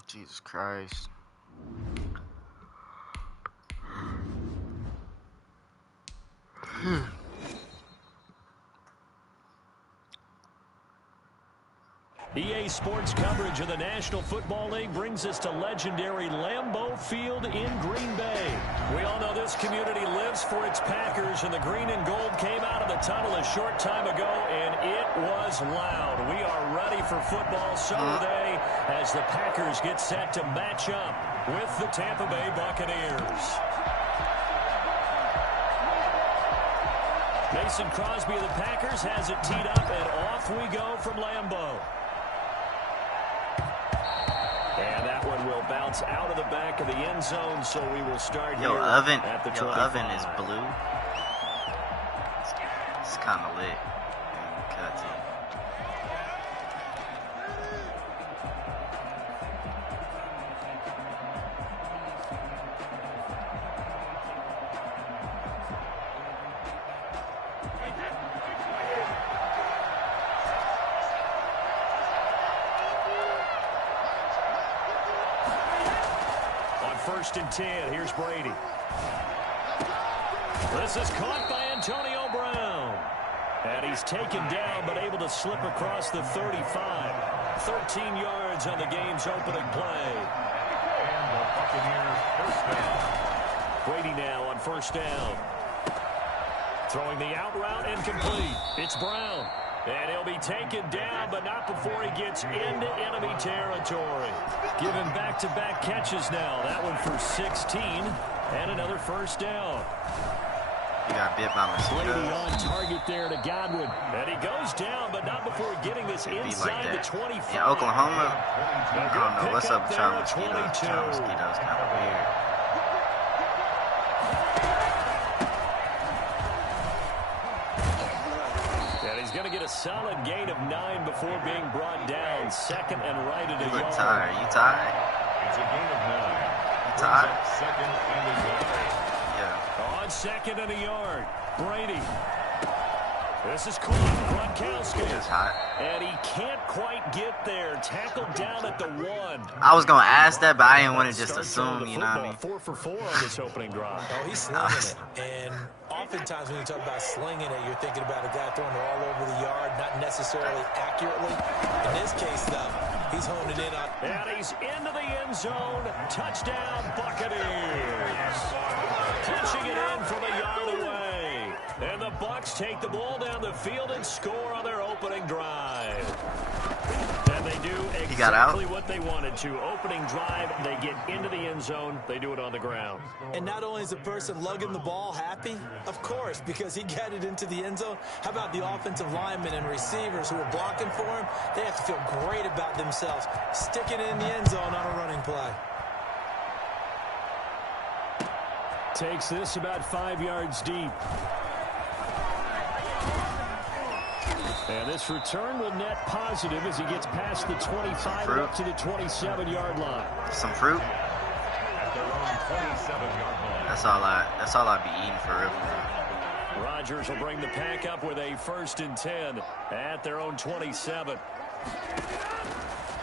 Jesus Christ. EA Sports coverage of the National Football League brings us to legendary Lambeau Field in Green Bay. We all know this community lives for its Packers, and the green and gold came out of the tunnel a short time ago, and it was loud. We are ready for football, so are they, as the Packers get set to match up with the Tampa Bay Buccaneers. Mason Crosby of the Packers has it teed up, and off we go from Lambeau. And that one will bounce out of the back of the end zone, so we will start here at the 25. Oven is blue. It's kind of lit. Cut it. First and 10. Here's Brady. This is caught by Antonio Brown. And he's taken down, but able to slip across the 35. 13 yards on the game's opening play. And the Buccaneers first down. Brady now on first down. Throwing the out route incomplete. It's Brown. And he'll be taken down, but not before he gets into enemy territory. Given back-to-back catches now. That one for 16, and another first down. You got bit by Brady mosquitoes. on target there to Godwin. And he goes down, but not before getting this inside like the 25. In Oklahoma, I don't know what's up with child mosquitoes. Child mosquitoes kind of weird. Going to get a solid gain of 9 before being brought down. Second and right at a You look yard. tired. You tired? It's a gain of 9. You tired? Second and a yard. Yeah. On second and a yard. Brady. This is caught. Gronkowski. It's hot. And he can't quite get there. Tackled down at the 1. I was going to ask that, but I didn't want to just assume, you know what I mean? 4 for 4 on this opening drive. Oh, he's slinging it. And oftentimes when you talk about slinging it, you're thinking about a guy throwing it all over the yard, not necessarily accurately. In this case, though, he's honing in on. And he's into the end zone. Touchdown, Buccaneers. Pitching it in from a yard away. And the Bucs take the ball down the field and score on their opening drive. And they do exactly what they wanted to. Opening drive, they get into the end zone. They do it on the ground. And not only is the person lugging the ball happy, of course, because he got it into the end zone. How about the offensive linemen and receivers who are blocking for him? They have to feel great about themselves, sticking it in the end zone on a running play. Takes this about 5 yards deep. And this return will net positive as he gets past the 25 and up to the 27-yard line. Some fruit. At their own 27-yard line. That's all I be eating for real. Rodgers will bring the pack up with a 1st and 10 at their own 27.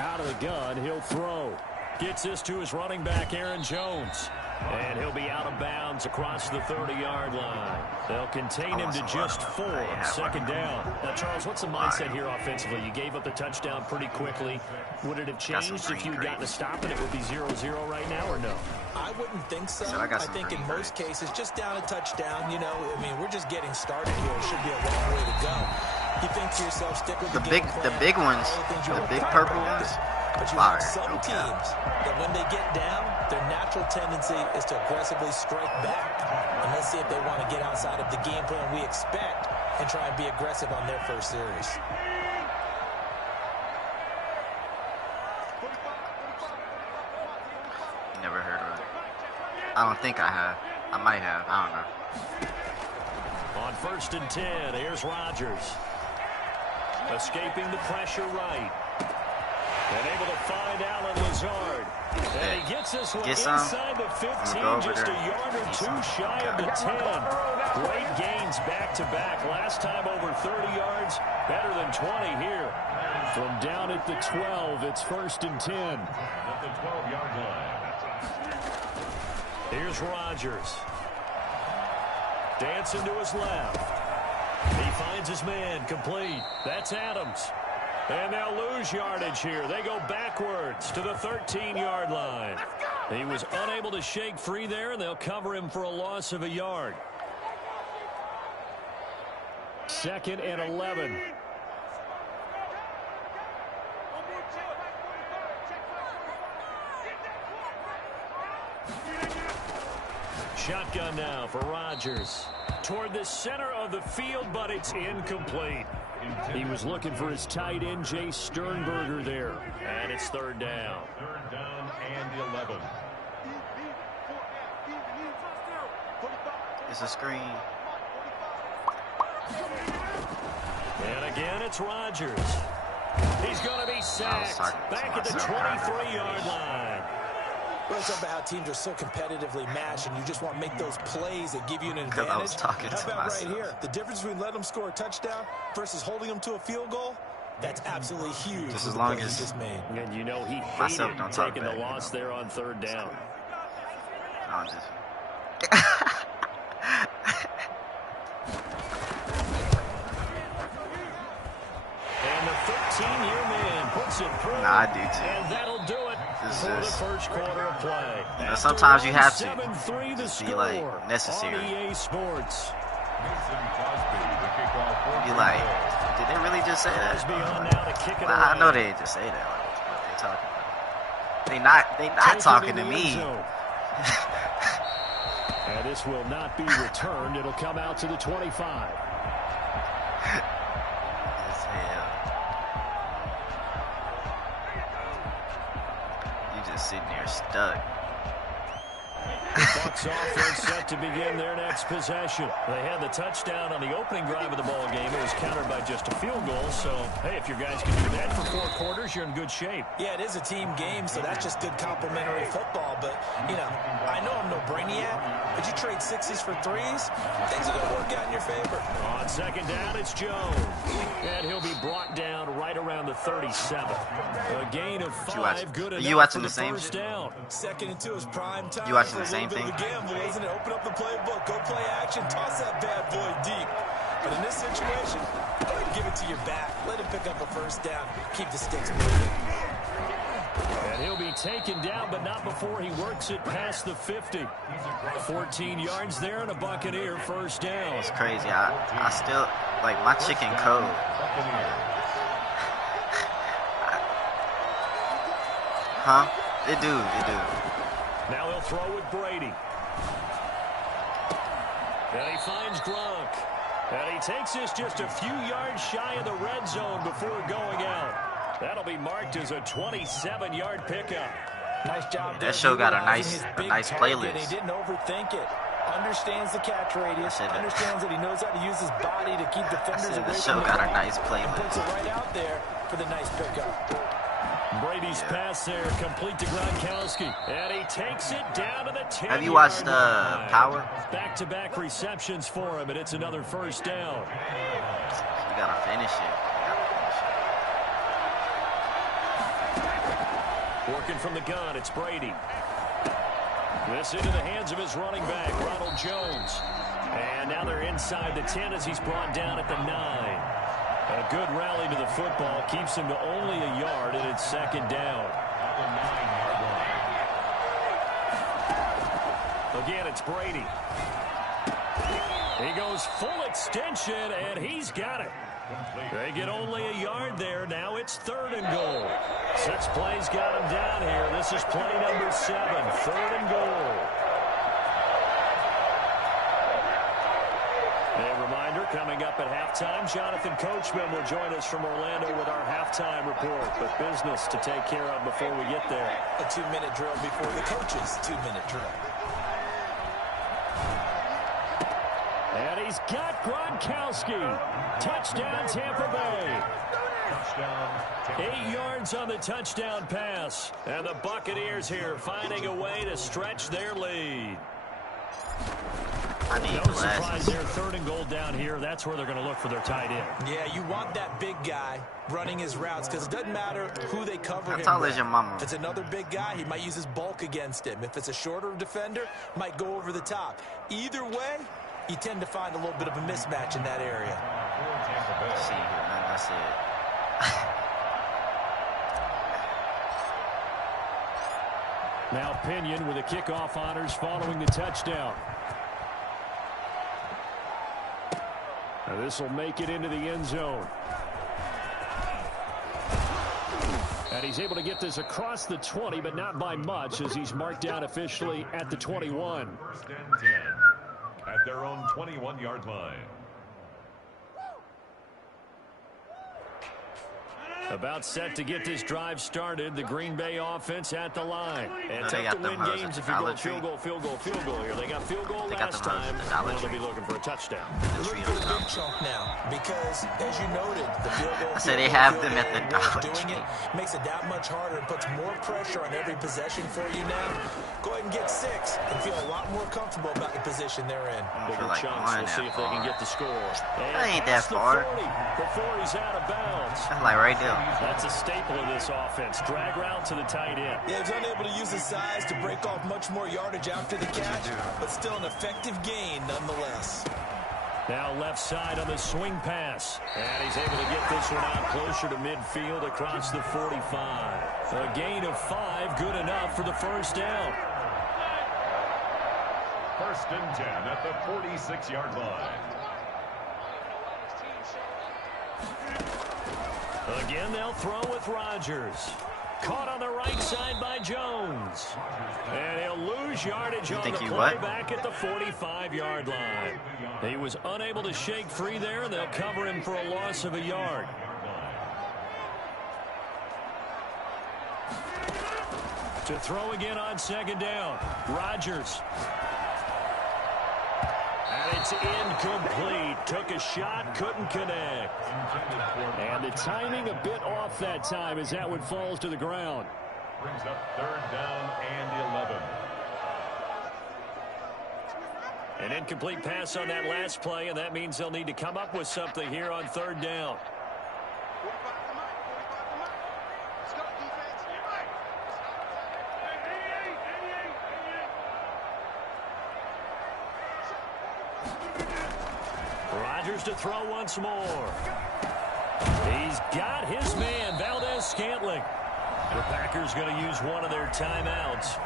Out of the gun, he'll throw. Gets this to his running back, Aaron Jones. And he'll be out of bounds across the 30-yard line. They'll contain him to just 4 on 2nd down. Now, Charles, what's the mindset here offensively? You gave up the touchdown pretty quickly. Would it have changed if you had gotten to stop it? It would be 0-0 right now, or no? I wouldn't think so. I think in most cases, just down a touchdown, you know, I mean, we're just getting started here. It should be a long way to go. You think to yourself, stick with the big ones, the big purple ones. But you have some teams that when they get down, their natural tendency is to aggressively strike back. And let's see if they want to get outside of the game plan we expect and try and be aggressive on their first series. Never heard of it. I don't think I have. I might have. I don't know. On 1st and 10, here's Rodgers. Escaping the pressure right. And able to find Alan Lazard. And he gets this one inside the 15, just a yard or 2 shy of the 10. Great gains back-to-back. Last time over 30 yards, better than 20 here. From down at the 12, it's 1st and 10. At the 12-yard line. Here's Rodgers. Dancing to his left. He finds his man, complete. That's Adams. And they'll lose yardage here. They go backwards to the 13-yard line. He was unable to shake free there, and they'll cover him for a loss of a yard. 2nd and 11. Shotgun now for Rodgers. Toward the center of the field, but it's incomplete. He was looking for his tight end, Jay Sternberger, there. And it's 3rd down. 3rd down and 11. It's a screen. And again, it's Rodgers. He's going to be sacked back at the 23-yard line. Well, it's about how teams are so competitively matched, and you just want to make those plays that give you an advantage. I was talking How to about myself. right here? The difference between letting them score a touchdown versus holding them to a field goal, that's absolutely huge. Just as long as just made. And you know he myself hated don't talk taking back, the loss there on 3rd down. No, just... And the 13-year man puts it through. Nah, I do too. And that'll do it for the first quarter of play. You know, sometimes you have to 7-3 the be like necessary. on EA Sports. Mason Crosby, the kickoff. Be like, did they really just say that? Crosby on now to kick it I away. know they just say that. Like, what they talking about? They not talking to me. And this will not be returned. It'll come out to the 25. As hell. You just sitting there stuck. Bucks offense set to begin their next possession. They had the touchdown on the opening drive of the ball game. It was countered by just a field goal. So, hey, if your guys can do that for 4 quarters, you're in good shape. Yeah, it is a team game, so that's just good complimentary football. But, you know, I know I'm no brainiac, but you trade 6s for 3s, things are going to work out in your favor. On 2nd down, it's Jones. And he'll be brought down right around the 37. A gain of 5, good enough you watching for the same first shit? down. 2nd and 2 is prime time. You watching for the same a little bit of a gamble, isn't it? Open up the playbook, go play action, toss that bad boy deep. But in this situation, go ahead and give it to your back. Let him pick up a first down. Keep the sticks moving. And he'll be taken down, but not before he works it past the 50. 14 yards there and a Buccaneer first down. It's crazy. I still, like, my chicken code. Huh? It do. Now he'll throw with Brady. And he finds Gronk. And he takes this just a few yards shy of the red zone before going out. That'll be marked as a 27-yard pickup. Nice job. That show got a nice playlist. He didn't overthink it. Understands the catch radius. Understands that he knows how to use his body to keep defenders away from the got a nice play. And puts it right out there for the nice pickup. Brady's pass there, complete to Gronkowski. And he takes it down to the 10. Have you watched Power? Back-to-back receptions for him, and it's another first down. You gotta finish it. Working from the gun, it's Brady. This into the hands of his running back, Ronald Jones. And now they're inside the 10 as he's brought down at the 9. A good rally to the football keeps him to only a yard, and it's second down. Again, it's Brady. He goes full extension, and he's got it. They get only a yard there. Now it's 3rd and goal. 6 plays got him down here. This is play number 7, 3rd and goal. A reminder, coming up at halftime, Jonathan Coachman will join us from Orlando with our halftime report. But business to take care of before we get there. A 2-minute drill before the coach's 2-minute drill. And he's got Gronkowski. Touchdown, Tampa Bay. 8 yards on the touchdown pass. And the Buccaneers here finding a way to stretch their lead. No surprise there, 3rd and goal down here. That's where they're going to look for their tight end. Yeah, you want that big guy running his routes because it doesn't matter who they cover him. How tall is your mama? If it's another big guy, he might use his bulk against him. If it's a shorter defender, might go over the top. Either way, you tend to find a little bit of a mismatch in that area. See, that's it. Now Pinion with the kickoff honors following the touchdown. Now this will make it into the end zone. And he's able to get this across the 20, but not by much as he's marked down officially at the 21. 1st and 10 at their own 21-yard line. About set to get this drive started. The Green Bay offense at the line. And tough to win games if you go field goal, field goal, field goal here. They got field goal last time. Now they'll be looking for a touchdown. Look at a big chunk now because, as you noted, the field goal. I said they have them at the Dollar doing it makes it that much harder and puts more pressure on every possession for you now. Go ahead and get 6 and feel a lot more comfortable about the position they're in. Bigger chunks. We'll see if they can get the score. That ain't that far. Before he's out of bounds. That's like right there. That's a staple of this offense. Drag route to the tight end. Yeah, he's unable to use his size to break off much more yardage after the catch, but still an effective gain nonetheless. Now left side on the swing pass. And he's able to get this one out closer to midfield across the 45. A gain of 5, good enough for the first down. 1st and 10 at the 46-yard line. Again, they'll throw with Rodgers. Caught on the right side by Jones. And he'll lose yardage on the play back at the 45-yard line. He was unable to shake free there, and they'll cover him for a loss of a yard. To throw again on 2nd down. Rodgers. And it's incomplete. Took a shot, couldn't connect. And the timing a bit off that time as that one falls to the ground. Brings up 3rd down and 11. An incomplete pass on that last play, and that means they'll need to come up with something here on 3rd down. Rodgers to throw once more. He's got his man, Valdez-Scantling. The Packers going to use one of their timeouts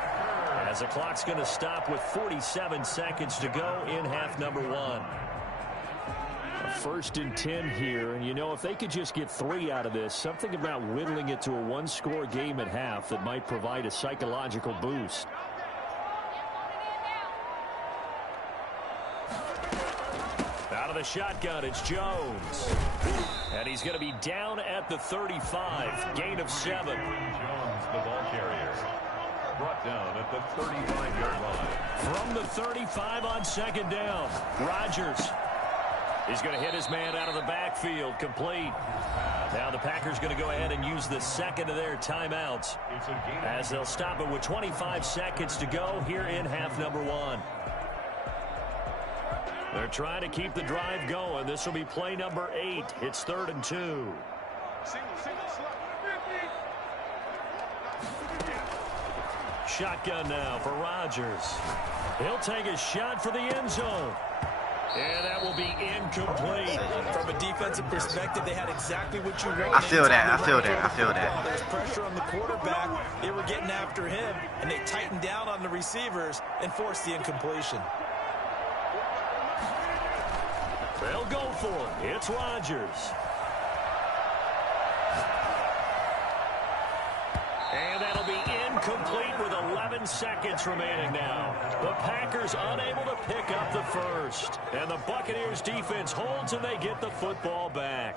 as the clock's going to stop with 47 seconds to go in half number 1. A 1st and 10 here, and you know, if they could just get 3 out of this, something about whittling it to a 1-score game at half that might provide a psychological boost. Out of the shotgun, it's Jones. And he's going to be down at the 35. Gain of 7. Jones, the ball carrier. brought down at the 35-yard line. From the 35 on second down, Rodgers. He's going to hit his man out of the backfield, complete. Now the Packers going to go ahead and use the second of their timeouts as they'll stop it with 25 seconds to go here in half number one. They're trying to keep the drive going. This will be play number 8. It's 3rd and 2. Shotgun now for Rodgers. He'll take a shot for the end zone. And that will be incomplete. From a defensive perspective, they had exactly what you wanted. I feel that. There was pressure on the quarterback. They were getting after him, and they tightened down on the receivers and forced the incompletion. They'll go for it. It's Rodgers. And that'll be incomplete with 11 seconds remaining now. The Packers unable to pick up the first. And the Buccaneers defense holds and they get the football back.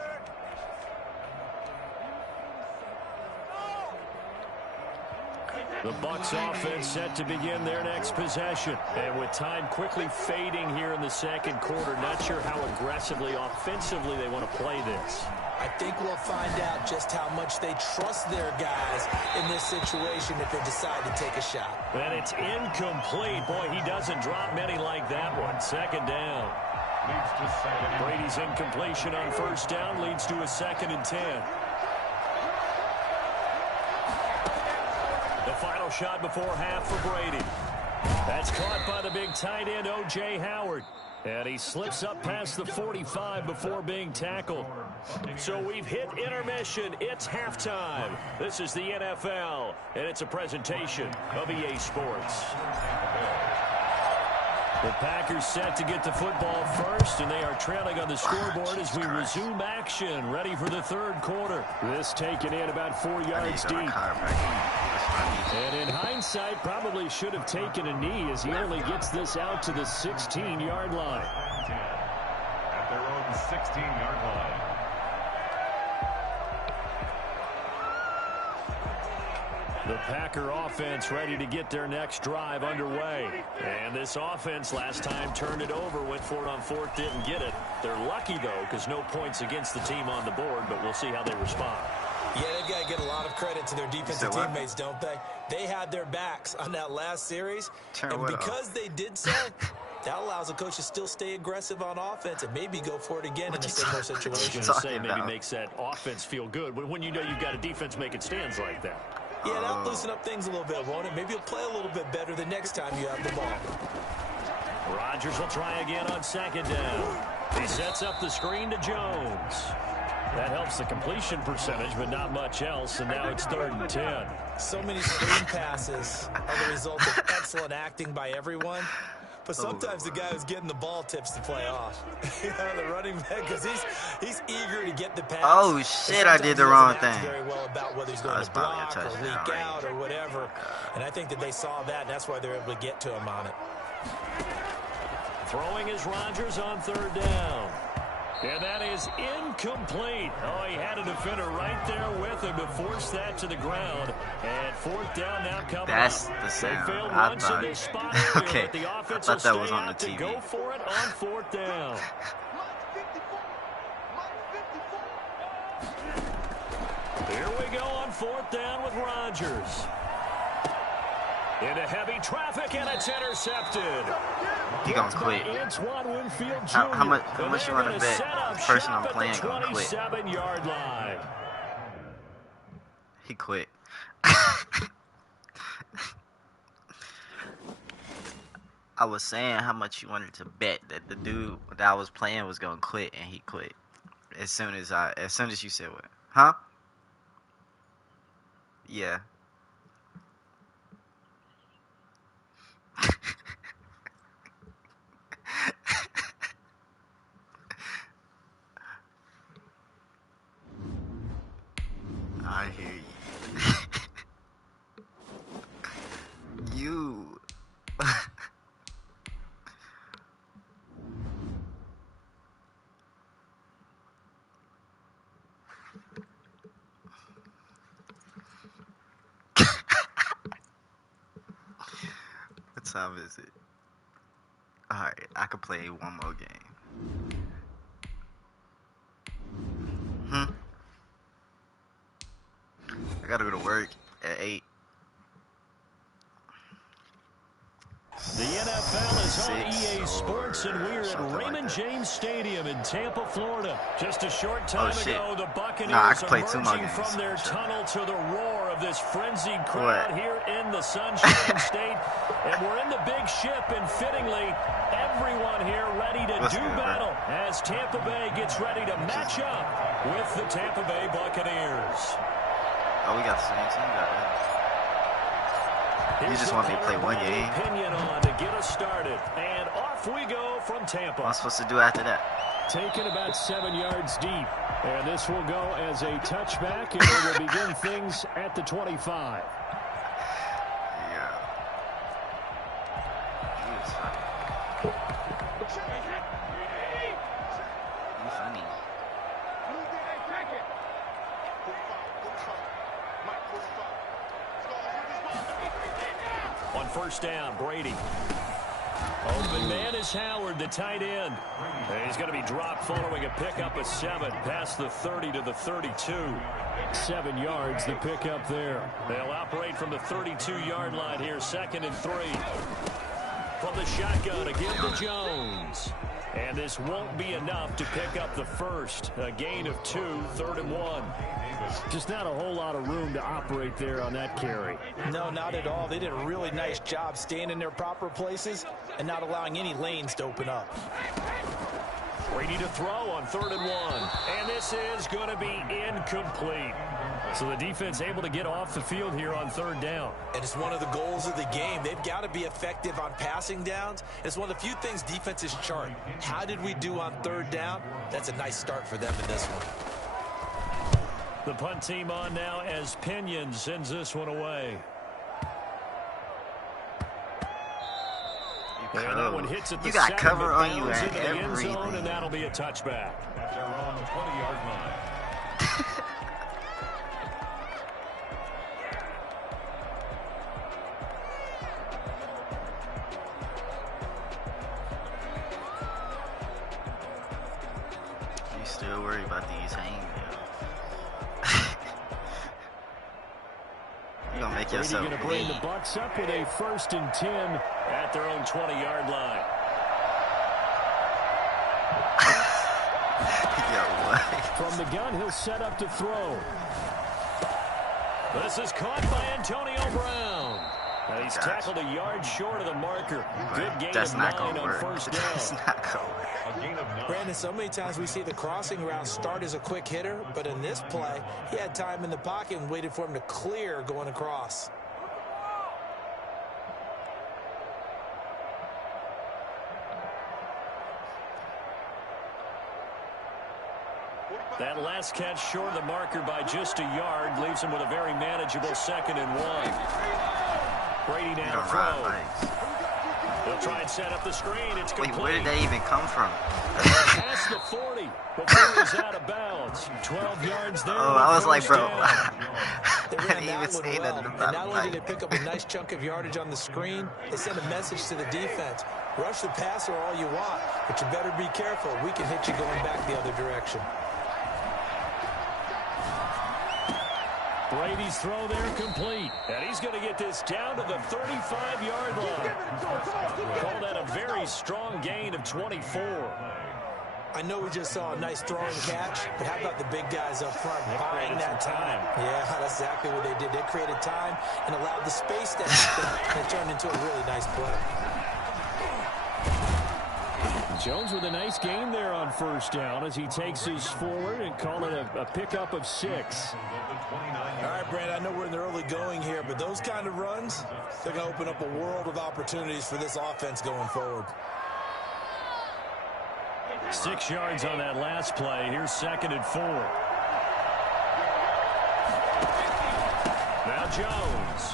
The Bucs offense set to begin their next possession. And with time quickly fading here in the second quarter, not sure how aggressively, offensively they want to play this. I think we'll find out just how much they trust their guys in this situation if they decide to take a shot. And it's incomplete. Boy, he doesn't drop many like that one. Second down. Brady's incompletion on first down leads to a 2nd and 10. The final shot before half for Brady. That's caught by the big tight end, O.J. Howard. And he slips up past the 45 before being tackled. So we've hit intermission. It's halftime. This is the NFL, and it's a presentation of EA Sports. The Packers set to get the football first, and they are trailing on the scoreboard as we resume action, ready for the third quarter. This taken in about 4 yards deep. And in hindsight, probably should have taken a knee as he only gets this out to the 16-yard line. At their own 16-yard line. The Packer offense ready to get their next drive underway. And this offense last time turned it over, went for it on 4th, didn't get it. They're lucky, though, because no points against the team on the board, but we'll see how they respond. Yeah, they've got to get a lot of credit to their defensive teammates, don't they? They had their backs on that last series, and because they did so, that allows a coach to still stay aggressive on offense and maybe go for it again in a similar situation. Maybe makes that offense feel good when you know you've got a defense making stands like that. Yeah, that'll loosen up things a little bit, won't it? Maybe you'll play a little bit better the next time you have the ball. Rodgers will try again on second down. He sets up the screen to Jones. That helps the completion percentage, but not much else, and now it's 3rd and 10. So many screen passes are the result of excellent acting by everyone. But sometimes the guy who's getting the ball tips the play off. The running back, because he's eager to get the pass. Oh, shit, I did the wrong thing. Very well about whether he's going to block or leak out or whatever. And I think that they saw that, and that's why they're able to get to him on it. Throwing is Rodgers on 3rd down. And that is incomplete. Oh, he had a defender right there with him to force that to the ground. And 4th down now coming That's up. the sound. They failed I once thought. in this spot Okay, but the I offense thought that was will on the stay TV. out to go for it on 4th down. Here we go on 4th down with Rodgers. Into heavy traffic, and it's intercepted. He gonna quit. How much you want to bet the person I'm playing gonna quit? 27-yard line. He quit. I was saying how much you wanted to bet that the dude that I was playing was gonna quit, and he quit. As soon as you said what? Huh? Yeah. I hear you. You. time is it? Alright, I could play one more game. I gotta go to work at 8. The NFL is on 6 EA Sports, and we're at Raymond James Stadium in Tampa, Florida. Just a short time ago, the Buccaneers emerging from their tunnel to the roar of this frenzied crowd here in the Sunshine State. And we're in the big ship, and fittingly, everyone here ready to do battle as Tampa Bay gets ready to match up with the Tampa Bay Buccaneers. Oh, we got the same team. You just want me to play one game. Opinion on to get us started, and off we go from Tampa. What am I supposed to do after that? Taken about 7 yards deep, and this will go as a touchback, and they will begin things at the 25. Yeah. You funny. On first down, Brady. Open man is Howard, the tight end. And he's going to be dropped following a pickup of 7 past the 30 to the 32. 7 yards, the pickup there. They'll operate from the 32-yard line here, 2nd and 3. From the shotgun, again to Jones. And this won't be enough to pick up the first. A gain of 2, 3rd and 1. Just not a whole lot of room to operate there on that carry. No, not at all. They did a really nice job staying in their proper places and not allowing any lanes to open up. Brady to throw on 3rd and 1. And this is going to be incomplete. So the defense able to get off the field here on 3rd down. And it's one of the goals of the game. They've got to be effective on passing downs. It's one of the few things defenses chart. How did we do on 3rd down? That's a nice start for them in this one. The punt team on now as Pinion sends this one away. And that one hits at the you got 7, cover on you into at the end zone, everything. and that'll be a touchback. At their own 20-yard line. You still worry about these hanging? You're gonna make yourself Brady gonna bring the Bucs up with a 1st and 10 at their own 20-yard line. Yo, what? From the gun, he'll set up to throw. This is caught by Antonio Brown. And he's tackled a yard short of the marker. Good gain of 9 on 1st down. That's not gonna work. A gain of 9. Brandon, so many times we see the crossing route start as a quick hitter, but in this play, he had time in the pocket and waited for him to clear going across. That last catch short of the marker by just a yard leaves him with a very manageable 2nd and 1. Brady now to throw. He'll try and set up the screen. It's complete. Wait, where did that even come from? Past the 40 before he's out of bounds. 12 yards there. Oh, I was like, bro. They I ran didn't even that say one well. nothing And about not it. only did they pick up a nice chunk of yardage on the screen, they sent a message to the defense. Rush the passer all you want, but you better be careful. We can hit you going back the other direction. Brady's throw there complete. And he's going to get this down to the 35-yard line. Call that a very strong gain of 24. I know we just saw a nice throwing catch, but how about the big guys up front buying that time? Yeah, that's exactly what they did. They created time and allowed the space to happen, and it turned into a really nice play. Jones with a nice gain there on 1st down as he takes his forward and call it a pickup of 6. All right, Brandon, I know we're in the early going here, but those kind of runs, they're going to open up a world of opportunities for this offense going forward. 6 yards on that last play. Here's 2nd and 4. Now Jones.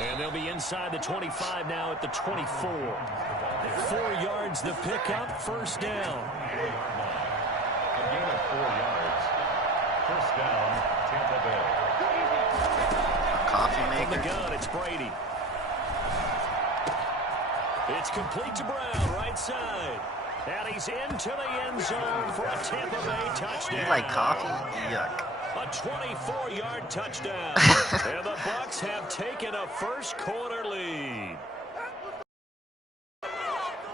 And they'll be inside the 25 now at the 24. 4 yards the pickup, 1st down. A gain of 4 yards. 1st down, Tampa Bay. Coffee From the maker. gun, it's Brady. It's complete to Brown, right side. And he's into the end zone for a Tampa Bay touchdown. You like coffee? Yuck. A 24-yard touchdown. And the Bucs have taken a first quarter lead.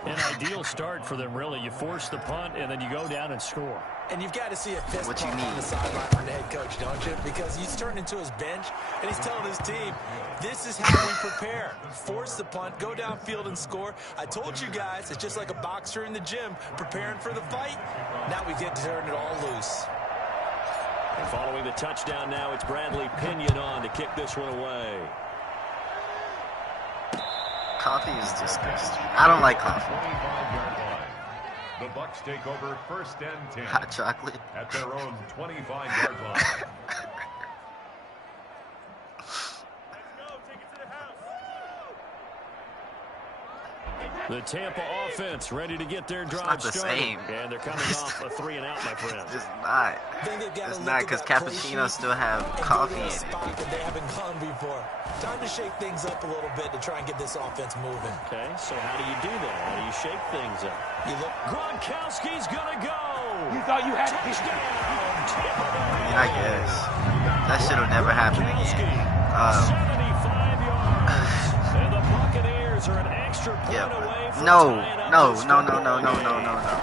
An ideal start for them, really. You force the punt, and then you go down and score. And you've got to see a fist What pump you on need? the sideline from the head coach, don't you? Because he's turning to his bench, and he's telling his team, this is how we prepare. Force the punt, go downfield and score. I told you guys, it's just like a boxer in the gym preparing for the fight. Now we get to turn it all loose. And following the touchdown now, it's Bradley Pinion on to kick this one away. Coffee is disgusting. I don't like coffee. 25-yard line. The Bucs take over first and 10 Hot chocolate. at their own 25-yard line. The Tampa offense ready to get their drive not the started. same. And they're coming off a 3-and-out, my friend. It's not. I think they've got to It's look not at because that play cappuccinos sheet still have and go coffee to a in it. spot that they haven't gone before. Time to shake things up a little bit to try and get this offense moving. Okay, so how do you do that? How do you shake things up? You look. Gronkowski's going to go. You thought you had it. Touchdown. I guess. That should have never happened again. 75 yards. And the Buccaneers are an extra point Yeah, away from no, tying up no, this no, no, football no, no, game. no, no, no.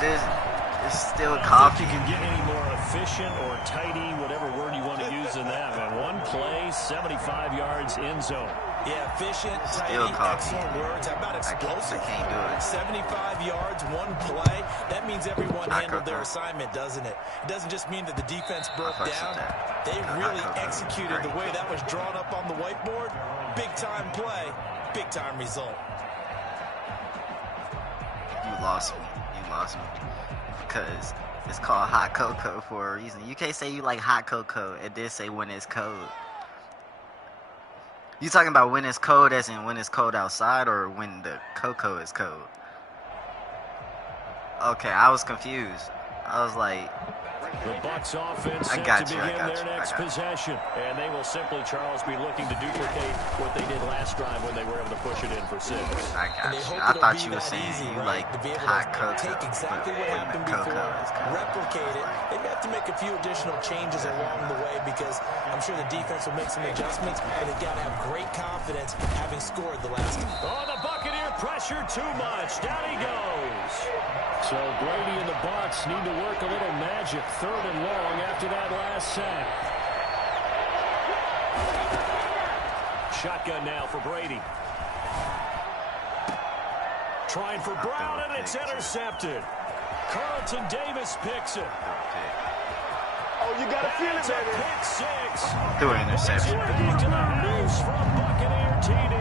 There's still I don't coffee. think you can get any more efficient or tidy, whatever word you want to use in that, man. One play, 75 yards, end zone. Yeah, efficient, tidy, Still coffee. excellent words. How about explosive? I can't do it. 75 yards, one play. That means everyone Hot handled their cocoa. assignment, doesn't it? It doesn't just mean that the defense broke fucks with down. that. They Hot really cocoa. executed the Great. way that was drawn up on the whiteboard. Big-time play, big-time result. You lost me. You lost me. Because it's called hot cocoa for a reason. You can't say you like hot cocoa and then say when it's cold. You talking about when it's cold as in when it's cold outside or when the cocoa is cold? Okay, I was confused. I was like, The Bucs offense I set got to you, I begin got their you, I next got you. possession. And they will simply, Charles, be looking to duplicate what they did last drive when they were able to push it in for 6. I And got they you. hope I it'll thought be you were that saying easy, you right? like To be able hot to cocoa. take exactly but what when happened the cocoa before, is cold. replicate it. Maybe have to make a few additional changes along the way because I'm sure the defense will make some adjustments, but they've got to have great confidence having scored the last time. Oh, the Buccaneer pressure too much. Down he goes. So Brady and the Bucs need to work a little magic 3rd and long after that last sack. Shotgun now for Brady. Trying for Brown, and it's intercepted. Carlton Davis picks it. Oh, you got to feel it, It's a baby. pick 6. Threw an interception. Back to the house from Buccaneer TD.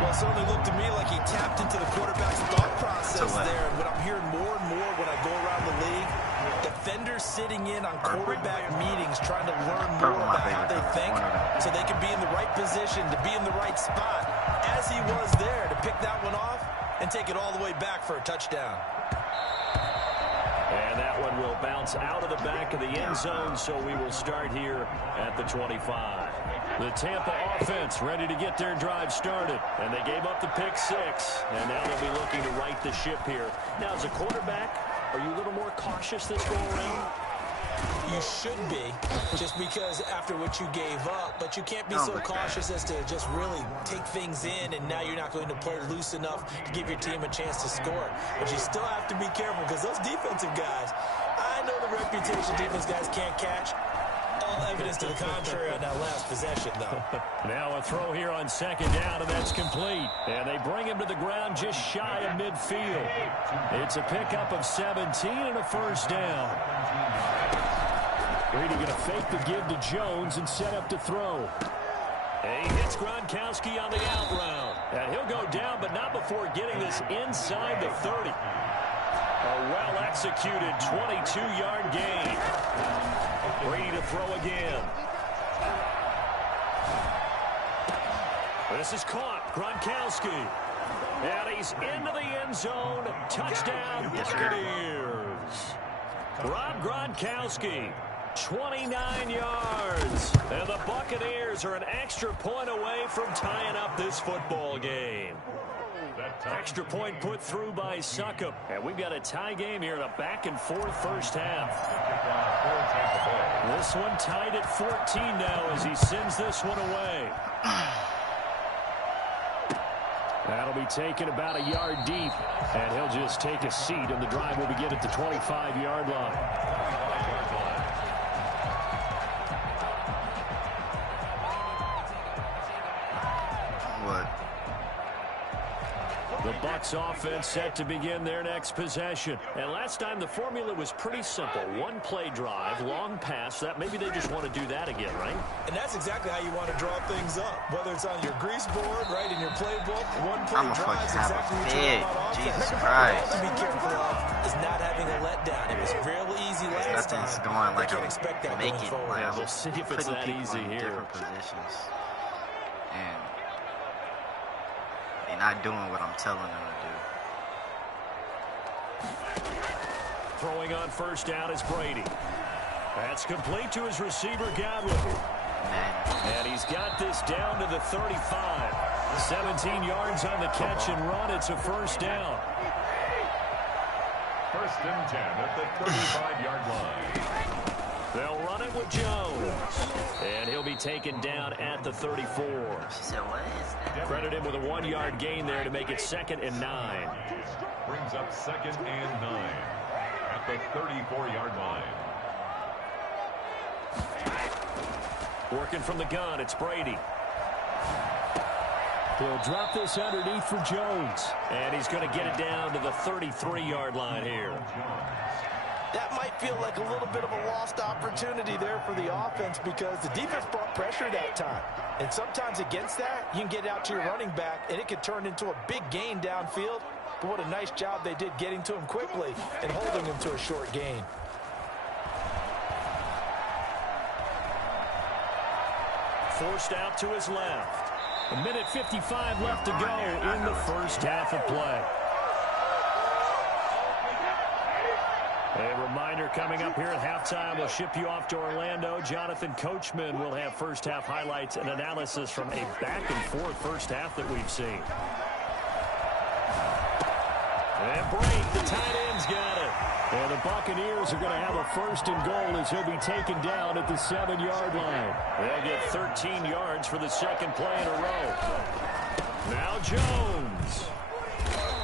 Well, it certainly looked to me like he tapped into the quarterback's thought process what? there. And what I'm hearing more and more when I go around the league, defenders sitting in on quarterback meetings trying to learn more Purple, my about how they favorite color. think One of them. so they can be in the right position to be in the right spot, as he was there to pick that one off and take it all the way back for a touchdown. And that one will bounce out of the back of the end zone, so we will start here at the 25. The Tampa offense ready to get their drive started, and they gave up the pick 6, and now they'll be looking to right the ship here. Now, as a quarterback, are you a little more cautious this go around? You should be, just because after what you gave up, but you can't be Oh so my God. cautious as to just really take things in, and now you're not going to play loose enough to give your team a chance to score. But you still have to be careful because those defensive guys, I know the reputation defense guys can't catch. All evidence to the contrary on that last possession, though. Now a throw here on 2nd down, and that's complete. And they bring him to the ground just shy of midfield. It's a pickup of 17 and a first down. Brady going to fake the give to Jones and set up to throw. And he hits Gronkowski on the out route. And he'll go down, but not before getting this inside the 30. A well-executed 22-yard gain. Brady to throw again. This is caught. Gronkowski. And he's into the end zone. Touchdown, Buccaneers. Rob Gronkowski 29 yards. And the Buccaneers are an extra point away from tying up this football game. Extra point put through by Succop. And we've got a tie game here in a back-and-forth first half. This one tied at 14 now as he sends this one away. That'll be taken about a yard deep. And he'll just take a seat, and the drive will begin at the 25-yard line. The Bucs offense set to begin their next possession. And last time the formula was pretty simple. One play drive, long pass. That maybe they just want to do that again, right? And that's exactly how you want to draw things up. Whether it's on your grease board, right, in your playbook, one play drive is exactly what you want on offense. Jesus Christ. To be careful of is not having a letdown. It was real easy last time. Nothing's going like I can't expect that make going it. forward. Like, We'll see if it's that easy here. Different positions. And they're not doing what I'm telling them to do. Throwing on first down is Brady. That's complete to his receiver, Godwin. And he's got this down to the 35. 17 yards on the catch and run. It's a first down. First and 10 at the 35-yard line. They'll run it with Jones. And he'll be taken down at the 34. She said, what is that? Credit him with a 1-yard gain there to make it 2nd and 9. Brings up 2nd and 9 at the 34-yard line. Working from the gun, it's Brady. He'll drop this underneath for Jones. And he's going to get it down to the 33-yard line here. That might feel like a little bit of a lost opportunity there for the offense because the defense brought pressure that time. And sometimes against that, you can get out to your running back, and it could turn into a big gain downfield. But what a nice job they did getting to him quickly and holding him to a short gain. Forced out to his left. 1:55 left to go in the first half of play. A reminder coming up here at halftime. We'll ship you off to Orlando. Jonathan Coachman will have first half highlights and analysis from a back-and-forth first half that we've seen. And break, the tight end's got it. And the Buccaneers are going to have a first and goal as he'll be taken down at the 7-yard line. They'll get 13 yards for the second play in a row. Now Jones.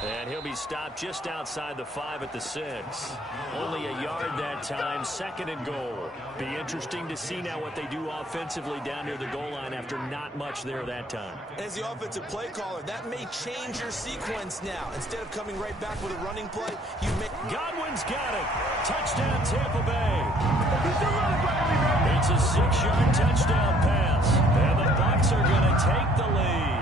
And he'll be stopped just outside the 5 at the 6. Only a yard that time, 2nd and goal. Be interesting to see now what they do offensively down near the goal line after not much there that time. As the offensive play caller, that may change your sequence now. Instead of coming right back with a running play, you may... Godwin's got it. Touchdown, Tampa Bay. It's a 6-yard touchdown pass. And the Bucs are going to take the lead.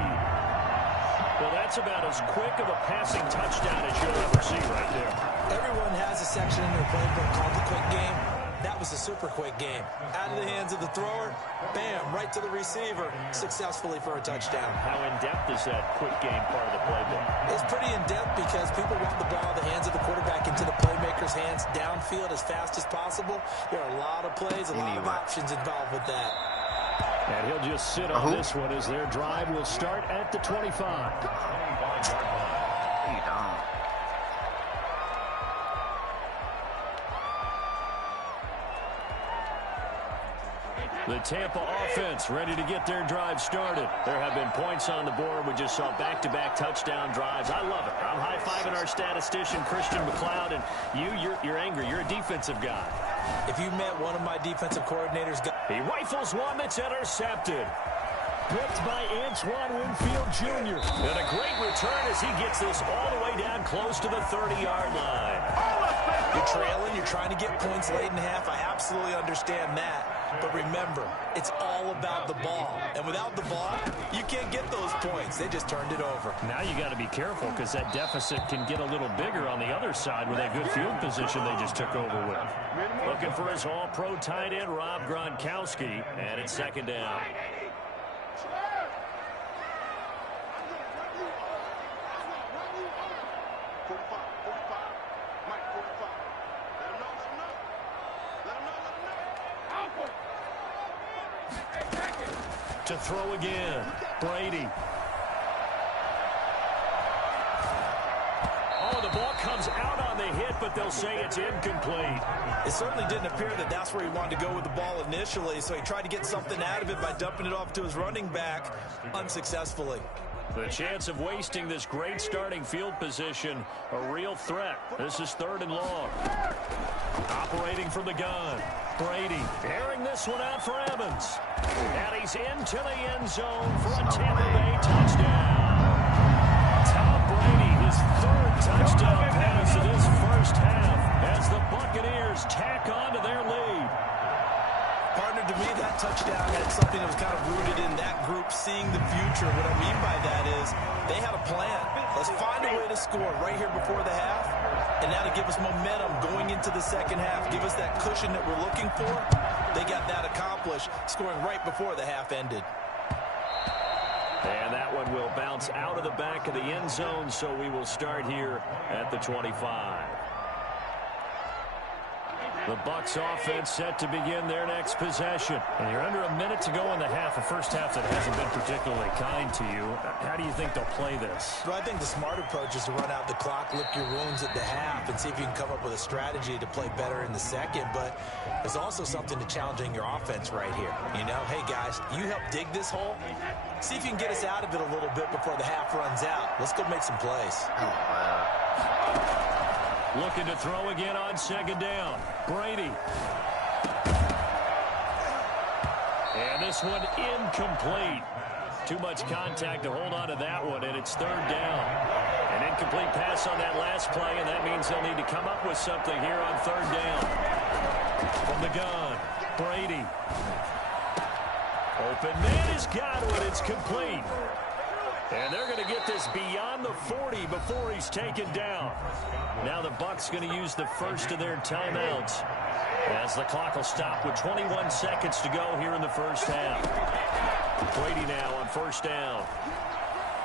Well, that's about as quick of a passing touchdown as you'll ever see right there. Everyone has a section in their playbook called the quick game. That was a super quick game. Out of the hands of the thrower, bam, right to the receiver, successfully for a touchdown. How in-depth is that quick game part of the playbook? It's pretty in-depth because people want the ball in the hands of the quarterback into the playmaker's hands downfield as fast as possible. There are a lot of plays, a lot of options involved with that. And he'll just sit on this one as their drive will start at the 25. The Tampa offense ready to get their drive started. There have been points on the board. We just saw back-to-back touchdown drives. I love it. I'm high-fiving our statistician, Christian McLeod, and you're angry. You're a defensive guy. If you met one of my defensive coordinators... He rifles one that's intercepted. Picked by Antoine Winfield Jr. And a great return as he gets this all the way down close to the 30-yard line. You're trailing. You're trying to get points late in half. I absolutely understand that. But remember, it's all about the ball. And without the ball, you can't get those points. They just turned it over. Now you got to be careful because that deficit can get a little bigger on the other side with that good field position they just took over with. Looking for his all-pro tight end, Rob Gronkowski, and it's 2nd down. To throw again, Brady. Oh, the ball comes out on the hit, but they'll say it's incomplete. It certainly didn't appear that that's where he wanted to go with the ball initially, so he tried to get something out of it by dumping it off to his running back unsuccessfully. The chance of wasting this great starting field position, a real threat. This is 3rd and long. Operating from the gun, Brady airing this one out for Evans. And he's into the end zone for a Tampa Bay touchdown. Tom Brady, his 3rd touchdown pass of this first half as the Buccaneers tack on to their lead. Partner, to me, that touchdown had something that was kind of rooted in that group seeing the future. What I mean by that is they had a plan. Let's find a way to score right here before the half, and now to give us momentum going into the second half, give us that cushion that we're looking for. They got that accomplished, scoring right before the half ended. And that one will bounce out of the back of the end zone, so we will start here at the 25. The Bucs offense set to begin their next possession. And you're under a minute to go in the half, a first half that hasn't been particularly kind to you. How do you think they'll play this? Well, I think the smart approach is to run out the clock, lick your wounds at the half, and see if you can come up with a strategy to play better in the second. But there's also something to challenging your offense right here. You know, hey, guys, you help dig this hole. See if you can get us out of it a little bit before the half runs out. Let's go make some plays. Looking to throw again on 2nd down. Brady. And this one incomplete. Too much contact to hold on to that one, and it's 3rd down. An incomplete pass on that last play, and that means they'll need to come up with something here on 3rd down. From the gun, Brady. Open man is Godwin. It's complete. And they're going to get this beyond the 40 before he's taken down. Now the Bucs going to use the first of their timeouts as the clock will stop with 21 seconds to go here in the first half. Brady now on 1st down.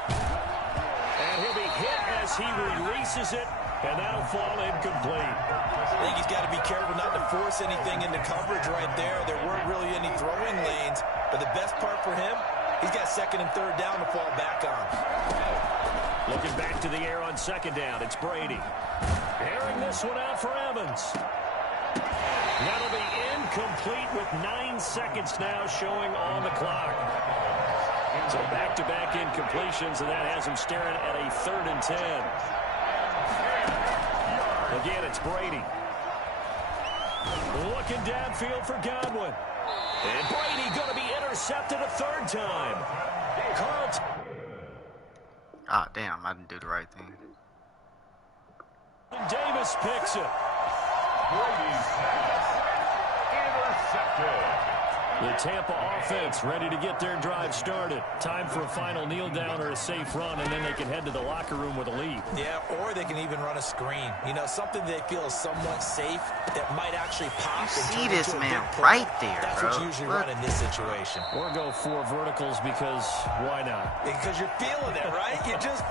And he'll be hit as he releases it, and that'll fall incomplete. I think he's got to be careful not to force anything into coverage right there. There weren't really any throwing lanes, but the best part for him, he's got 2nd and 3rd down to fall back on. Looking back to the air on 2nd down, it's Brady. Airing this one out for Evans. That'll be incomplete with 9 seconds now showing on the clock. So back-to-back incompletions, and that has him staring at a 3rd and 10. Again, it's Brady. Looking downfield for Godwin. And Brady going to be intercepted a 3rd time. Carlton. Ah, damn, I didn't do the right thing. Davis picks it. Brady's pass intercepted. The Tampa offense ready to get their drive started. Time for a final kneel down or a safe run, and then they can head to the locker room with a lead. Yeah, or they can even run a screen. You know, something they feel is somewhat safe that might actually pop. You see this man right there, That's bro. what you usually run in this situation. Or go 4 verticals because why not? Because you're feeling it, right? You just